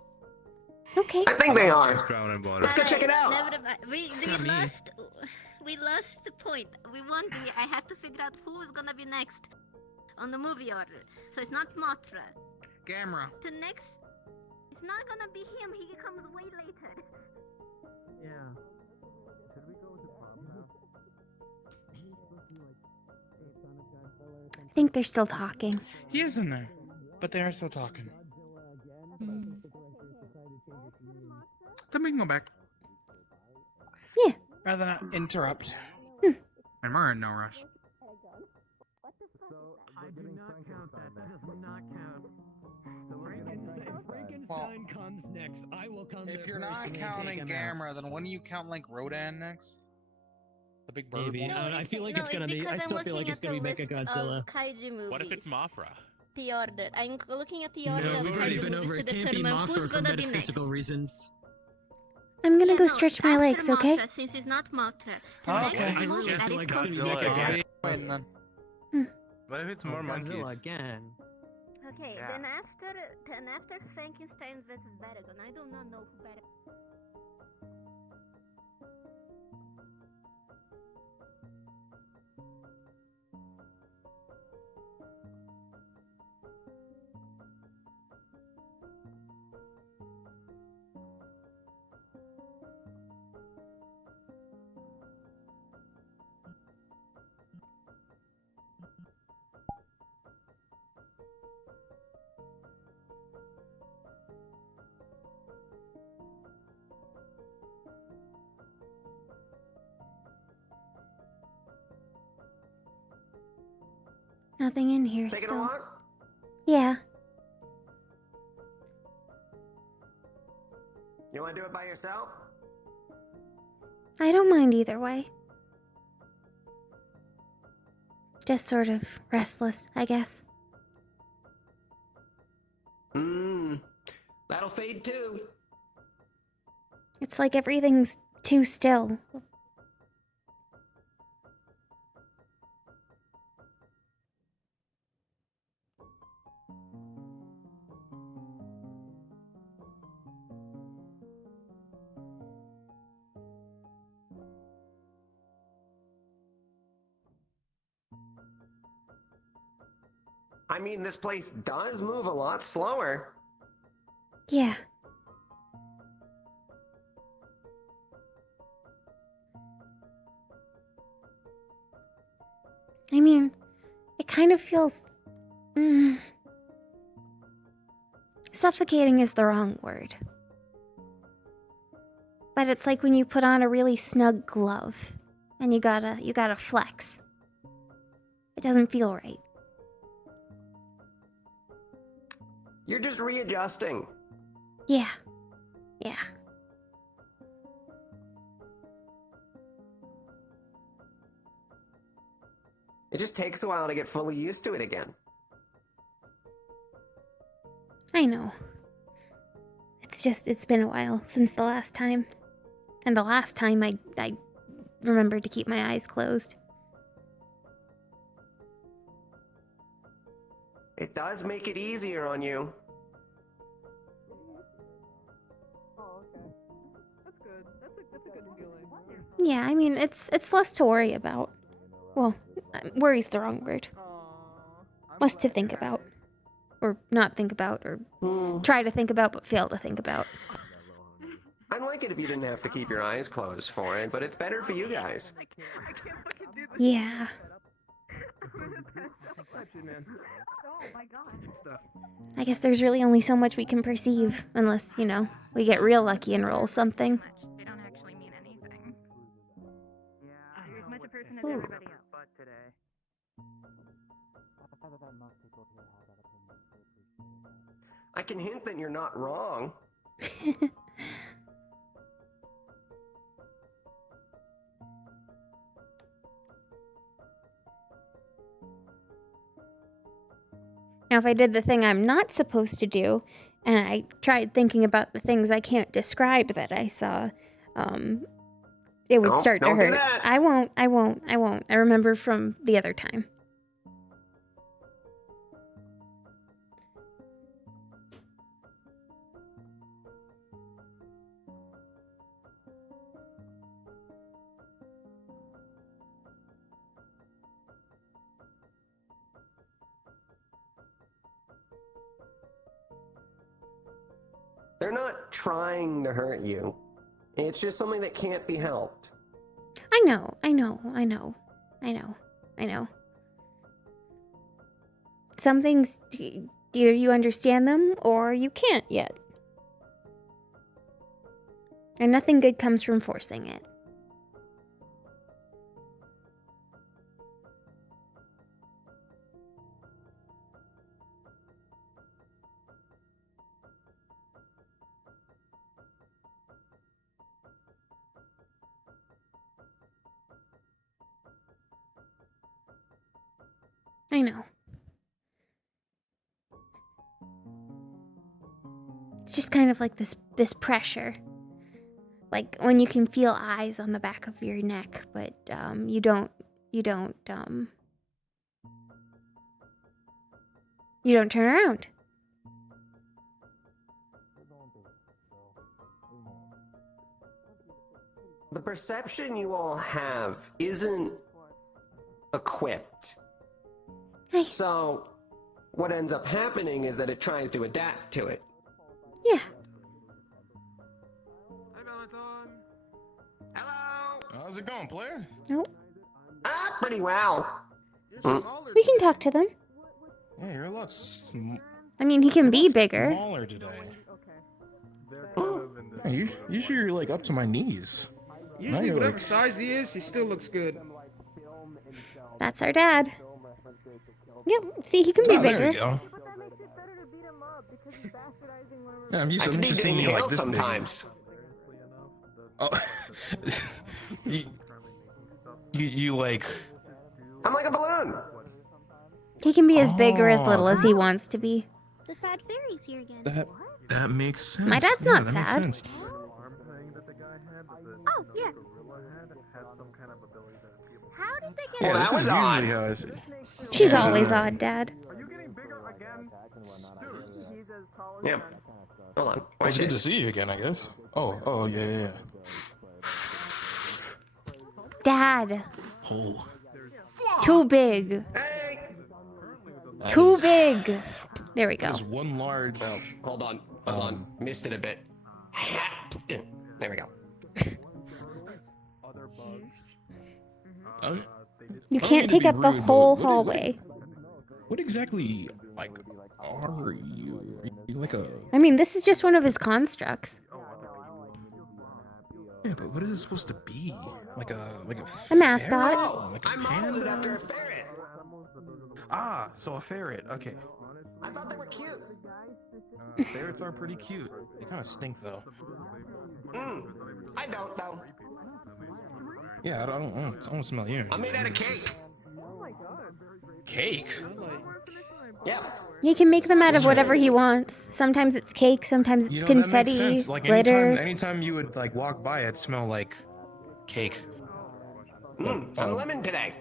Okay. I think they are. Drown in water. Let's go check it out. Never mind. We not me. lost the point. We won the. I have to figure out who's gonna be next on the movie order. So it's not Mothra. Gamera. The next. It's not gonna be him. He comes way later. Yeah. Should we go with the prom now? I think they're still talking. He is in there, but they are still talking. Then we can go back. Yeah. Rather than not interrupt. And we're in no rush. I do not count that. That does not count. Frankenstein comes next. I will come If there you're first not and then counting take him out. Gamera, then wouldn't you count like Rodan next? The big bird Maybe. one? I feel like No, it's gonna be. because I I'm still feel like looking it's at gonna be the list Mechagodzilla. of kaiju movies. What if it's Mothra? The order. I'm looking at the order No, of we've kaiju already been movies over. to It can't be determine Mothra who's for gonna be next. metaphysical reasons. I'm gonna Yeah, go no, stretch my after legs, okay? Mothra, since it's not Mothra. The Oh, next okay. I movie really that feel is like it's gonna be considered. Mechagodzilla. What if it's more monkeys? Godzilla again. Okay, Yeah. then after Frankenstein versus Baragon, I do not know who better. Nothing in here Taking a still. walk? Yeah. You want to do it by yourself? I don't mind either way. Just sort of restless, I guess. That'll fade too. It's like everything's too still. I mean, this place does move a lot slower. Yeah. I mean, it kind of feels... suffocating is the wrong word. But it's like when you put on a really snug glove and you gotta flex. It doesn't feel right. You're just readjusting. Yeah. Yeah. It just takes a while to get fully used to it again. I know. It's been a while since the last time. And the last time I remembered to keep my eyes closed. It does make it easier on you. Oh, okay. That's good. That's a good feeling. Yeah, I mean, it's less to worry about. Well, worry's the wrong word. Less to think about. Or not think about, or try to think about but fail to think about. I'd like it if you didn't have to keep your eyes closed for it, but it's better for you guys. Yeah. Oh my god. I guess there's really only so much we can perceive, unless, you know, we get real lucky and roll something. They don't actually mean anything. You're as much a person as everybody else. But today. I can hint that you're not wrong. Now, if I did the thing I'm not supposed to do, and I tried thinking about the things I can't describe that I saw, it would No, start to don't do hurt. that. I won't. I remember from the other time. They're not trying to hurt you. It's just something that can't be helped. I know. Some things, either you understand them or you can't yet. And nothing good comes from forcing it. I know. It's just kind of like this pressure. Like when you can feel eyes on the back of your neck, but you don't turn around. The perception you all have isn't equipped. So, what ends up happening is that it tries to adapt to it. Yeah. How's it going, player? Nope. Pretty well. We can talk to them. Yeah, you're a lot I mean, he can be bigger. smaller today. Yeah, usually you're like up to my knees. Usually, whatever size he is, he still looks good. That's our dad. Yep. See, he can be bigger. There we go. Yeah, I'm used to seeing you like this sometimes. Big. Oh, you like? I'm like a balloon. He can be as big or as little as he wants to be. The sad fairy's here again. That makes sense. My dad's not sad. Oh, yeah. How did they get Yeah, that this was is odd. usually how I see. She's always odd, Dad. Yeah. Hold on. Well, Watch it's good to this. see you again, I guess. Oh, yeah. Dad. Oh. Too big. Too big. There we go. There's one large. Oh, hold on. Missed it a bit. There we go. You can't take up the whole hallway. What exactly, like, are you? Are you like a? I mean, this is just one of his constructs. Yeah, but what is it supposed to be? Like a A mascot. Oh, like a I modeled it after a ferret. Ah, so a ferret. Okay. I thought they were cute. Ferrets are pretty cute. They kind of stink though. I don't though. Yeah, I don't smell you. I'm made out of cake. Cake? Yeah. He can make them out of whatever he wants. Sometimes it's cake, sometimes it's You know, that makes confetti, sense. Like glitter. anytime you would like walk by, it'd smell like cake. I'm lemon today.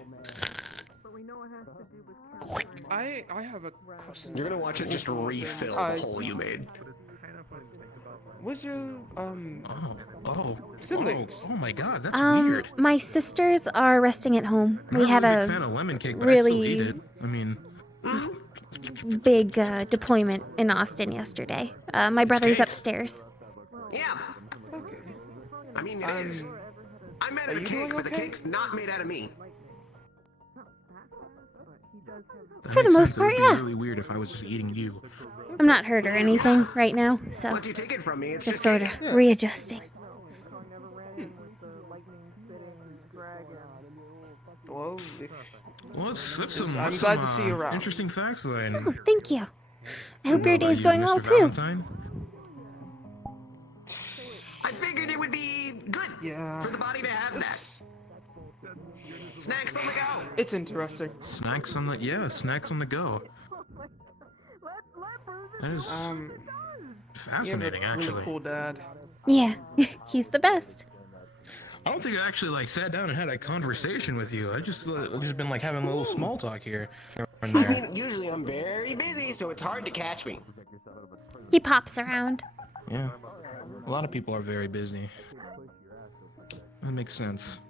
I have a question. You're gonna watch it just refill the hole you made. What's your siblings? Oh my god, that's weird. My sisters are resting at home. I'm We not had a big a fan of lemon cake, but I'd still eat really it. I mean, big deployment in Austin yesterday. My brother's cake. upstairs. Yeah. I mean, it is. I'm made out of cake, but the cake's not made out of me. that For the makes most sense. part, It would yeah. be really weird if I was just eating you. I'm not hurt or anything right now, so Once you take it from me, it's just sort of cake. readjusting. Well, Well, that's some. I'm that's glad some, to see you around. Interesting facts that I Oh, thank you. I hope your About day's you, going Mr. well too. Valentine. I figured it would be good for the body to have that. Snacks on the go. It's interesting. Snacks on the snacks on the go. That is fascinating, you have a actually. Really cool dad. Yeah, he's the best. I don't think I actually like sat down and had a conversation with you. I just We've just been like having a little small talk here and I there. mean, usually I'm very busy, so it's hard to catch me. He pops around. Yeah. a lot of people are very busy. That makes sense.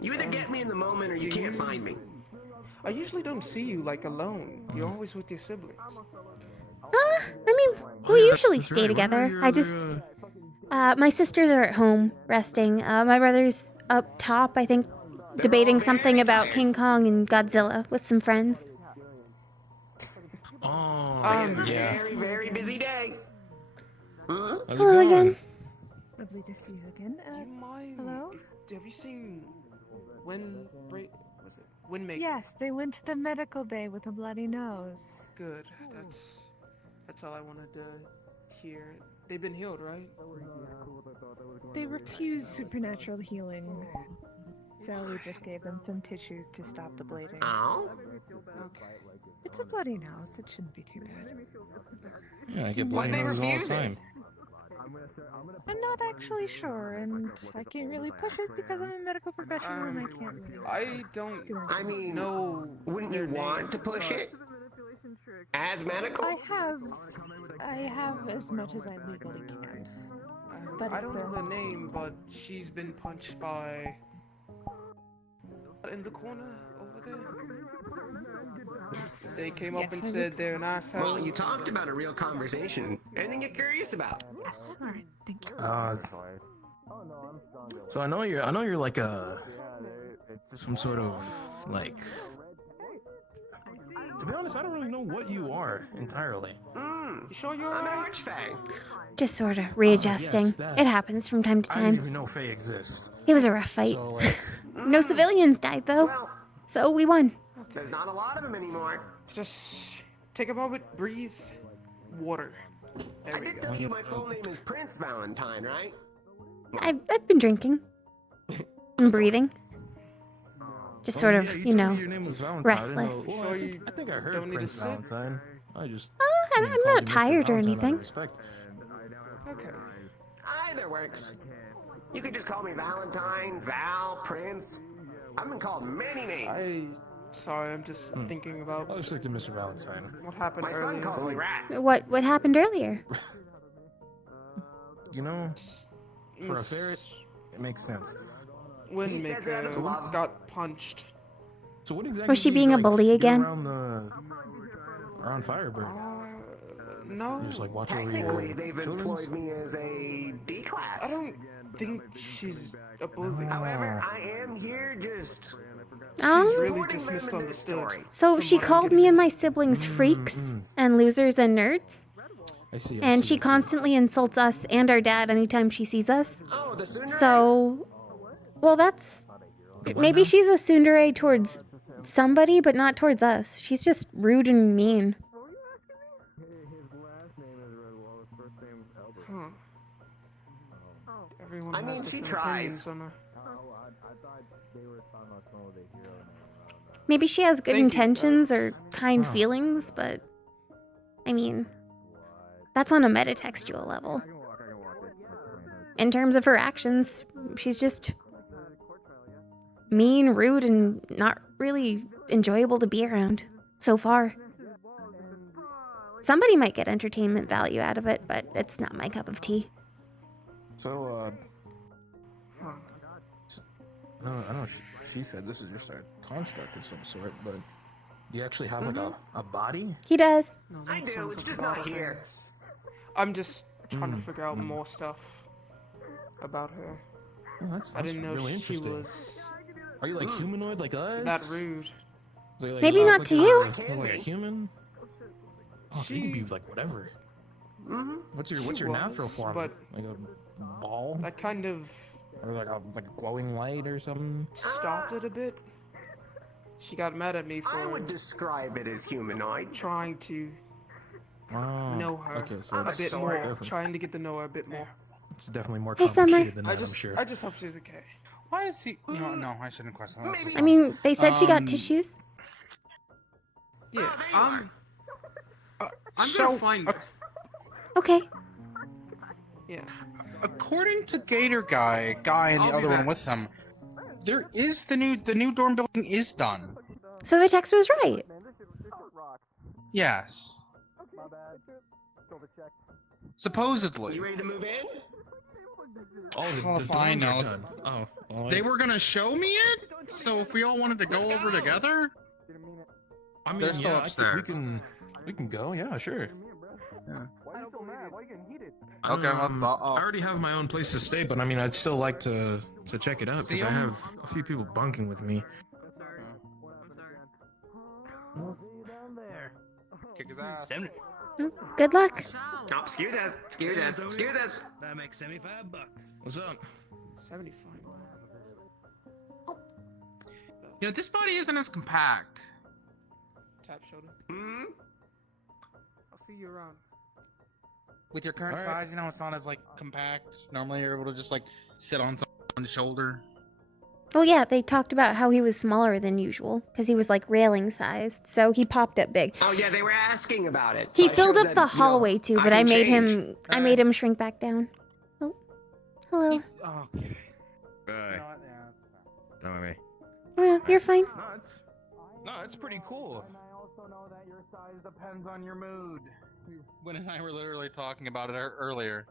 You either get me in the moment or you can't find me. I usually don't see you like alone. You're always with your siblings. I mean, we usually stay together. I just, my sisters are at home resting. My brother's up top, I think, debating something about King Kong and Godzilla with some friends. Oh, yeah. very, very busy day. How's it Hello going? again. Lovely to see you again. Do you mind? Hello? Have you seen Windmaker? Yes, they went to the medical bay with a bloody nose. Good. That's all I wanted to hear. They've been healed, right? They refused supernatural healing, so we just gave them some tissues to stop the bleeding. Oh? It's a bloody nose. It shouldn't be too bad. Yeah, I get bloody noses all the time. I'm not actually sure, and I can't really push it because I'm a medical professional and I can't really. I don't. I mean, know. Wouldn't you want to push it? As medical? I have as much as I legally can. But I if don't they're- know her name, but she's been punched by. In the corner over there. They came up and said they're an asshole. Well, you talked about a real conversation. Anything you're curious about? Yes. All right. Thank you. So I know you're like some sort of like. To be honest, I don't really know what you are entirely. You sure you're an archfey? Just sort of readjusting. that. It happens from time to I didn't time. even know Faye exists. It was a rough fight. So like, No civilians died, though. So we won. There's not a lot of them anymore. Just take a moment, breathe, water. There I we did go. tell you my full name is Prince Valentine, right? I've been drinking. And breathing. Just sort of, you know, your name was Valentine. restless. Well, I think I heard don't need to Prince sit? Valentine. I just. I'm not tired or anything. Okay. Either works. You could just call me Valentine, Val, Prince. I've been called many names. Sorry, I'm just thinking about. I'll just stick to Mr. Valentine. What happened My earlier. son calls me Rat. What happened earlier? You know, for a ferret, it makes sense. He says it out of love. Windmaker got punched. So what exactly? Was she do you, being a like, bully do again? Around Firebird. No. You just like watch over Technically, your they've children's? employed me as a D class. I don't think she's a bully. However, I am here just. Oh. She's really supporting just them in their misunderstood. story. So she called me and my siblings freaks and losers and nerds. I see. And she constantly insults us and our dad anytime she sees us. Oh, the sooner. So, well, that's. Maybe she's a tsundere towards somebody, but not towards us. She's just rude and mean. Huh. Everyone I has mean, she different tries. opinions on her. Maybe she has good Thank you. intentions or kind feelings, but. I mean. That's on a metatextual level. In terms of her actions, she's just. Mean, rude, and not really enjoyable to be around. So far. Somebody might get entertainment value out of it, but it's not my cup of tea. So, I know she said this is just a construct of some sort, but do you actually have like a body? He does. No, I that do, sounds it's like just a lot not of here. things. I'm just trying to figure out more stuff about her. Oh, that's I didn't know really she interesting. was Are you like humanoid like us? that rude. So you, like, Maybe look not like to a- you. look like a human? Oh, so you can be like whatever. What's your She natural was, form? but Like a ball? that kind of Or like a glowing light or something? stopped it a bit. She got mad at me I for would describe it as humanoid. trying to Oh, know her okay, so a it's bit sort more, of different. trying to get to know her a bit more. It's definitely more Hey, Summer. complicated than that, I'm sure. I just hope she's okay. Why is he? You know, no, I shouldn't question that. I mean, they said she got tissues. Yeah, I'm so, gonna find her. Okay. Yeah. According to Gator Guy and the I'll be other one back. with him, there is the new dorm building is done. So the text was right. Yes. Supposedly. You ready to move in? Oh, Oh, the fine, dorms are no. done. Oh, well, They were gonna show me it? So if we all wanted to go over together? I mean, They're still yeah, I think upstairs. we can go. Yeah, sure. Yeah. Why you so mad? Why you getting heated? Okay, let's. I already have my own place to stay, but I mean, I'd still like to check it out because I have a few people bunking with me. Kick his ass. Good luck. Oh, excuse us. Excuse us. Excuse us. That makes $75. What's up? 75. You know, this body isn't as compact. Tap shoulder. Hmm? I'll see you around. With your current All right. size, you know, it's not as like compact. Normally, you're able to just like sit on someone's shoulder. Oh yeah, they talked about how he was smaller than usual because he was like railing sized, so he popped up big. Oh yeah, they were asking about it. He So I filled showed up that, the hallway too, but I can made change. him shrink back down. Oh, hello. Oh, Bye. Don't worry. Oh, you're fine. No, it's pretty cool. And I also know that your size depends on your mood. Gwen and I were literally talking about it earlier.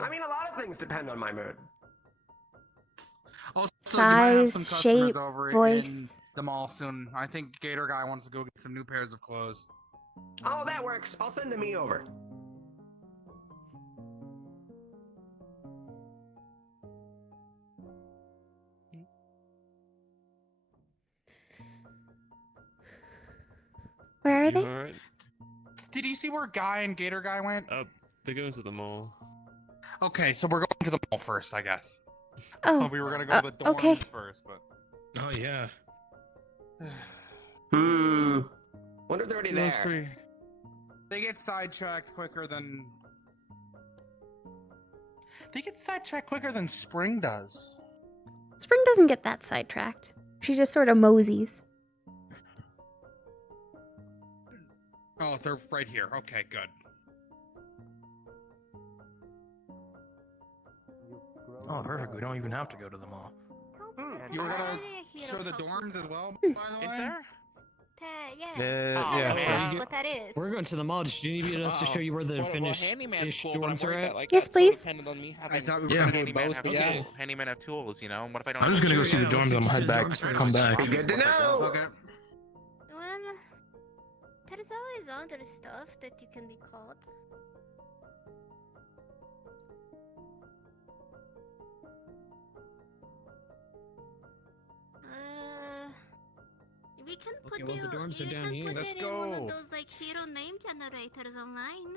I mean, a lot of things depend on my mood. Also, you might have Size, some customers shape, over in voice. the mall soon. I think Gator Guy wants to go get some new pairs of clothes. Oh, that works. I'll send me over. Where are they? Alright. Did you see where Guy and Gator Guy went? They're going to the mall. Okay, so we're going to the mall first, I guess. Oh, we were gonna go to the dorms okay. first, but Oh yeah. Wonder if they're already those there. three. They get sidetracked quicker than. They get sidetracked quicker than Spring does. Spring doesn't get that sidetracked. She just sort of moseys. Oh, they're right here. Okay, good. Oh, perfect. We don't even have to go to the mall. You were gonna show the dorms as well, by the way? yeah. That's what that is. We're going to the mall. Do you need us to show you where the finished dorms are at? Yes, please. I thought we were Yeah. gonna go to Handyman both, have but yeah. tools. Handyman have tools, you know. What if I don't? I'm just gonna go see the dorms and head back. Come back. Good to know. Okay. Well, there's always other stuff that you can be called. We can put Okay, well, the dorms are you down can here. put Let's it in one go. of those like hero name generators online.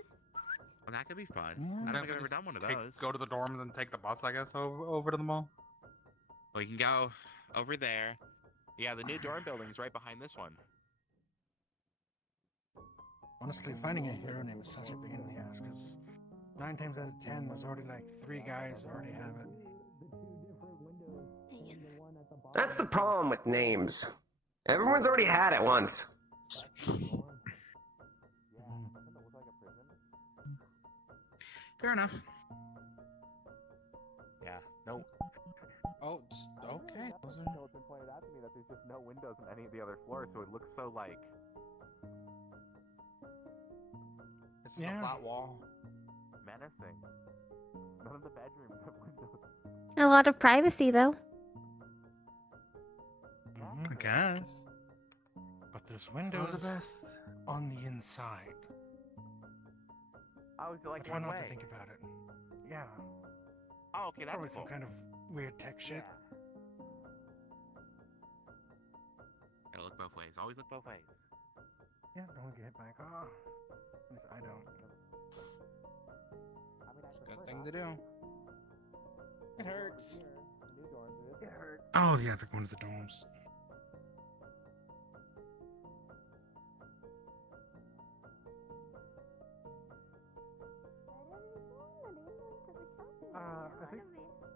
Well, that could be fun. I don't think I've ever done one of those. Go to the dorms and take the bus, I guess, over to the mall. We can go over there. Yeah, the new dorm building's right behind this one. Honestly, finding a hero name is such a pain in the ass, because 9 times out of 10, there's already like 3 guys who already have it. That's the problem with names. Everyone's already had it once. Fair enough. Yeah. No. Oh, okay. It's been pointed out to me that there's just no windows on any of the other floors, so it looks so like It's a flat wall. menacing. None of the bedrooms have windows. A lot of privacy, though. I guess. But there's windows on the inside. Oh, so like Try one not way. to think about it. Yeah. Oh, okay, that's Probably cool. some kind of weird tech shit. Gotta look both ways. Always look both ways. Yeah, don't get hit by a car. At least I don't. It's a good thing to do. It hurts. It hurts. Oh, yeah, they're going to the dorms.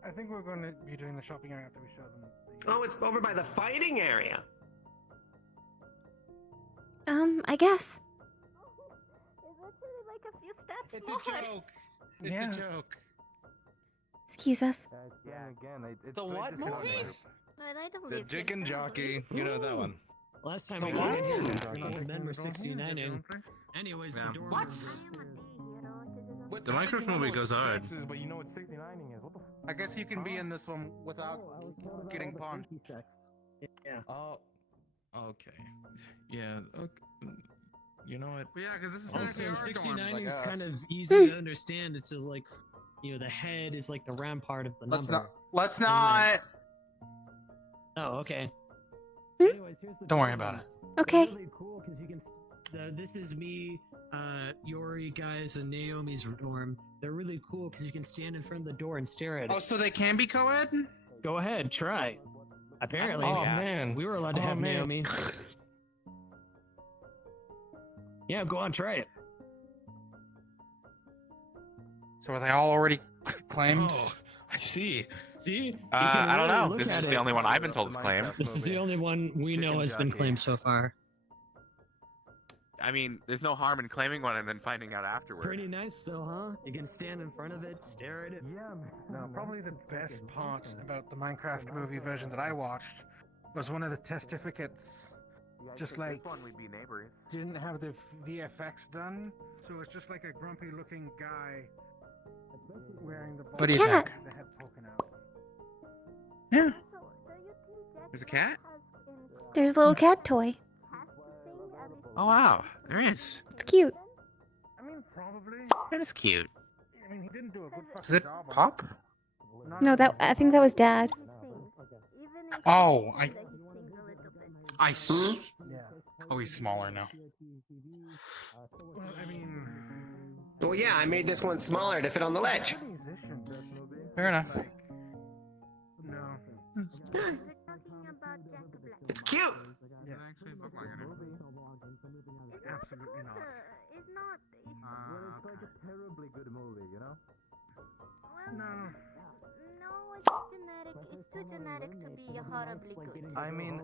I think we're going to be doing the shopping after we show them. Oh, it's over by the fighting area. I guess. It's literally like a few steps It's more. a joke. It's Yeah. a joke. Excuse us. Yeah, again, it's The what movie? Well, I don't The live Dick here, and so- Jockey. You know that one. Last time The we what? got here, Jockey. old men were 69ing. Anyways, the dorm What? The Minecraft movie goes hard. But you know what 69ing is? What the I guess you can be in this one without getting punched. Yeah. Oh, Okay. Yeah. Okay. You know what? But yeah, because this is Also, our 69 dorms, I is kind guess. of easy to understand. It's just like, you know, the head is like the round part of the Let's number. Let's And not. Oh, okay. Don't worry about it. Okay. Really cool because you can. This is me, Yori, guys, and Naomi's dorm. They're really cool because you can stand in front of the door and stare at it. Oh, so they can be co-ed? Go ahead, try. Apparently, Oh man, we were allowed to have man. Naomi. Yeah, go on, try it. So are they all already claimed? Oh, I see. See? I don't know. This is the only one I've been told is claimed. This is the only one we know has been claimed so far. I mean, there's no harm in claiming one and then finding out afterward. Pretty nice, though, huh? You can stand in front of it, stare at it. Yeah, no, probably the best part about the Minecraft movie version that I watched was one of the testificates. Just like didn't have the VFX done, so it's just like a grumpy-looking guy wearing the. What do you think? The head poking out. Yeah. There's a cat? There's a little cat toy. Oh wow, there is. It's cute. I mean, probably. That is cute. I mean, he didn't do a good fucking Does it job. pop? No, I think that was Dad. Oh, Yeah. Oh, he's smaller now. Well, I mean, Well, yeah, I made this one smaller to fit on the ledge. Fair enough. no. It's cute. Yeah. Absolutely not. It's not. It's like a terribly good movie, you know? No. No, it's genetic. It's too genetic to be horribly good. I mean,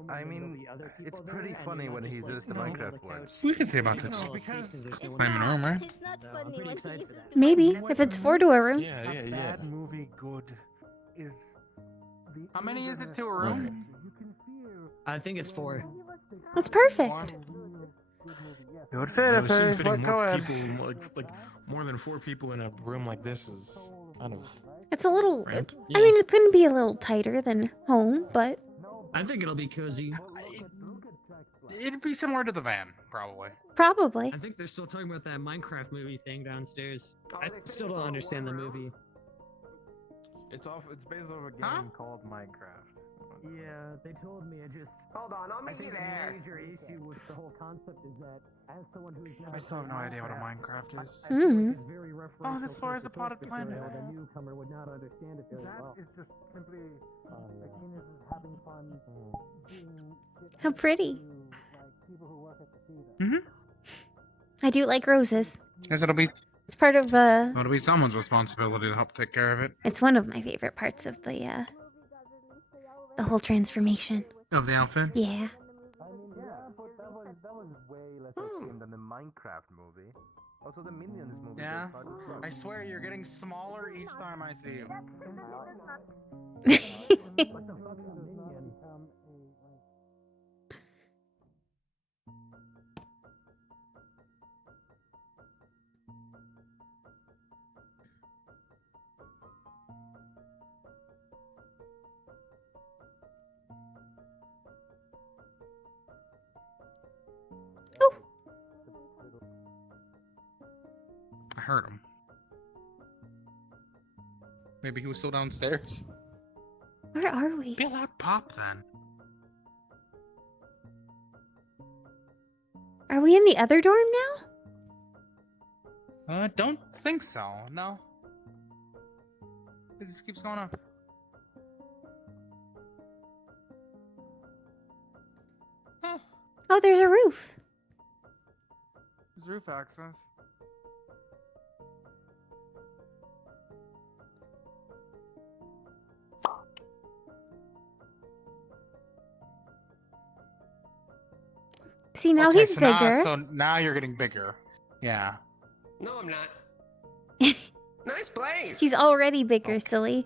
it's pretty funny when he uses the Minecraft words. We can say about this. Claiming room, right? It's not funny when he uses the Maybe if it's 4 to a room. Yeah, yeah, yeah. Bad movie good is the. How many is it to a room? I think it's 4. That's perfect. It would fit if seeing they fitting let more go ahead. people, like more than 4 people in a room like this is kind of. It's a little. Right. I mean, it's gonna be a little tighter than home, but I think it'll be cozy. It'd be similar to the van, probably. probably. I think they're still talking about that Minecraft movie thing downstairs. I still don't understand the movie. It's based off a game called Minecraft. Yeah, they told me. Hold on, I'll I meet you think the there. major issue with the whole concept is that as someone who's never I still have no played idea what a Minecraft is. I feel like Mm. it's very Oh, referential this floor is a towards the potted source plant. material. The newcomer would not understand it very That well. is just simply like geniuses having fun doing shit How pretty. to, like people who work at the theater. I do like roses. Guess it'll be It's part of it'll be someone's responsibility to help take care of it. It's one of my favorite parts of the whole transformation. Of the outfit. Yeah. I mean, yeah, but that was way less extreme than the Minecraft movie. Also, the Minions movie. Yeah. was hard as well. I swear you're getting smaller each time I see you. I heard him. Maybe he was still downstairs. Where are we? Be a loud pop then. Are we in the other dorm now? Don't think so. No. It just keeps going up. Oh, there's a roof. There's roof access. See, now Okay, he's so bigger. so now you're getting bigger. Yeah. No, I'm not. Nice place. He's already bigger, silly.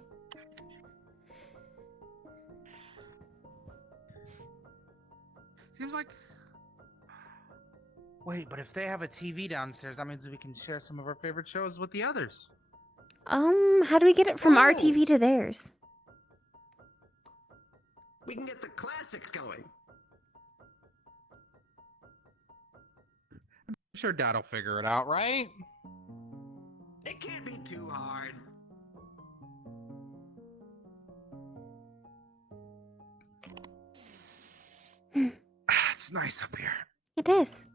Seems like. Wait, but if they have a TV downstairs, that means we can share some of our favorite shows with the others. How do we get it from our TV to theirs? We can get the classics going. sure Dad'll figure it out, right? It can't be too hard. It's nice up here. It is.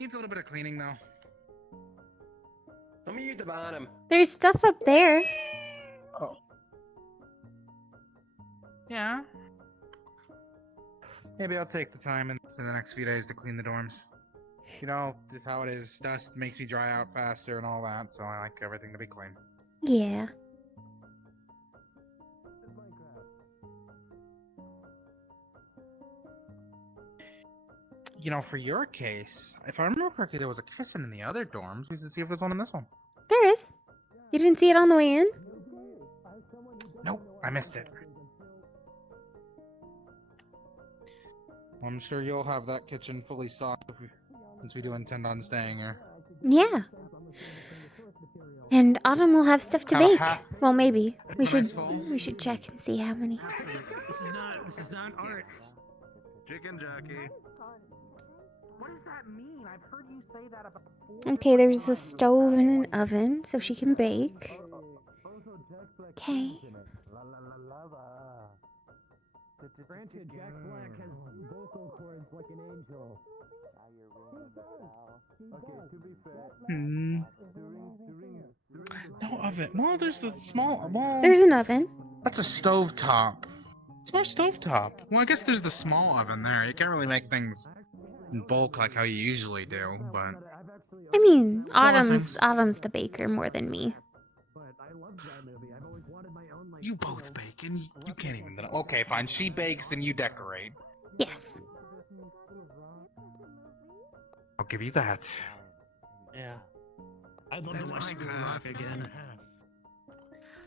Needs a little bit of cleaning though. Let me use the bottom. There's stuff up there. Oh. Yeah. Maybe I'll take the time in the next few days to clean the dorms. You know, that's how it is. Dust makes me dry out faster and all that, so I like everything to be clean. Yeah. You know, for your case, if I remember correctly, there was a kitchen in the other dorms. We should see if there's one in this one. There is. You didn't see it on the way in? Nope, I missed it. Well, I'm sure you'll have that kitchen fully stocked since we do intend on staying here. Yeah. And Autumn will have stuff to bake. Well, maybe. We should check and see how many. This is not art. Chicken jockey. What does that mean? I've heard you say that about before. Okay, there's a stove and an oven, so she can bake. Okay. Granted, Jack Black has vocal cords like an angel. Okay, to be fair. No oven. Well, there's the small. Well, There's an oven. That's a stovetop. It's more stovetop. Well, I guess there's the small oven there. You can't really make things in bulk like how you usually do, but. I mean, Smaller Autumn's the baker more than me. You both bake, and you can't even. Okay, fine. She bakes and you decorate. Yes. I'll give you that. Yeah. I'd love to watch School Rock again.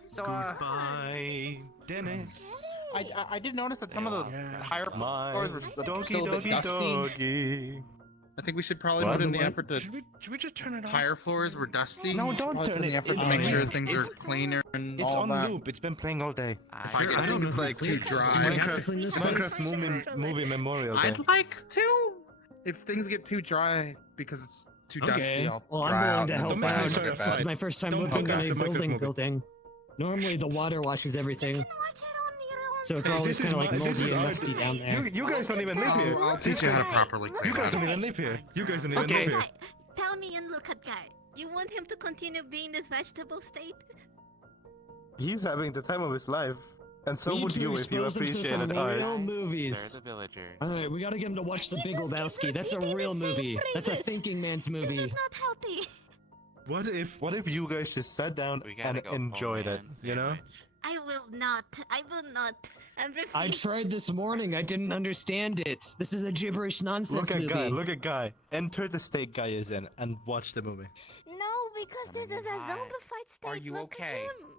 So, Bye, Dennis. I did notice that some of the higher floors were still a bit dusty. Doggy. I think we should probably What? put in the effort to. Should we just turn it off? Higher floors were dusty. No, We should don't probably turn put in it. the effort to It's make sure on- things are cleaner and It's all on that. loop. It's been playing all day. If I think it's like too dry. Minecraft movie Memorial Day. I'd like to. If things get too dry because it's too dusty, I'll Well, dry I'm out willing to and help the out. windows will get This is bad. my first time Don't living poke in a out the microphone. building. Normally the water washes everything. So it's Hey, always this kind of is like my- this moldy is and ours. musty down there. You guys don't even live here. I'll teach you how to properly You clean guys that. don't even live here. You guys don't even Okay. live here. Tell me and look at guy. You want him to continue being this vegetable state? He's having the time of his life, and so Need would to you if you expose him to appreciated some art. real movies. There's a villager. Alright, we gotta get him to watch The Big Lebowski. That's a real movie. That's a thinking man's movie. Not healthy. What if you guys just sat down and enjoyed it? You know? I will not. I will not. I refuse. I tried this morning. I didn't understand it. This is a gibberish nonsense Look at movie. Guy. Look at Guy. Enter the state Guy is in and watch the movie. No, because this is a zombified state. Are you Look okay? At him.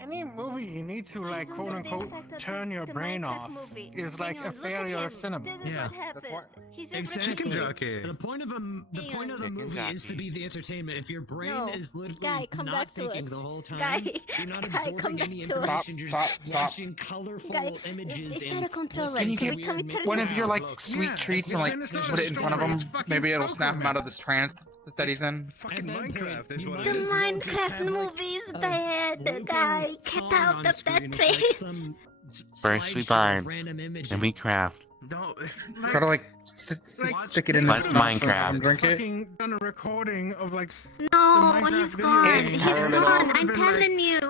Any movie you need to, like, He's quote under the unquote, effect of turn your the brain Minecraft off movie. is like Hang a on, look at failure of him. cinema. This is Yeah. what happened. He just Exactly. refused. The point of a movie is to be the entertainment. If your brain No. is literally Guy, come not back to thinking us. the whole time, Guy, you're not Guy, come absorbing back any to us. information. You're Stop, just stop. watching colorful Guy, images is that and a controller? listening Can to you weird mixed one of your like sounds. sweet treats and like and it's not put a it in front of story, him? it's fucking Maybe it'll snap him Pokemon. out of this trance that he's in. Fucking At that Minecraft point, is you what might it The is. as well just Minecraft have, like, movie is a bad. looping Guy, get song out on of screen that with, like, place. some First we slideshow buy, of random images. then we craft. Don't. Try to like stick it in Let's his mouth so he Minecraft. can drink it. Fucking done a recording of like No, Minecraft he's video gone. game. He's It's gone. been I'm like telling you.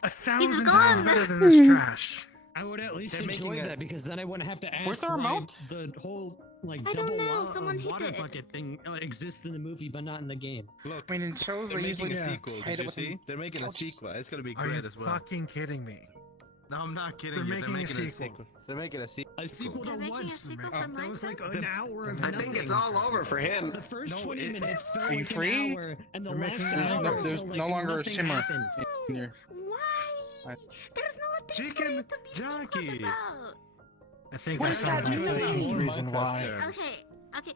1,000 gone. times better than this trash. I would at least They're making enjoy a- that because then I wouldn't have to ask Where's the why remote? the whole like I don't double know, someone hit water it. bucket thing exists in the movie but not in the game. Look, I mean, in shows they're they making usually a sequel. hide Did it you with see? They're making a couches. sequel. It's gonna be Are great you as well. fucking kidding me? No, I'm not kidding They're you. making a sequel. They're making a sequel. A sequel to They're making what? a sequel for That was like Minecraft? an hour of I nothing. think it's all over for him. The first No, 20 minutes felt Are you like free? an hour, and the They're last making hour a- No, there's felt no like longer a nothing shimmer happened. in your. Why? There's nothing Chicken for it to be jockey. secret about. I think What I does saw that my mean? favorite Huge reason Minecraft why. terms. Okay, Okay,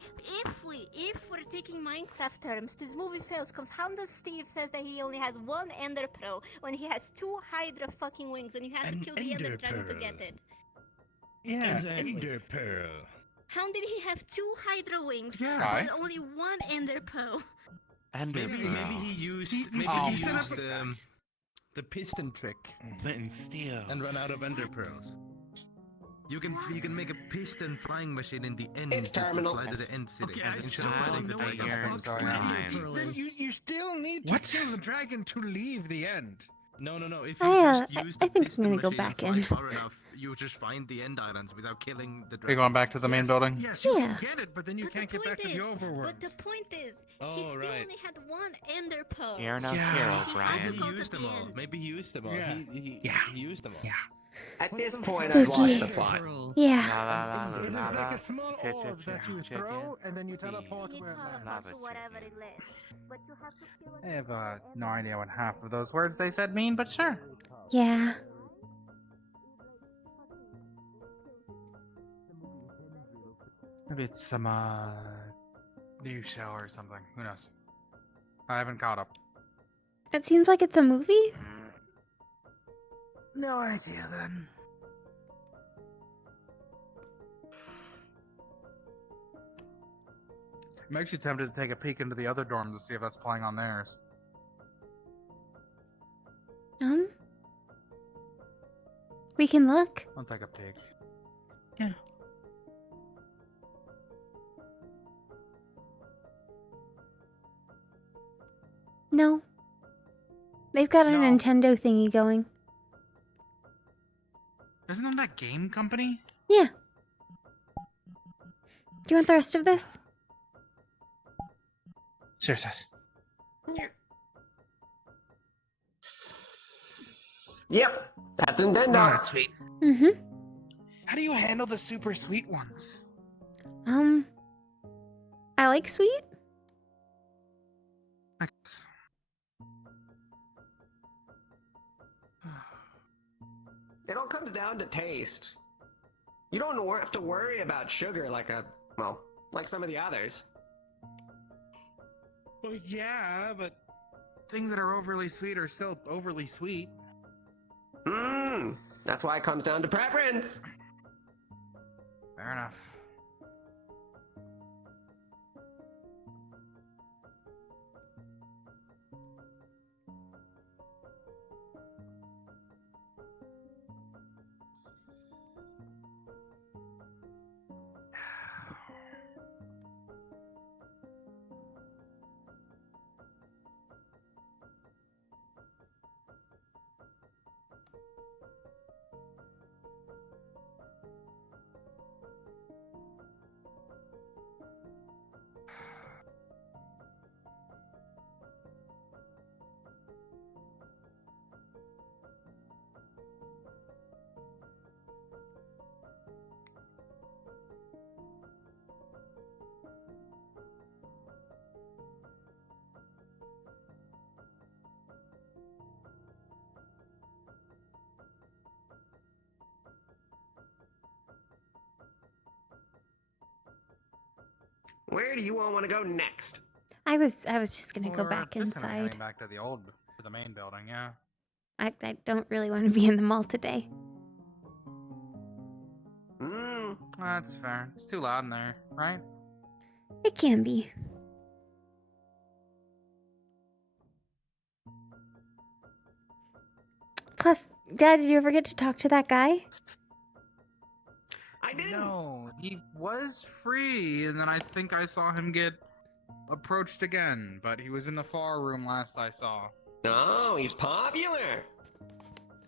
if we're taking Minecraft terms, this movie fails because how does Steve says that he only has one Ender Pearl when he has two Hydra fucking wings and you have to kill the Ender Dragon to get it? Yeah, Exactly. Ender Pearl. How did he have two Hydra wings Yeah. but only one Ender Pearl? Ender Maybe Pearl. he used the piston trick Flint steel and run out of Ender Pearls. You can make a piston flying machine in the end It's to terminal. fly to the end city. Okay, I and still just don't take the know what the dragon. fuck Ender Pearl is. You still need to kill the dragon to leave the end. No. If you I just use I the think I'm piston gonna go machine back and in. fly far enough, you just find the end islands without killing the Are dragon. you going back to the main building? Yes, you Yeah. can get it, but then you can't get back to the overworld. But the point is, he Oh, still right. only had one Ender Pearl. You're no Yeah. hero, He Brian. had to Maybe go he to used the them all. end. Maybe he used them all. Yeah. He used them all. Yeah. At this point, Spooky. I've lost the plot. Yeah. It is like a small orb that you throw and then you teleport You where it lands. teleport to whatever it is. But you have to kill I have no idea what half of those words they said mean, but sure. Yeah. Maybe it's some new show or something. Who knows? I haven't caught up. It seems like it's a movie. No idea then. I'm actually tempted to take a peek into the other dorm to see if that's playing on theirs. We can look. I'll take a peek. Yeah. No. They've got a Nintendo thingy going. Isn't that that game company? Yeah. Do you want the rest of this? Sure, sis. Yep, that's Nintendo. Oh, that's sweet. Mm-hmm. How do you handle the super sweet ones? I like sweet. It all comes down to taste. You don't have to worry about sugar like like some of the others. Well, yeah, but things that are overly sweet are still overly sweet. That's why it comes down to preference. Fair enough. Where do you all want to go next? I was just gonna go Or back just kinda inside. heading back to the main building, yeah. I don't really want to be in the mall today. That's fair. It's too loud in there, right? It can be. Plus, Dad, did you ever get to talk to that guy? I didn't. No, he was free, and then I think I saw him get approached again, but he was in the far room last I saw. Oh, he's popular.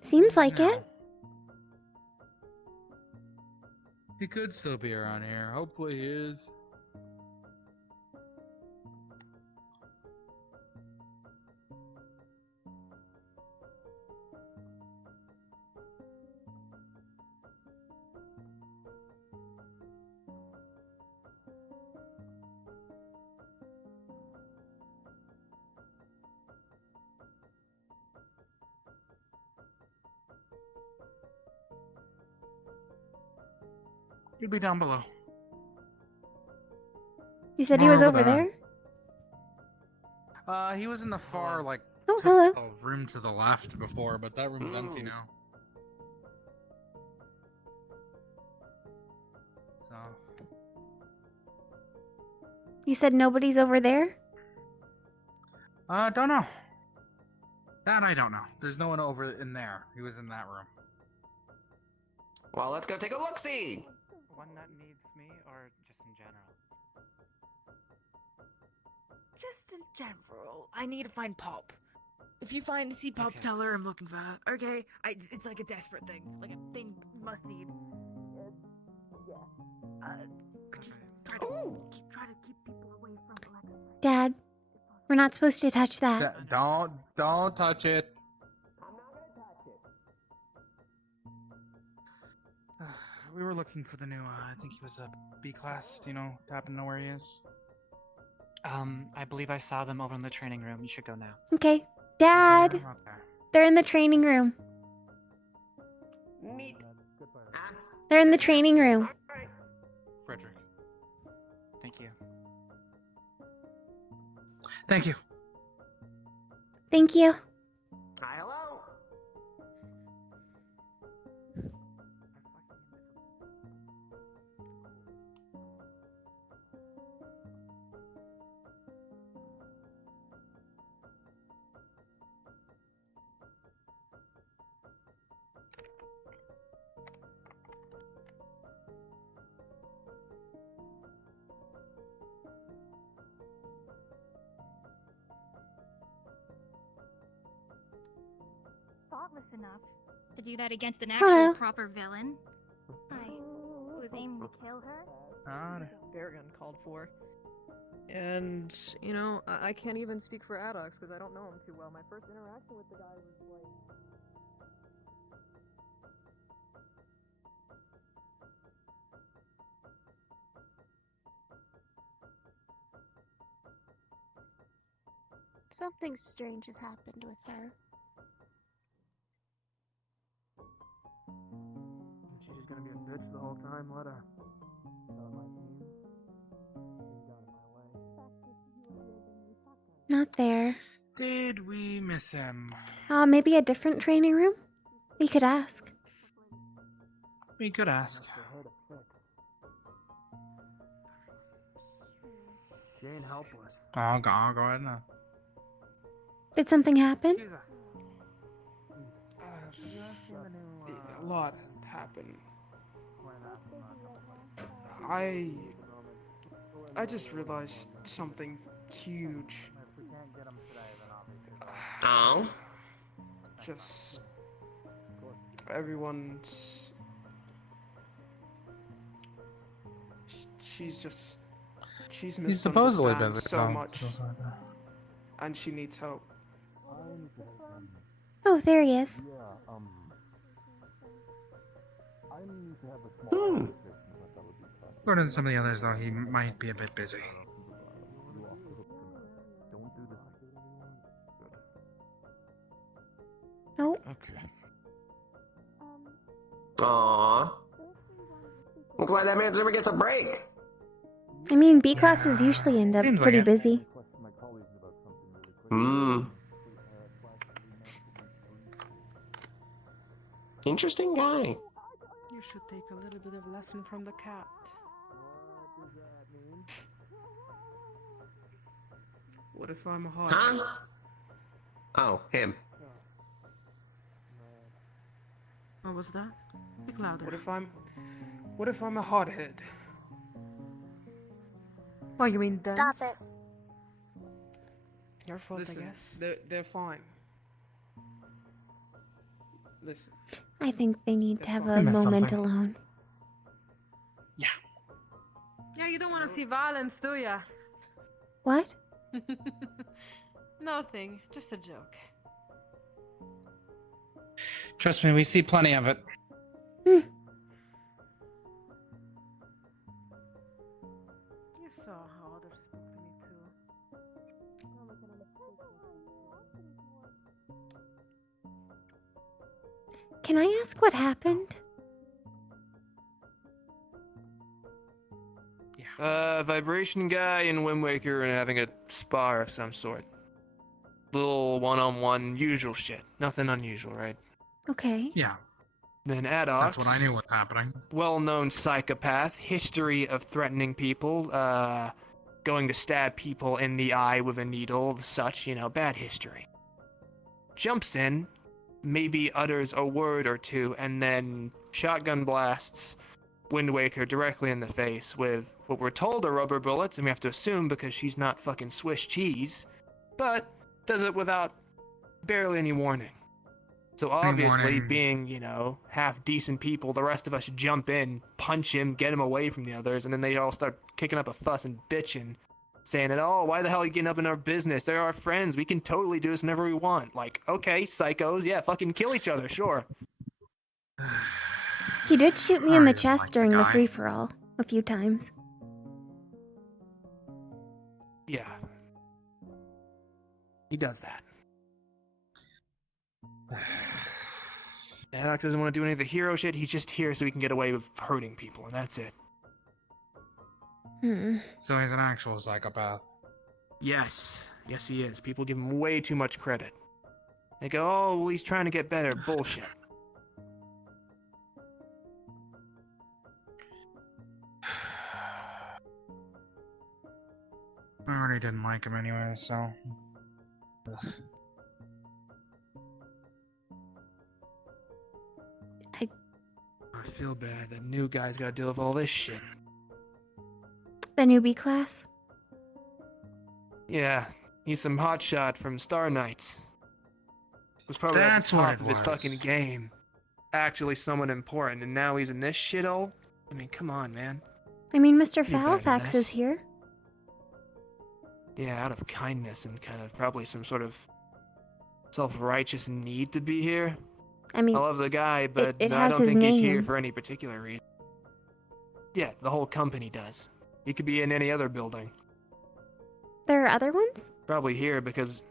Seems like it. He could still be around here. Hopefully he is. He'd be down below. You said he was over there? He was in the far, like, Oh, hello. the room to the left before, but that room's empty now. So. You said nobody's over there? Don't know. That I don't know. There's no one over in there. He was in that room. Well, let's go take a look-see. One that needs me, or just in general? Just in general, I need to find Pop. If you see Pop, tell her I'm looking for her. Okay? It's like a desperate thing. Like a thing must need. Could you try to keep people away from Alexa? Dad, we're not supposed to touch that. Don't touch it. We were looking for the new, I think he was a B class. Do you know, happen to know where he is? I believe I saw them over in the training room. You should go now. Okay. Dad! Okay. They're in the training room. Neat. They're in the training room. Frederick. Thank you. Thank you. Thank you. Hi, hello. Thoughtless enough to do that against an actual Hello. proper villain. Hi. Was aiming to kill her? Bear gun called for. And, you know, I can't even speak for Addox because I don't know him too well. My first interaction with the guy was like... Something strange has happened with her. She's just gonna be a bitch the whole time. Let her. Not there. Did we miss him? Maybe a different training room? We could ask. We could ask. She ain't helpless. I'll go ahead now. Did something happen? A lot happened. I just realized something huge. Oh? Just everyone's. She's He's misunderstands supposedly busy. so much, and she needs help. Oh, there he is. According to some of the others, though, he might be a bit busy. Oh. Okay. Aww. Looks like that man never gets a break. I mean, B classes usually end up Seems like pretty it. busy. Interesting guy. You should take a little bit of lesson from the cat. What if I'm a hot? Huh? Oh, him. What was that? Speak louder. What if I'm a hothead? Oh, you mean dense? Stop it. Your fault, Listen, I guess. they're fine. Listen. I think they need to have I a missed moment something. alone. Yeah, you don't want to see violence, do ya? What? Nothing. Just a joke. Trust me, we see plenty of it. You saw how others spoke to me too. Can I ask what happened? Yeah. Vibration guy and Wind Waker are having a spar of some sort. Little one-on-one, usual shit. Nothing unusual, right? Okay. Yeah. Then Adox. That's what I knew was happening. Well-known psychopath, history of threatening people, going to stab people in the eye with a needle, such, bad history. Jumps in, maybe utters a word or two, and then shotgun blasts Wind Waker directly in the face with what we're told are rubber bullets, and we have to assume because she's not fucking Swiss cheese, but does it without barely any warning. So obviously, being, half decent people, the rest of us jump in, punch him, get him away from the others, and then they all start kicking up a fuss and bitching, saying that, oh, why the hell are you getting up in our business? They're our friends. We can totally do this whenever we want. Like, okay, psychos, yeah, fucking kill each other, sure. He did shoot me in the chest during the free-for-all a few times. Yeah. He does that. Adox doesn't want to do any of the hero shit. He's just here so he can get away with hurting people, and that's it. So he's an actual psychopath. Yes. Yes, he is. People give him way too much credit. They go, oh, well, he's trying to get better. Bullshit. I already didn't like him anyway, so... I feel bad. The new guy's gotta deal with all this shit. The newbie class? Yeah, he's some hotshot from Star Knights. Was probably at the top of his fucking game. Actually someone important, and now he's in this shithole? I mean, come on, man. I mean, Mr. You're better than Falifax this. is here. Yeah, out of kindness and kind of probably some sort of self-righteous need to be here. I mean, I love the guy, but it I has don't his think he's here name. for any particular reason. Yeah, the whole company does. He could be in any other building. There are other ones? Probably here because...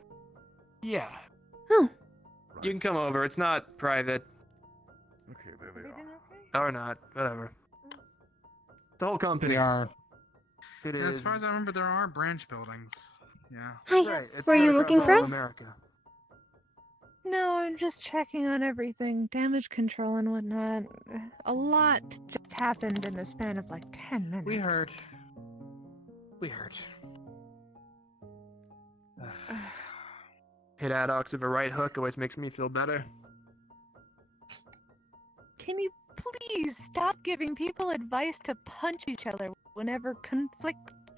Yeah. Oh. You can come over. It's not private. Okay, there they are. Or not. Whatever. The whole company. They are. It Yeah, is. as far as I remember, there are branch buildings. Yeah. Hi. Right, it's Were you right looking across for all of us? America. No, I'm just checking on everything, damage control and whatnot. A lot just happened in the span of like 10 minutes. We heard. Hit Adox with a right hook always makes me feel better. Can you please stop giving people advice to punch each other whenever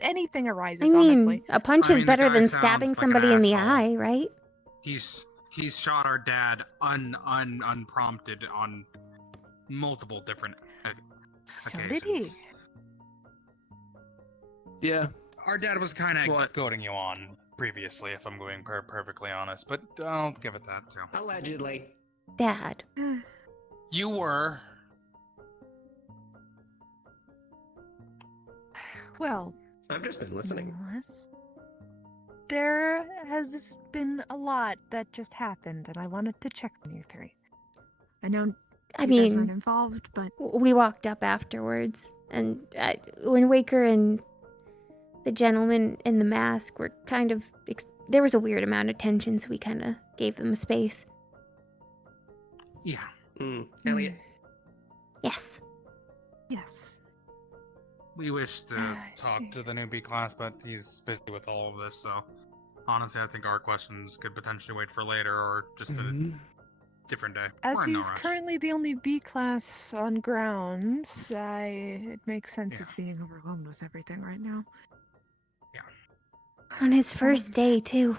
anything arises, I mean, honestly? a punch I is mean, the better guy than sounds stabbing like an somebody in the asshole. eye, right? He's shot our dad unprompted on multiple different So occasions. did he. Yeah. Our dad was kind of goading you on previously, if I'm going perfectly honest, but I'll give it that too. Allegedly. Dad. You were. Well, I've just been listening. there has been a lot that just happened, and I wanted to check on you three. I know I you guys mean, weren't involved, but we walked up afterwards, and when Waker and the gentleman in the mask were kind of... there was a weird amount of tension, so we kind of gave them space. Yeah. Elliot. Yes. Yes. We wish to talk to the newbie class, but he's busy with all of this, so honestly, I think our questions could potentially wait for later or just a different day. As We're in no he's rush. currently the only B class on grounds, it makes sense he's being overwhelmed with everything right now. On his first day, too.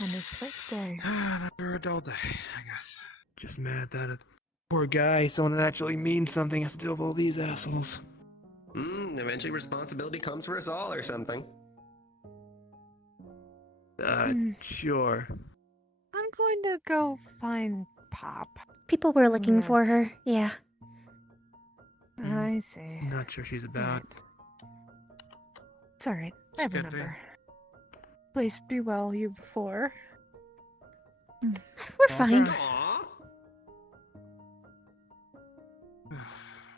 On his first day. Another adult day, I guess. Just mad that a poor guy, someone that actually means something, has to deal with all these assholes. Eventually responsibility comes for us all or something. Sure. I'm going to go find Pop. People were looking Yeah. for her, yeah. I see. Not sure she's about. It's alright. I have a Could be. number. Please be well, you four. We're fine.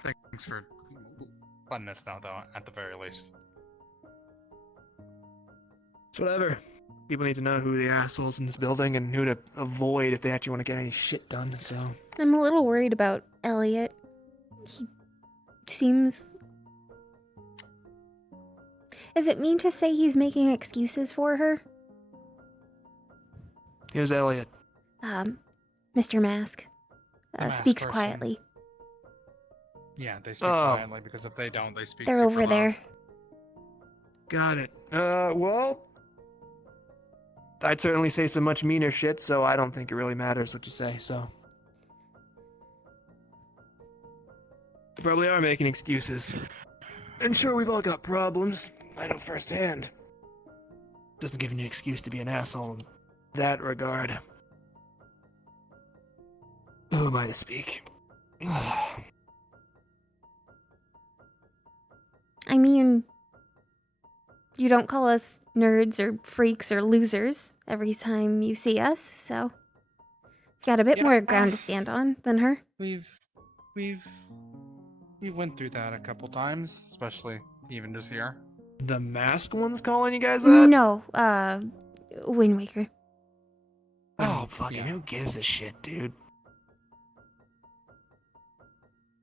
Thanks for letting us know, though, at the very least. It's whatever. People need to know who the assholes in this building and who to avoid if they actually want to get any shit done, so. I'm a little worried about Elliot. He seems... Is it mean to say he's making excuses for her? Here's Elliot. Mr. Mask. masked Speaks person. quietly. Yeah, they speak quietly, because if they don't, they speak They're super over loud. there. Got it. Well... I'd certainly say some much meaner shit, so I don't think it really matters what you say, so. You probably are making excuses. And sure, we've all got problems. I know firsthand. Doesn't give you an excuse to be an asshole in that regard. Who am I to speak? I mean, you don't call us nerds or freaks or losers every time you see us, so you got a bit more ground to stand on than her. We went through that a couple times, especially even just here. The masked one's calling you guys that? No, Wind Waker. Oh, fucking who gives a shit, dude?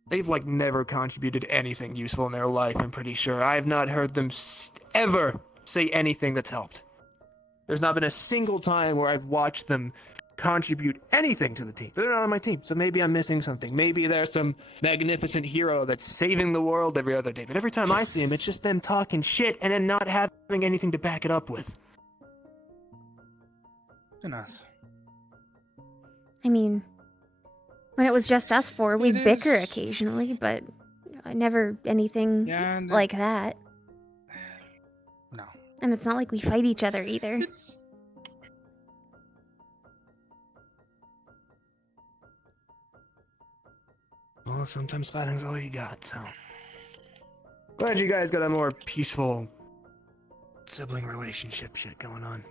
They've, like, never contributed anything useful in their life, I'm pretty sure. I have not heard them ever say anything that's helped. There's not been a single time where I've watched them contribute anything to the team. They're not on my team, so maybe I'm missing something. Maybe there's some magnificent hero that's saving the world every other day. But every time I see him, it's just them talking shit and then not having anything to back it up with. Goodness. I mean, when it was just us four, we'd bicker occasionally, but never anything like that. No. And it's not like we fight each other either. Well, sometimes fighting's all you got, so. Glad you guys got a more peaceful sibling relationship shit going on.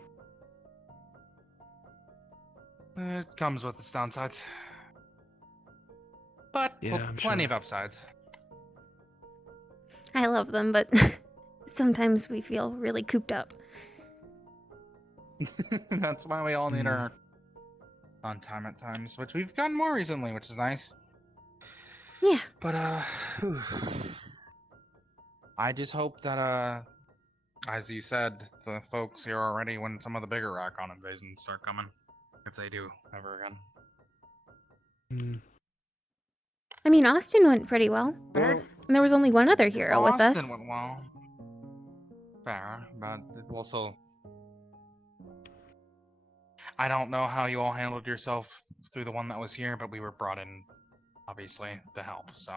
It comes with its downsides. But Yeah, I'm plenty sure. of upsides. I love them, but sometimes we feel really cooped up. That's why we all need our on time at times, which we've gotten more recently, which is nice. Yeah. But I just hope that as you said, the folks here are ready when some of the bigger Raccoon invasions start coming. If they do ever again. I mean, Austin went pretty well. And there was only one other hero with us. Austin went well. Fair, but it also... I don't know how you all handled yourself through the one that was here, but we were brought in, obviously, to help, so...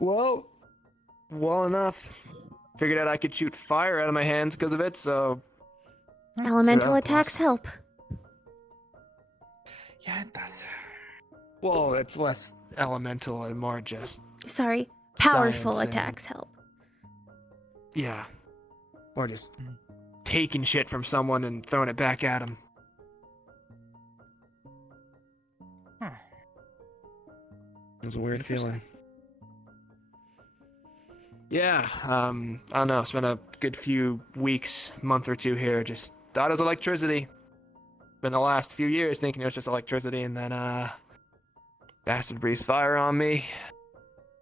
Well enough. Figured out I could shoot fire out of my hands because of it, so... Elemental Yeah, attacks help. Yeah, it does. Well, it's less elemental and more just... Sorry, powerful Science and- attacks help. Yeah. Or just taking shit from someone and throwing it back at them. It was a weird feeling. Yeah, I don't know, spent a good few weeks, month or two here, just thought it was electricity. Been the last few years thinking it was just electricity, and then, bastard breathes fire on me.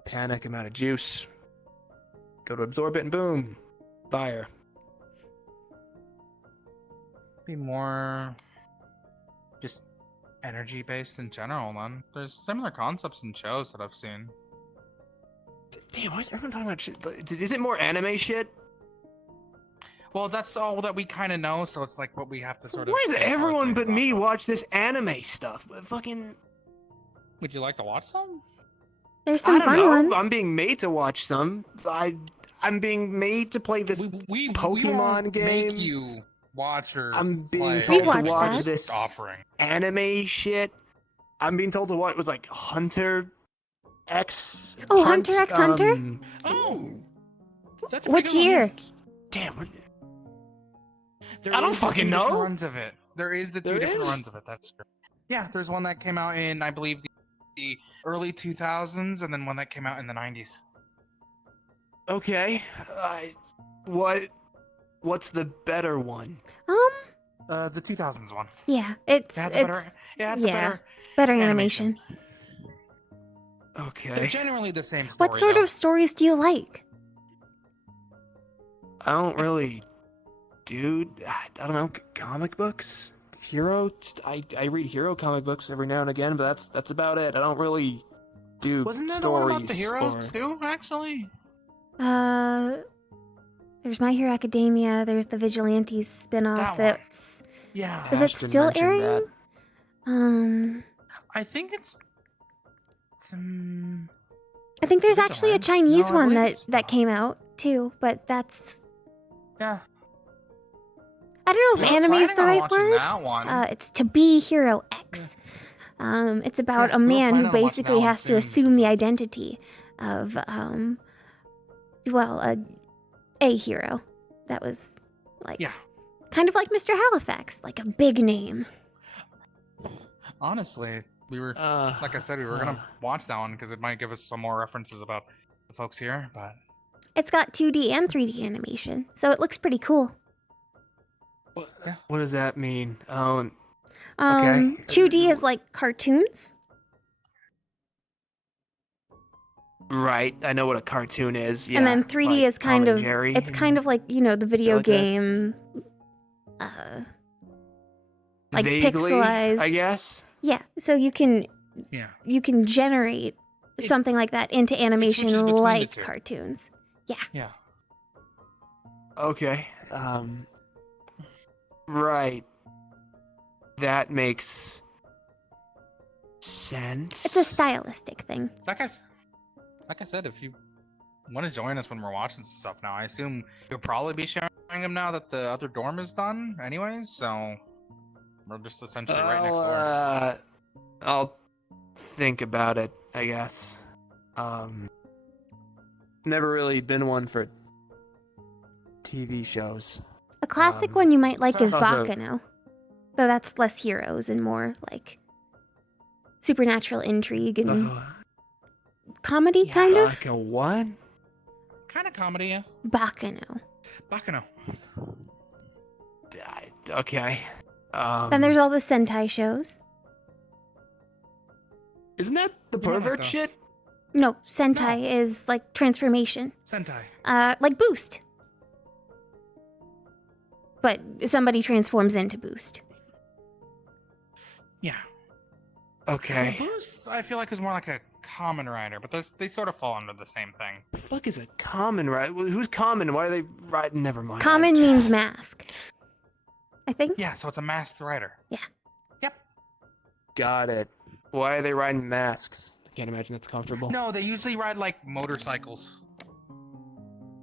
Panic, I'm out of juice. Go to absorb it, and boom, fire. Be more just energy based in general, then. There's similar concepts in shows that I've seen. Damn, why is everyone talking about shit? Is it more anime shit? Well, that's all that we kind of know, so it's like what we have to sort of... Why does base our everyone things but me off of. watch this anime stuff? Fucking... Would you like to watch some? There's I some don't fun know. ones. I'm being made to watch some. I'm being made to play this we Pokemon don't game. make you watch or I'm being play. told to watched watch that. this offering. anime shit. I'm being told to watch with like Hunter X. Oh, Hunter x Hunter? Oh! That's Which year? Damn. There I don't is the fucking two different know. runs of it. There is the two There different is? runs of it, that's true. Yeah, there's one that came out in, I believe, the early 2000s, and then one that came out in the 90s. Okay. What's the better one? The 2000s one. Yeah, it's better animation. Okay. They're generally the same story. What sort of stories do you like? I don't really do. I don't know. Comic books. Hero. I read hero comic books every now and again, but that's about it. I don't really do Wasn't there the stories. one about the heroes too? Actually. There's My Hero Academia. There's the Vigilantes spin-off. That one. That's Yeah. Is it still airing? That. I think it's. I think there's actually a Chinese No, I one believe that came out too, but that's. Yeah. I don't know if We were anime is planning the on right watching word. that one. It's To Be Hero X. It's about a we were man planning who on watching basically that one has to soon assume the identity of a hero. That was like kind of like Mr. Halifax, like a big name. Honestly, we were like I said, we were gonna watch that one because it might give us some more references about the folks here. But It's got 2D and 3D animation, so it looks pretty cool. What does that mean? Okay. 2D is like cartoons. Right. I know what a cartoon is. Yeah. And then 3D like is kind Tom of and Jerry. it's kind of like, the video like that? game like Vaguely, pixelized. I guess. Yeah, so you can generate something like that into animation switches between the like two. cartoons. Yeah. Yeah. Okay. Right. That makes sense. It's a stylistic thing. like I said, if you want to join us when we're watching stuff now, I assume you'll probably be sharing them now that the other dorm is done, anyways. So we're just essentially right next door. I'll think about it, I guess. Never really been one for TV shows. A classic one you might like is also- Bakano. Though that's less heroes and more like supernatural intrigue and comedy, kind of. Like a what? Kind of comedy, yeah. Bakano. Bakano. Okay. Then there's all the Sentai shows. Isn't that the You might like pervert those. shit? No, Sentai is like transformation. Sentai. Like Boost. But somebody transforms into Boost. Yeah. Okay. Boost, I feel like is more like a common rider, but they sort of fall under the same thing. The fuck is a common ride? Who's common? Why are they riding? Never mind. Common means mask. I think. Yeah, so it's a masked rider. Yeah. Got it. Why are they riding masks? I can't imagine that's comfortable. No, they usually ride like motorcycles.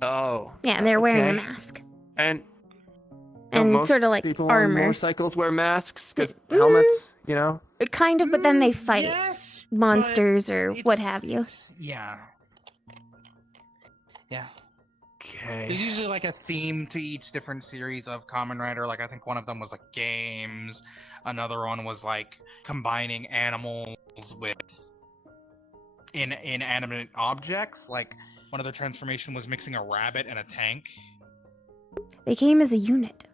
Oh. Yeah, and they're wearing a okay. mask. And And sort of like people on armor. motorcycles wear masks because helmets, you know. Kind of, but then they fight yes, monsters or what have you. Yeah. Yeah. Okay. There's usually like a theme to each different series of Kamen Rider. Like I think one of them was like games. Another one was like combining animals with inanimate objects. Like one of their transformation was mixing a rabbit and a tank. They came as a unit.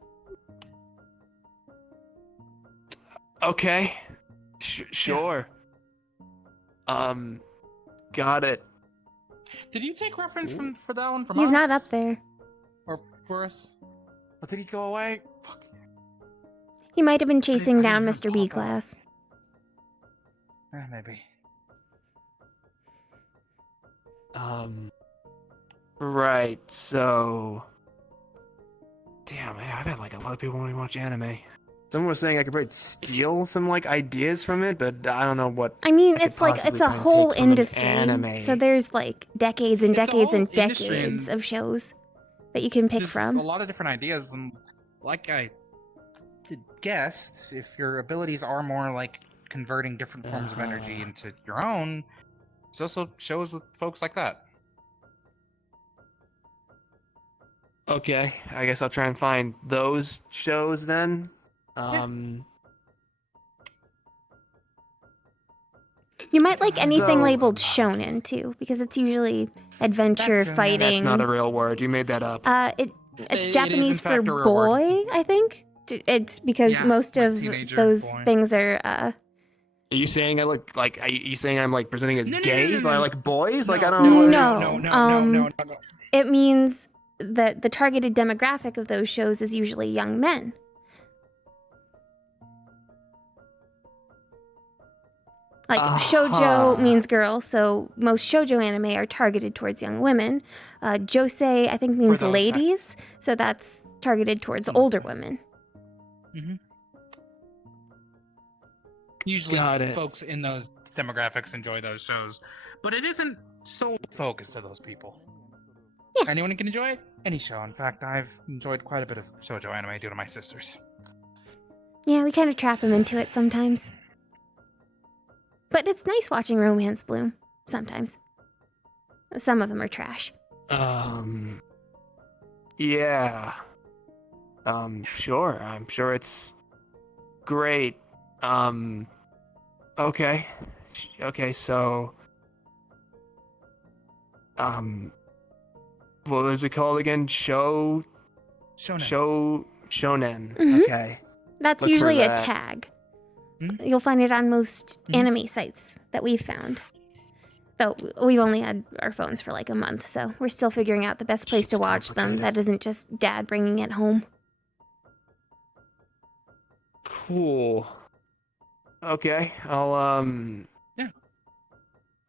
Okay. Sure. Got it. Did you take reference for that one from He's us? not up there. Or for us? But did he go away? Fuck. He might have been chasing down Mr. B class. Maybe. Right, so... Damn, I've had like a lot of people want to watch anime. Someone was saying I could probably steal some like ideas from it, but I don't know what. I mean, I could it's like possibly it's a try and whole take from an industry. anime. So there's like decades and It's a decades whole and industry decades and of shows that you can pick There's from. a lot of different ideas, and like I guessed, if your abilities are more like converting different forms of energy into your own, there's also shows with folks like that. Okay, I guess I'll try and find those shows then. You might like anything So- labeled shonen too, because it's usually adventure, That's fighting. That's not a real word. You made that up. It's It is, in Japanese for fact, a real word. boy, I think. It's because Yeah, most like of teenager those boy. things are. Are you saying I look like? Are you saying I'm like presenting as No, no, gay? no, no, But I no. like boys? Like No, I don't know. No. It means that the targeted demographic of those shows is usually young men. Like shoujo means girl, so most shoujo anime are targeted towards young women. Josei, I think, means those ladies, so that's targeted towards older women. Usually, Got it. folks in those demographics enjoy those shows, but it isn't solely focused to those people. Yeah. Anyone can enjoy it. Any show. In fact, I've enjoyed quite a bit of shoujo anime due to my sisters. Yeah, we kind of trap them into it sometimes. But it's nice watching romance bloom, sometimes. Some of them are trash. Yeah. Sure. I'm sure it's great. Okay. Okay, so what was it called again? Shonen. Shonen. Mhm. Okay. That's Look for usually a that. tag. You'll find it on most anime sites that we've found. Though we've only had our phones for like a month, so we're still figuring out the best place to watch them. That isn't just dad bringing it home. Cool. Okay. I'll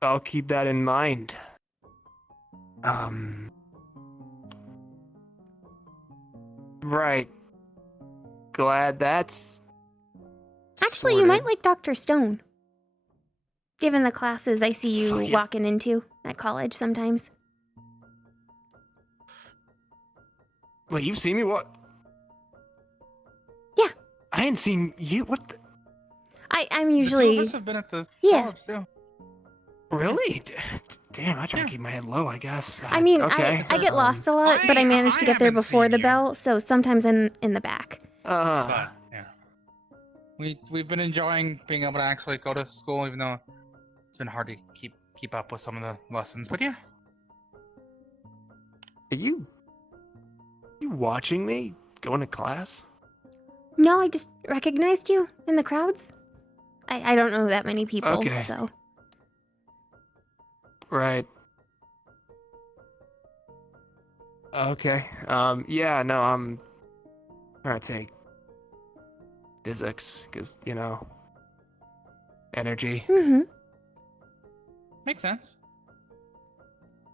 I'll keep that in mind. Right. Glad that's Actually, you might like Dr. Stone. Given the classes I see you walking into at college sometimes. Wait, you've seen me? What? Yeah. I ain't seen you. What? I'm The usually. two of us have been at the Yeah. college, too. Really? Damn, I try to keep my head low, I guess. I mean, okay. I get lost a lot, but I managed to get there haven't before seen the you. bell, so sometimes I'm in the back. But, yeah. We've been enjoying being able to actually go to school, even though it's been hard to keep up with some of the lessons. But yeah. Are you watching me going to class? No, I just recognized you in the crowds. I don't know that many people, Okay. so. Right. Okay. Yeah, no, I'm trying to take physics, because, energy. Mm-hmm. Makes sense.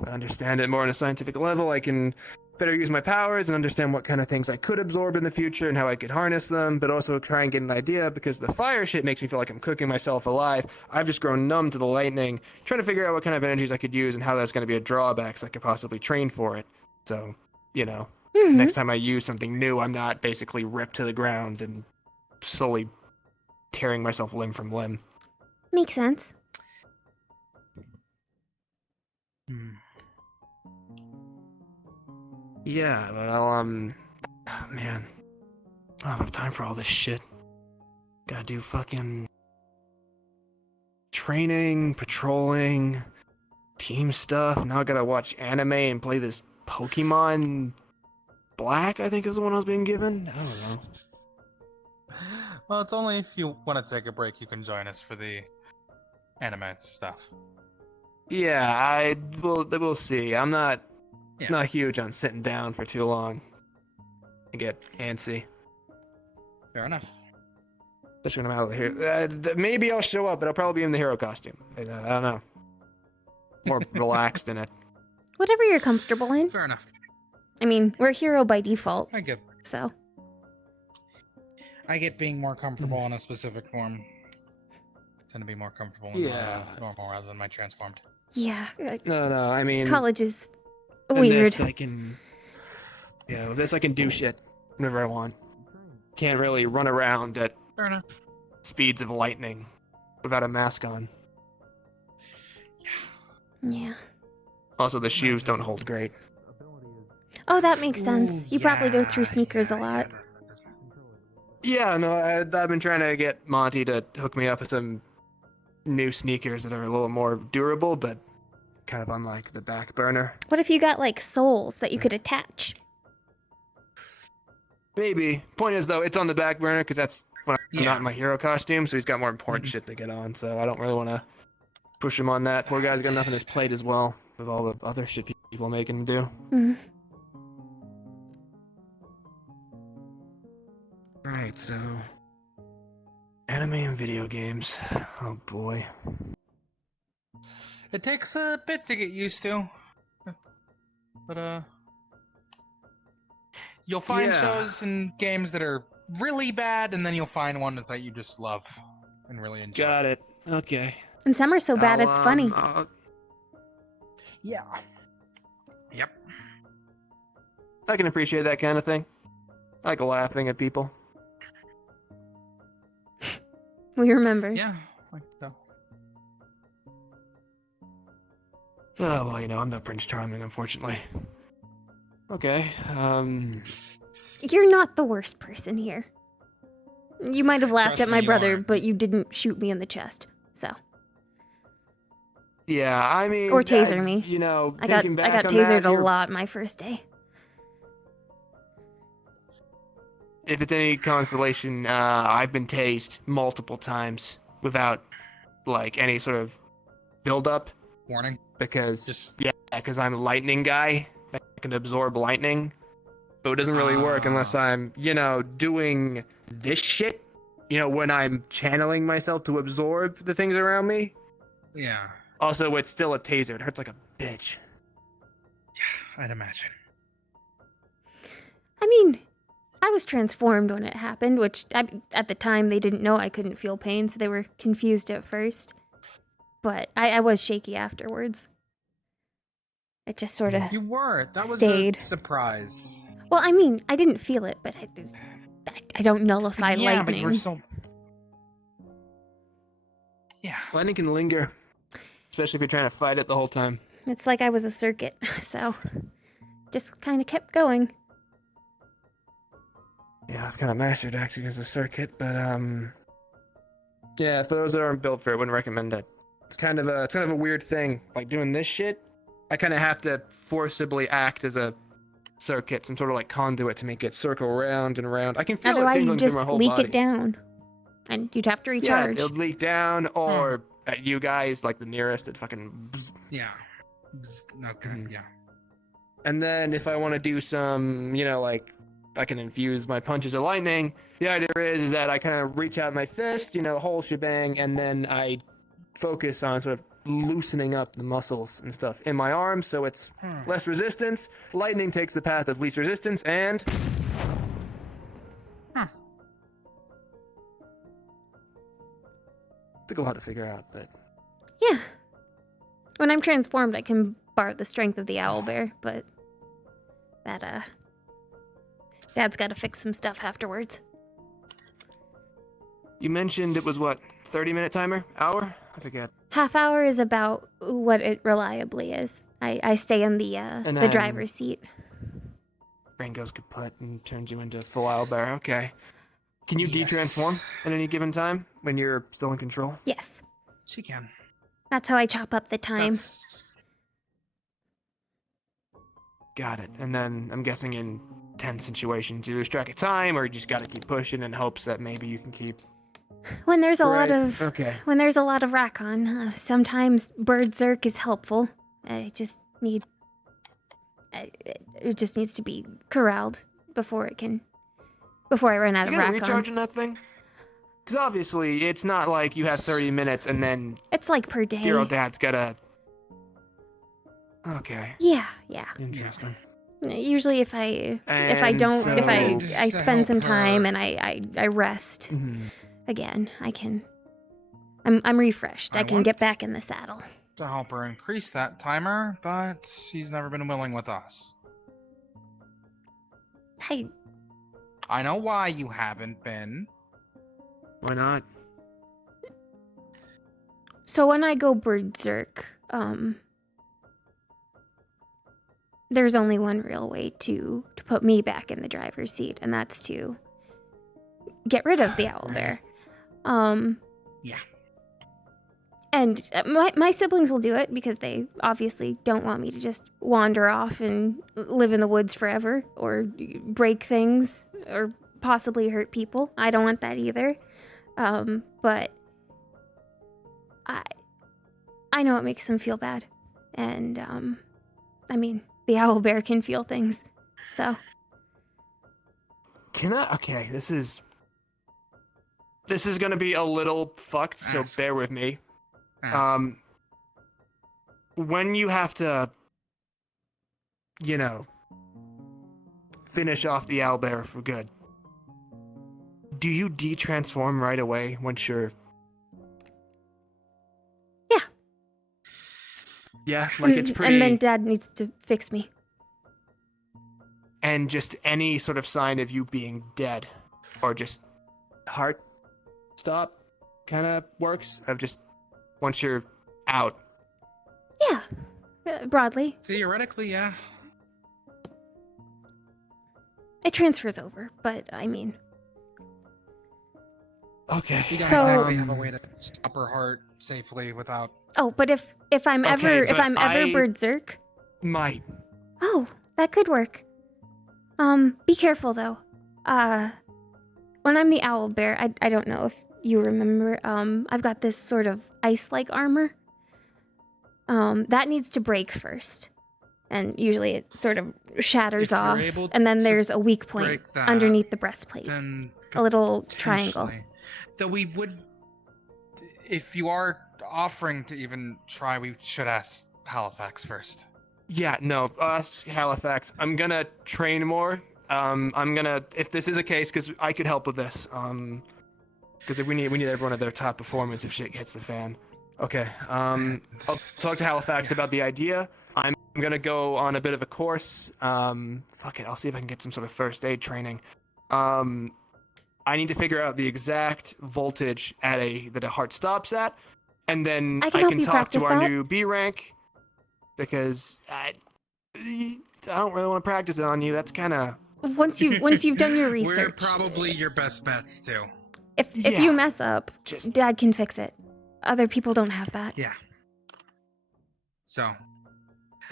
I understand it more on a scientific level. I can better use my powers and understand what kind of things I could absorb in the future and how I could harness them, but also try and get an idea, because the fire shit makes me feel like I'm cooking myself alive. I've just grown numb to the lightning, trying to figure out what kind of energies I could use and how that's going to be a drawback so I could possibly train for it. So, next time I use something new, I'm not basically ripped to the ground and slowly tearing myself limb from limb. Makes sense. Yeah, but I'll, man, I don't have time for all this shit. Gotta do fucking training, patrolling, team stuff. Now I gotta watch anime and play this Pokemon Black, I think is the one I was being given. I don't know. Well, it's only if you want to take a break you can join us for the anime stuff. Yeah, we'll see. I'm not huge on sitting down for too long. I get antsy. Fair enough. Especially when I'm out of here. Maybe I'll show up, but I'll probably be in the hero costume. I don't know. More relaxed in it. Whatever you're comfortable in. Fair enough. I mean, we're hero by default. I get. So. I get being more comfortable in a specific form. I tend to be more comfortable in normal rather than my transformed. Yeah. No, I mean... College is in weird. This I can... Yeah, with this I can do shit whenever I want. Can't really run around at Fair enough. speeds of lightning without a mask on. Yeah. Also, the shoes don't hold great. Oh, that makes sense. You probably go through sneakers a lot. Yeah, no, I've been trying to get Monty to hook me up with some new sneakers that are a little more durable, but kind of on like the back burner. What if you got like soles that you could attach? Maybe. Point is though, it's on the back burner because that's when I'm Yeah. not in my hero costume, so he's got more important shit to get on. So I don't really want to push him on that. Poor guy's got enough on his plate as well with all the other shit people make him do. Mm. Right, so anime and video games. Oh boy. It takes a bit to get used to. But, you'll find Yeah. shows and games that are really bad, and then you'll find ones that you just love and really enjoy. Got it. Okay. And some are so bad it's funny. Yeah. Yep. I can appreciate that kind of thing. I like laughing at people. We remember. Yeah. Like so. Oh, well, you know, I'm not Prince Charming, unfortunately. Okay, You're not the worst person here. You might have laughed Trust at me, my you brother, aren't. but you didn't shoot me in the chest. So. yeah, I mean... Or taser me. You know, I got thinking back on tasered that, a you're- lot my first day. If it's any consolation, I've been tased multiple times without, like, any sort of build-up. Warning. Because, because I'm a lightning guy. I can absorb lightning. So it doesn't really work unless I'm, you know, doing this shit. You know, when I'm channeling myself to absorb the things around me. Yeah. Also, it's still a taser. It hurts like a bitch. I'd imagine. I mean, I was transformed when it happened, which at the time they didn't know I couldn't feel pain, so they were confused at first. But I was shaky afterwards. It just sort of You were. That was stayed. a surprise. Well, I mean, I didn't feel it, but I don't nullify Yeah, but lightning. you were so... Yeah. Lightning can linger. Especially if you're trying to fight it the whole time. It's like I was a circuit, so just kind of kept going. Yeah, I've kind of mastered acting as a circuit, but yeah, for those that aren't built for it, I wouldn't recommend it. It's kind of a weird thing. Like doing this shit, I kind of have to forcibly act as a circuit, some sort of like conduit to make it circle round and around. I can feel Otherwise, it you tingling just through my whole leak body. it down, and you'd have to recharge. Yeah, it'll leak down, or at you guys, like the nearest, it fucking. Yeah. Okay, yeah. And then if I want to do some, you know, like I can infuse my punches of lightning. The idea is that I kind of reach out my fist, you know, whole shebang, and then I focus on sort of loosening up the muscles and stuff in my arms, so it's less resistance. Lightning takes the path of least resistance, and took a lot to figure out, but Yeah. When I'm transformed, I can borrow the strength of the owlbear, but that Dad's got to fix some stuff afterwards. you mentioned it was what, 30-minute timer? Hour? I forget. Half hour is about what it reliably is. I stay in the then- driver's seat. Brain goes kaput and turns you into full owlbear. Okay. Can you de-transform at any given time when you're still in control? Yes. She can. That's how I chop up the time. Got it. And then I'm guessing in tense situations, you lose track of time, or you just gotta keep pushing in hopes that maybe you can keep. When there's a Right, lot of okay. when there's a lot of Rakon, sometimes Berserk is helpful. It just needs to be corralled before I run out You of gotta Rakon. recharge on that thing? Because obviously, it's not like you have 30 minutes and then It's like per day. your old dad's gotta. Okay. Yeah. Interesting. Usually, if I And don't, if so- I To spend some help time her- and I rest Mm-hmm. again, I can. I'm refreshed. I can get back in the saddle. To help her increase that timer, but she's never been willing with us. I know why you haven't been. Why not? So when I go berserk, there's only one real way to put me back in the driver's seat, and that's to get rid of the owlbear. Yeah. And my siblings will do it because they obviously don't want me to just wander off and live in the woods forever or break things or possibly hurt people. I don't want that either. But I know it makes them feel bad. And, I mean, the owlbear can feel things. So. Okay, this is gonna be a little fucked, so bear with me. When you have to, you know, finish off the owlbear for good, do you de-transform right away once you're... Yeah. Yeah, like it's pretty... And then Dad needs to fix me. And just any sort of sign of you being dead, or just heart stop, kind of works, of just once you're out. Yeah, broadly. Theoretically, yeah. It transfers over, but I mean... Okay. You don't So- exactly have a way to stop her heart safely without... Oh, but if I'm ever berserk... Might. Oh, that could work. Be careful though. When I'm the owlbear, I don't know if you remember, I've got this sort of ice-like armor. That needs to break first. And usually it sort of shatters off, and then there's a weak point underneath the breastplate. A little triangle. Though we would... If you are offering to even try, we should ask Halifax first. Yeah, no, us, Halifax, I'm gonna train more. I'm gonna, if this is a case, because I could help with this, because we need everyone at their top performance if shit hits the fan. Okay, I'll talk to Halifax about the idea. I'm gonna go on a bit of a course. Fuck it, I'll see if I can get some sort of first aid training. I need to figure out the exact voltage at that a heart stops at, and then I can talk to our new B rank. Because I don't really want to practice it on you. That's kind of... Once you've done your research. We're probably your best bets, too. If you mess up, Dad can fix it. Other people don't have that. Yeah. So,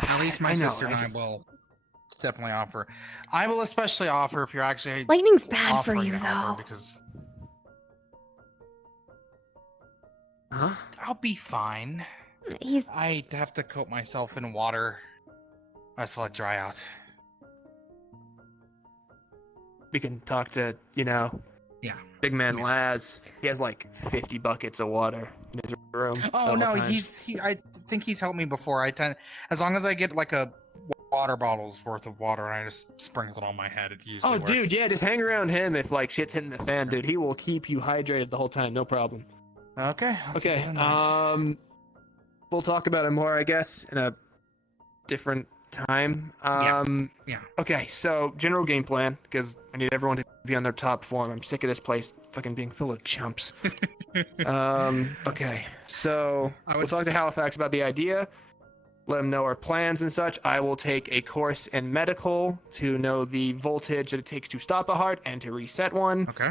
at least my sister and I will definitely offer. I will especially offer if you're actually... Lightning's bad for offering you, to offer, though. Because... Huh? I'll be fine. I have to coat myself in water. I just let it dry out. We can talk to, you know, big man Laz. He has like 50 buckets of water in his room. Oh no, I think he's helped me before. As long as I get like a water bottle's worth of water and I just sprinkle it on my head, it usually works. Dude, yeah, just hang around him if like shit's hitting the fan, dude. He will keep you hydrated the whole time, no problem. Okay. Okay. We'll talk about it more, I guess, in a different time. Yeah. Okay, so general game plan, because I need everyone to be on their top form. I'm sick of this place fucking being full of chumps. Okay, so we'll talk to Halifax about the idea. Let him know our plans and such. I will take a course in medical to know the voltage that it takes to stop a heart and to reset one. Okay.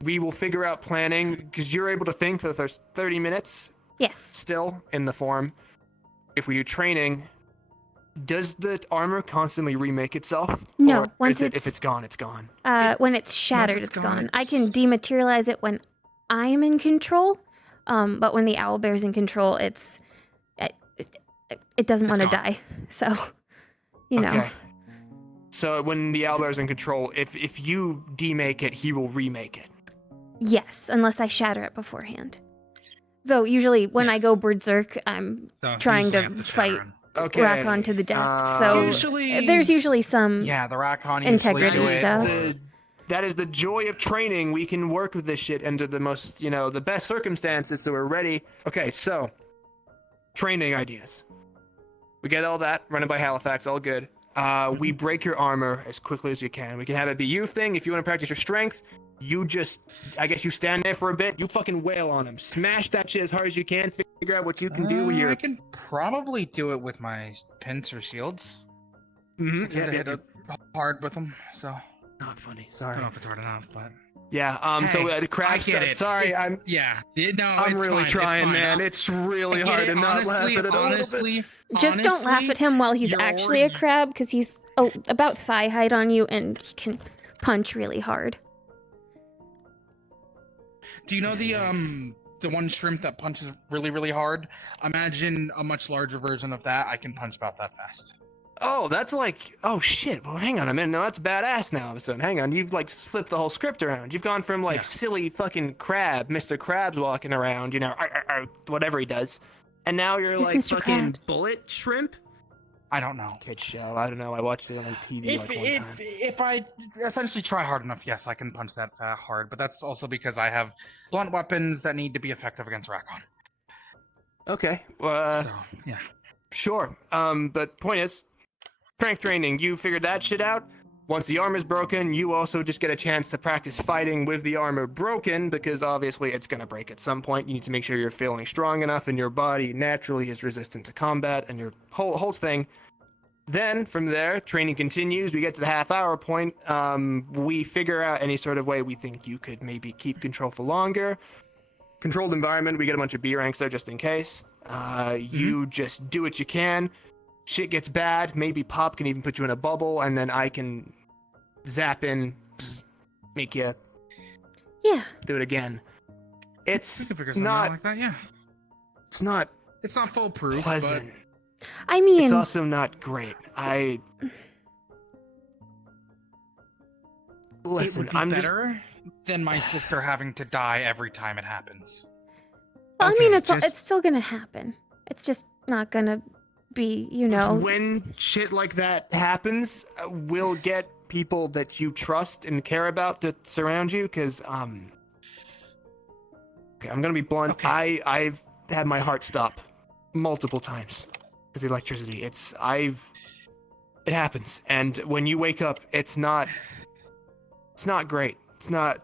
We will figure out planning, because you're able to think for the first 30 minutes. Yes. Still in the form. If we do training, does the armor constantly remake itself? No, or if it's gone, it's gone. When it's shattered, it's gone. I can dematerialize it when I'm in control, but when the owlbear's in control, it doesn't want to die. So, you know. Okay. So when the owlbear's in control, if you demake it, he will remake it. Yes, unless I shatter it beforehand. Though usually when I go berserk, I'm trying to fight Raccoon to the death. So there's usually some the Raccoon integrity stuff. That is the joy of training. We can work with this shit under the most, the best circumstances, so we're ready. Okay, so training ideas. We get all that running by Halifax, all good. We break your armor as quickly as we can. We can have it be you thing. If you want to practice your strength, you just, I guess you stand there for a bit, you fucking wail on him. Smash that shit as hard as you can, figure out what you can do with your... I can probably do it with my pincer shields. Mm-hmm. I hit it hard with them, so... Not funny, sorry. I don't know if it's hard enough, but... Yeah. Hey, So the crab I get stuff. it. Sorry, It's- I'm. yeah. No, I'm it's really fine. trying, it's fine. man. It's really I get hard it. to not laugh honestly, at it a little bit. Just don't laugh at him while he's you're actually a crab, because he's about thigh height on you and he can punch really hard. Do you know the one shrimp that punches really, really hard? Imagine a much larger version of that. I can punch about that fast. Oh, that's like, oh shit. Well, hang on a minute. No, that's badass now all of a sudden. Hang on. You've like flipped the whole script around. You've gone from like silly fucking crab, Mr. Krabs walking around, you know, whatever he does. And now you're Who's like Mr. fucking Krabs? bullet shrimp? I don't know. Kid show. I don't know. I watched it on TV like one time. If I essentially try hard enough, yes, I can punch that hard. But that's also because I have blunt weapons that need to be effective against Raccoon. Okay. So, yeah. Sure. But point is, strength training, you figured that shit out. Once the armor's broken, you also just get a chance to practice fighting with the armor broken, because obviously it's going to break at some point. You need to make sure you're feeling strong enough and your body naturally is resistant to combat and your whole thing. Then, from there, training continues. We get to the half-hour point. We figure out any sort of way we think you could maybe keep control for longer. Controlled environment, we get a bunch of B ranks there just in case. You just do what you can. Shit gets bad, maybe Pop can even put you in a bubble, and then I can zap in, make you do it again. It's We can figure something not out like that, yeah. It's not foolproof, pleasant. I mean, it's also not great. Listen, it would be I'm better than my sister having to die every time it happens. well, I mean, it's still gonna happen. It's just not gonna be, you know. When shit like that happens, we'll get people that you trust and care about to surround you, because okay, I'm gonna be blunt. I've had my heart stop multiple times because of electricity. It happens, and when you wake up, it's not great. It's not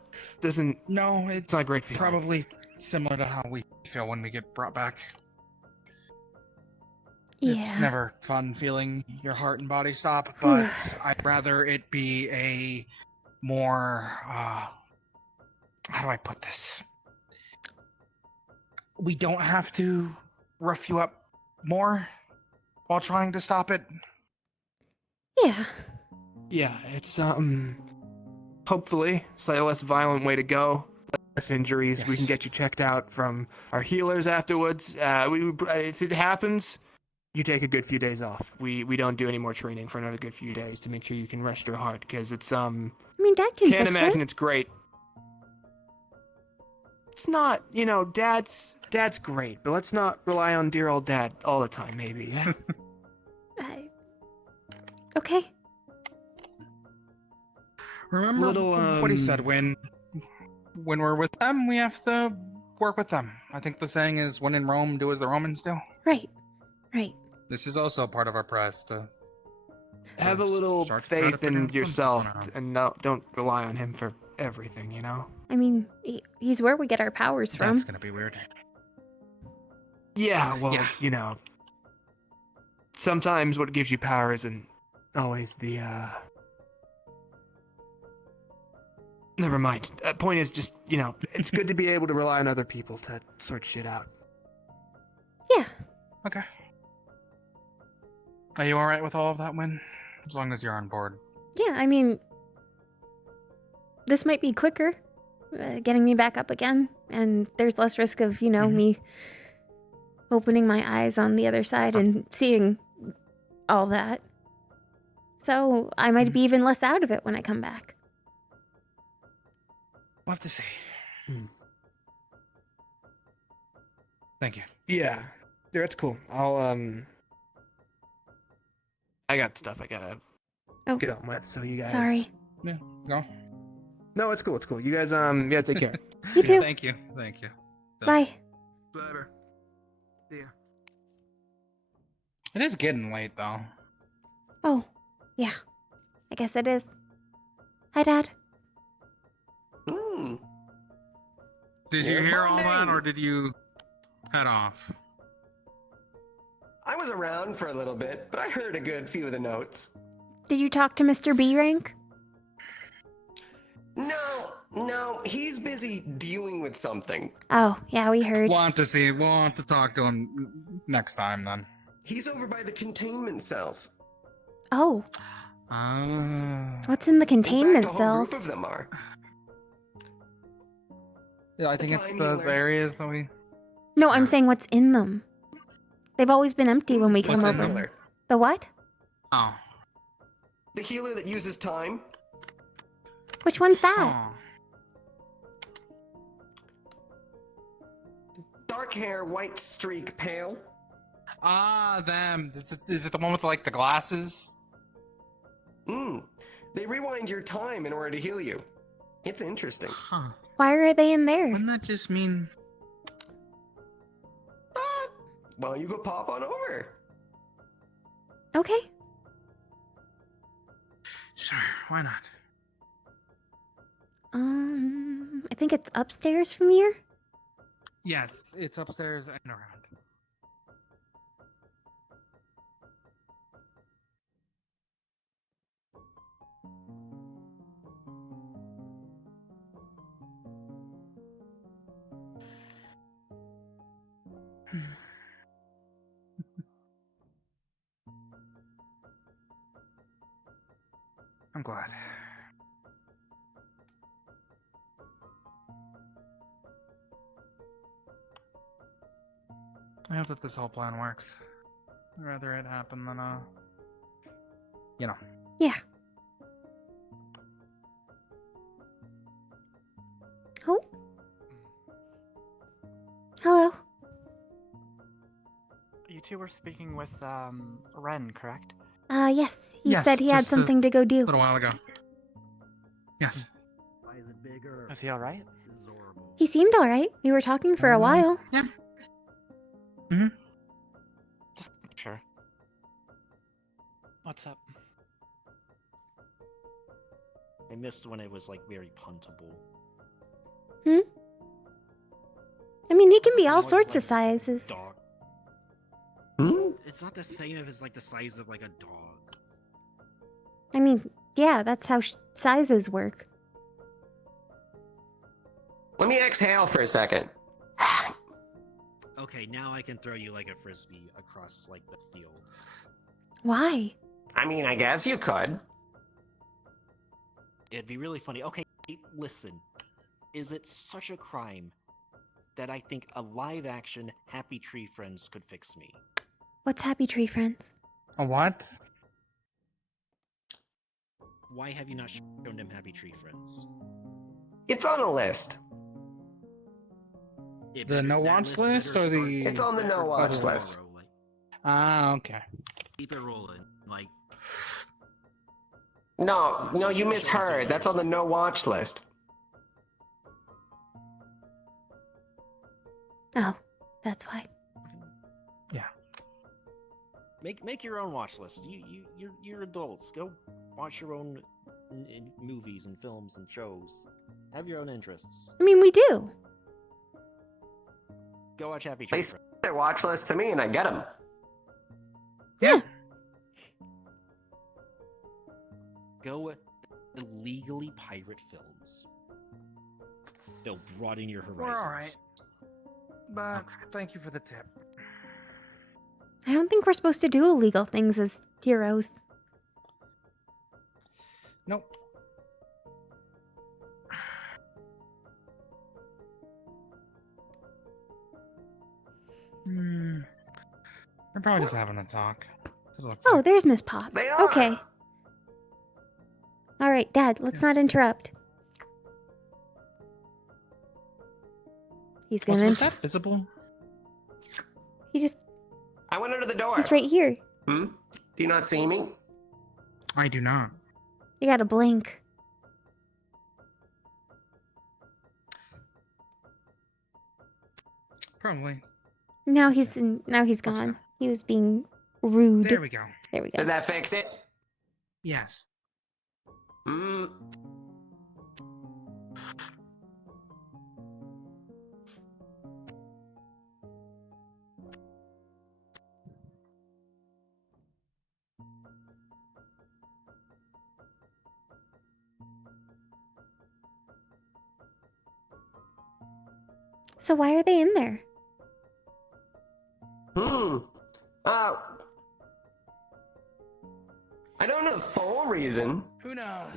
great feeling. Probably similar to how we feel when we get brought back. It's Yeah. never fun feeling your heart and body stop, but I'd rather it be a more, how do I put this? We don't have to rough you up more while trying to stop it. Yeah. Yeah, it's hopefully slightly less violent way to go. Less injuries. We can get you checked out from our healers afterwards. If it happens, you take a good few days off. We don't do any more training for another good few days to make sure you can rest your heart, because it's I mean, Dad can can't fix imagine it. it's great. It's not, you know, Dad's great, but let's not rely on dear old Dad all the time, maybe. Yeah. Okay. Remember what he said, when we're with them, we have to work with them. I think the saying is, when in Rome, do as the Romans do. Right. Right. This is also part of our prize to Have a little start to try to faith figure in some yourself, stuff out. and don't rely on him for everything, you know? I mean, he's where we get our powers from. That's gonna be weird. Yeah, well, you know, sometimes what gives you power isn't always the, Never mind. Point is just, you know, it's good to be able to rely on other people to sort shit out. Yeah. Okay. Are you alright with all of that, Win? As long as you're on board. Yeah, I mean, this might be quicker, getting me back up again, and there's less risk of, you know, me opening my eyes on the other side and seeing all that. So I might be even less out of it when I come back. We'll have to see. Thank you. Yeah, that's cool. I got stuff I gotta get on with, so you guys. Sorry. Yeah, go. No, it's cool. It's cool. You guys, take care. You too. Thank you. Thank you. Bye. Whatever. Yeah. It is getting late, though. Oh, yeah. I guess it is. Hi, Dad. Did you hear all that, or did you head off? I was around for a little bit, but I heard a good few of the notes. Did you talk to Mr. B rank? No, No, he's busy dealing with something. Oh, yeah, we heard. We'll have to see. We'll have to talk to him next time then. He's over by the containment cells. Oh. Ah. What's in the containment a whole cells? group of them are. Yeah, I think it's the areas that we. No, I'm saying what's in them. They've always been empty when we come What's in over. them? The what? Oh. The healer that uses time. Which one's that? Dark hair, white streak, pale. Ah, them. Is it the one with like the glasses? They rewind your time in order to heal you. It's interesting. Huh. Why are they in there? Wouldn't that just mean? Well, you go pop on over. Okay. Sure, why not? I think it's upstairs from here. Yes, it's upstairs and around. I'm glad. I hope that this whole plan works. I'd rather it happen than, you know. Yeah. Oh. Hello. You two were speaking with, Ren, correct? Yes. He Yes, said he had just something to go do. A little while ago. Yes. Why is it bigger? Is he alright? He seemed alright. We were talking for a while. Yeah. Mm-hmm. Just sure. What's up? I missed when it was like very puntable. I mean, he can be all sorts of sizes. Dog. It's not the same if it's like the size of like a dog. I mean, yeah, that's how sizes work. Let me exhale for a second. Okay, now I can throw you like a frisbee across like the field. Why? I mean, I guess you could. It'd be really funny. Okay, listen. Is it such a crime that I think a live-action Happy Tree Friends could fix me? What's Happy Tree Friends? A what? Why have you not shown them Happy Tree Friends? It's on a list. The no watch list or the? It's on the no watch list. Ah, okay. Keep it rolling. Like, No, you misheard. That's on the no watch list. Oh, that's why. Yeah. make your own watch list. You're adults. Go watch your own movies and films and shows. Have your own interests. I mean, we do. Go watch Happy Tree They Friends. send their watch list to me and I get them. Yeah. Go illegally pirate films. They'll broaden your horizons. We're alright. But thank you for the tip. I don't think we're supposed to do illegal things as heroes. Nope. They're probably just having a talk. That's what it looks Oh, like. there's Miss Pop. They are. Okay. All right, Dad, let's not interrupt. He's Was gonna. that visible? He just. I went under the door. He's right here. Do you not see me? I do not. You gotta blink. Probably. Now he's gone. He was being rude. There we go. There we go. Did that fix it? Yes. So why are they in there? I don't know the full reason, Who knows?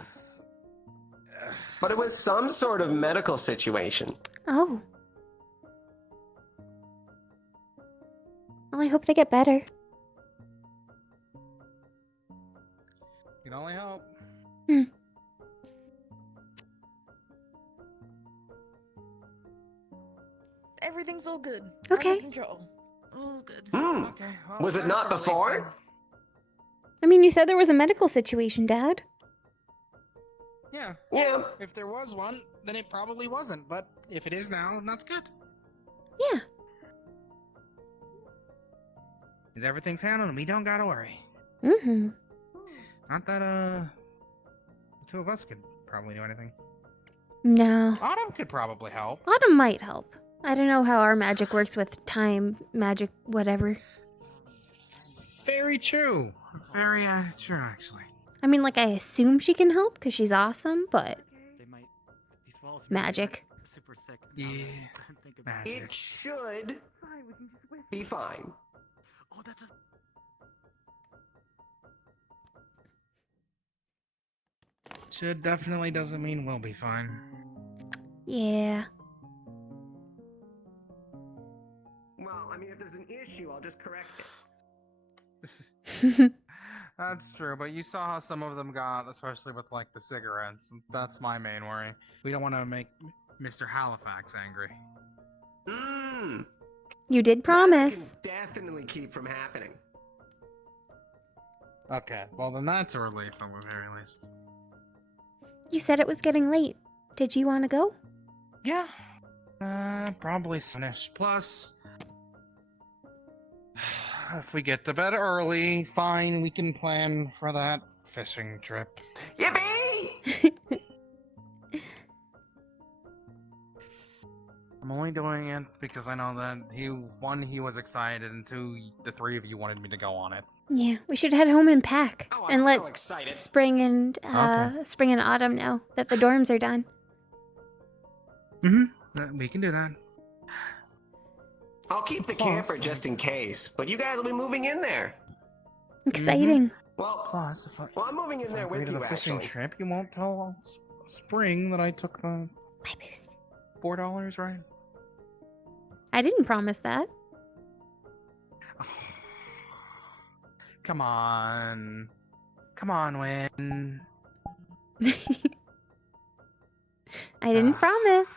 but it was some sort of medical situation. Oh. Well, I hope they get better. Can only hope. Everything's all good. Okay. Under control. All good. Was it not before? I mean, you said there was a medical situation, Dad. Yeah. Yeah. If there was one, then it probably wasn't. But if it is now, then that's good. Yeah. Because everything's handled and we don't gotta worry. Mm-hmm. Not that, the two of us could probably do anything. No. Autumn could probably help. Autumn might help. I don't know how our magic works with time, magic, whatever. Very true. Very, true, actually. I mean, like, I assume she can help because she's awesome, but They might. These walls. magic. Super thick. Yeah. Think about Magic. It should be fine. Oh, that's a. Should definitely doesn't mean we'll be fine. Yeah. Well, I mean, if there's an issue, I'll just correct it. That's true, but you saw how some of them got, especially with like the cigarettes. That's my main worry. We don't want to make Mr. Halifax angry. You did promise. Definitely keep from happening. Okay, well then that's a relief at the very least. You said it was getting late. Did you want to go? Yeah. Probably finish. Plus, if we get to bed early, fine, we can plan for that fishing trip. Yippee! I'm only doing it because I know that he was excited, and two, the three of you wanted me to go on it. Yeah, we should head home and pack and let so excited. Spring and Autumn know that the dorms are done. We can do that. I'll keep the camper just in case, but you guys will be moving in there. Exciting. Well, Plus, well, I'm moving in there agree with to you, the fishing actually. trip, you won't tell Spring that I took the $4, right? I didn't promise that. Come on, Win. I didn't promise.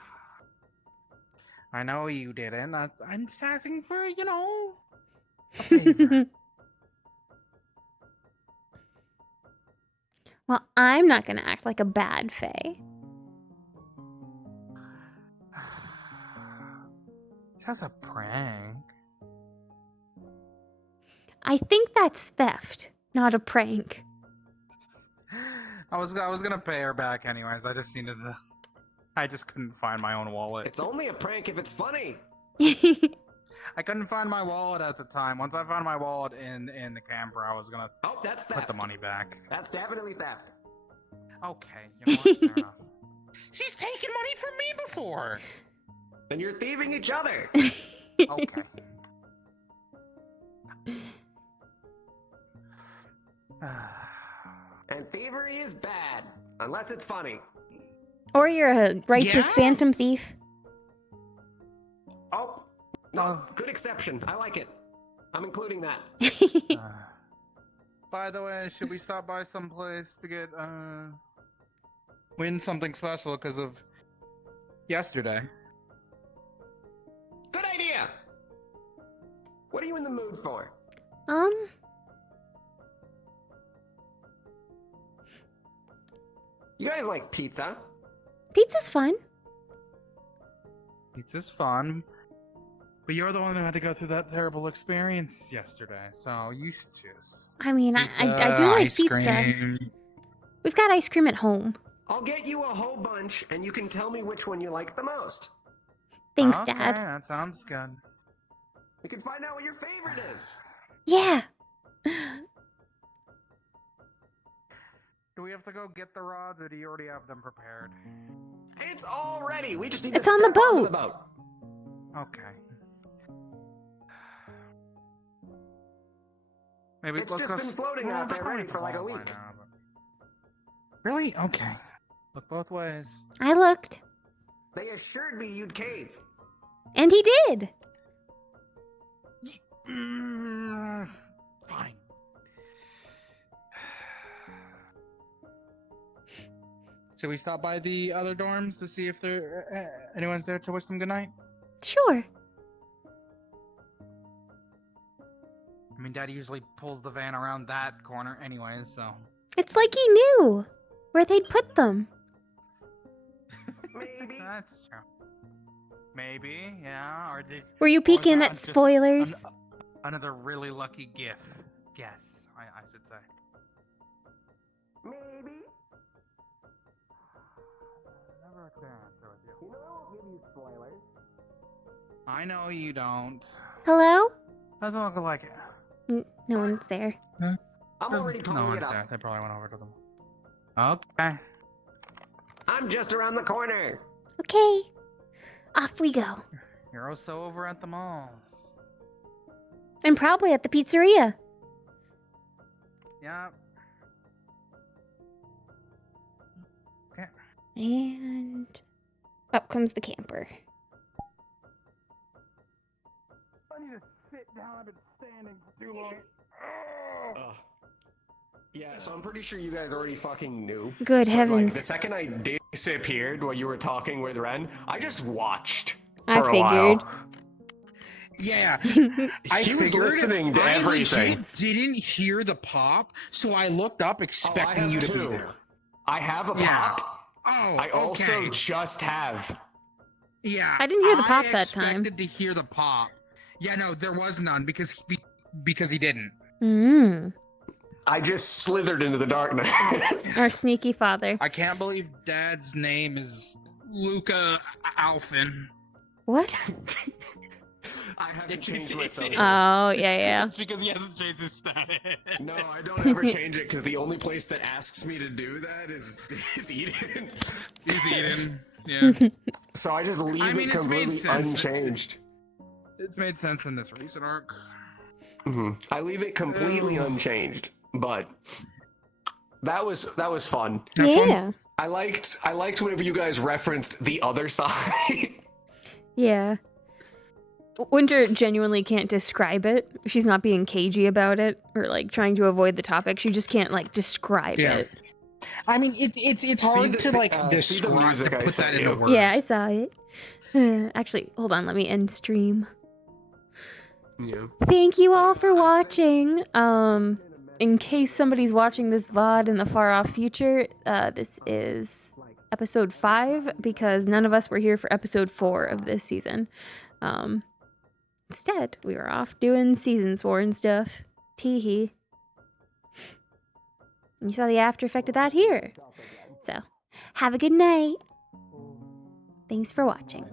I know you didn't. I'm just asking for, a favor. Well, I'm not gonna act like a bad fae. That's a prank. I think that's theft, not a prank. I was gonna pay her back anyways. I just needed the. I just couldn't find my own wallet. It's only a prank if it's funny. I couldn't find my wallet at the time. Once I found my wallet in the camper, I was gonna that's put theft. the money back. That's definitely theft. Okay, you know what? Fair enough. She's taken money from me before. Then you're thieving each other. Okay. And thievery is bad, unless it's funny. Or you're a righteous phantom thief. Oh, no, good exception. I like it. I'm including that. By the way, should we stop by someplace to get win something special because of yesterday? Good idea. What are you in the mood for? You guys like pizza? Pizza's fun. Pizza's fun, but you're the one who had to go through that terrible experience yesterday, so you should choose. I mean, I do like ice pizza. cream. We've got ice cream at home. I'll get you a whole bunch, and you can tell me which one you like the most. Thanks, Okay, Dad. that sounds good. We can find out what your favorite is. Yeah. Do we have to go get the rods, or do you already have them prepared? It's all ready. We just need It's to on the step onto boat. the boat. Okay. Maybe It's let's just go been floating out there ready for like a week. Really? Okay. Look both ways. I looked. They assured me you'd cave. And he did. Fine. Should we stop by the other dorms to see if there anyone's there to wish them goodnight? Sure. I mean, Dad usually pulls the van around that corner anyways, so... It's like he knew where they'd put them. Maybe. That's true. Maybe, yeah, or did... Were you peeking at spoilers? Another really lucky gift. Yes, I should say. Maybe. Never a clear answer with you. You know I won't give you spoilers. I know you don't. Hello? Doesn't look like it. No one's there. I'm already No pulling one's it there. up. They probably went over to them. Okay. I'm just around the corner. Okay. Off we go. You're also over at the mall. And probably at the pizzeria. Yeah. Okay. And up comes the camper. I need to sit down. I've been standing for too long. Yeah, so I'm pretty sure you guys already fucking knew. Good But, heavens. Like, the second I disappeared while you were talking with Ren, I just watched I for a figured. while. Yeah. She was listening to everything. Legit didn't hear the pop, so I looked up expecting have you to be two. there. I have a Yeah. pop. Oh, I also okay. just have. Yeah. I didn't hear the pop that time. I expected to hear the pop. Yeah, no, there was none because he didn't. I just slithered into the darkness. Our sneaky father. I can't believe Dad's name is Luca Alphin. What? I haven't changed my phone. Oh, yeah. It's because he hasn't changed his status. No, I don't ever change it because the only place that asks me to do that is Eden. He's Eden. Yeah. So I just leave it it's made completely sense. unchanged. It's made sense in this recent arc. I leave it completely unchanged, but that was fun. Yeah. I liked whenever you guys referenced the other side. Yeah. Winter genuinely can't describe it. She's not being cagey about it or like trying to avoid the topic. She just can't like describe it. I mean, it's hard to like describe to put that into words. Yeah, I saw it. Actually, hold on. Let me end stream. Yeah. Thank you all for watching. In case somebody's watching this VOD in the far off future, this is episode 5 because none of us were here for episode 4 of this season. Instead, we were off doing SeasonSworn stuff. Teehee. And you saw the after effect of that here. So, have a good night. Thanks for watching.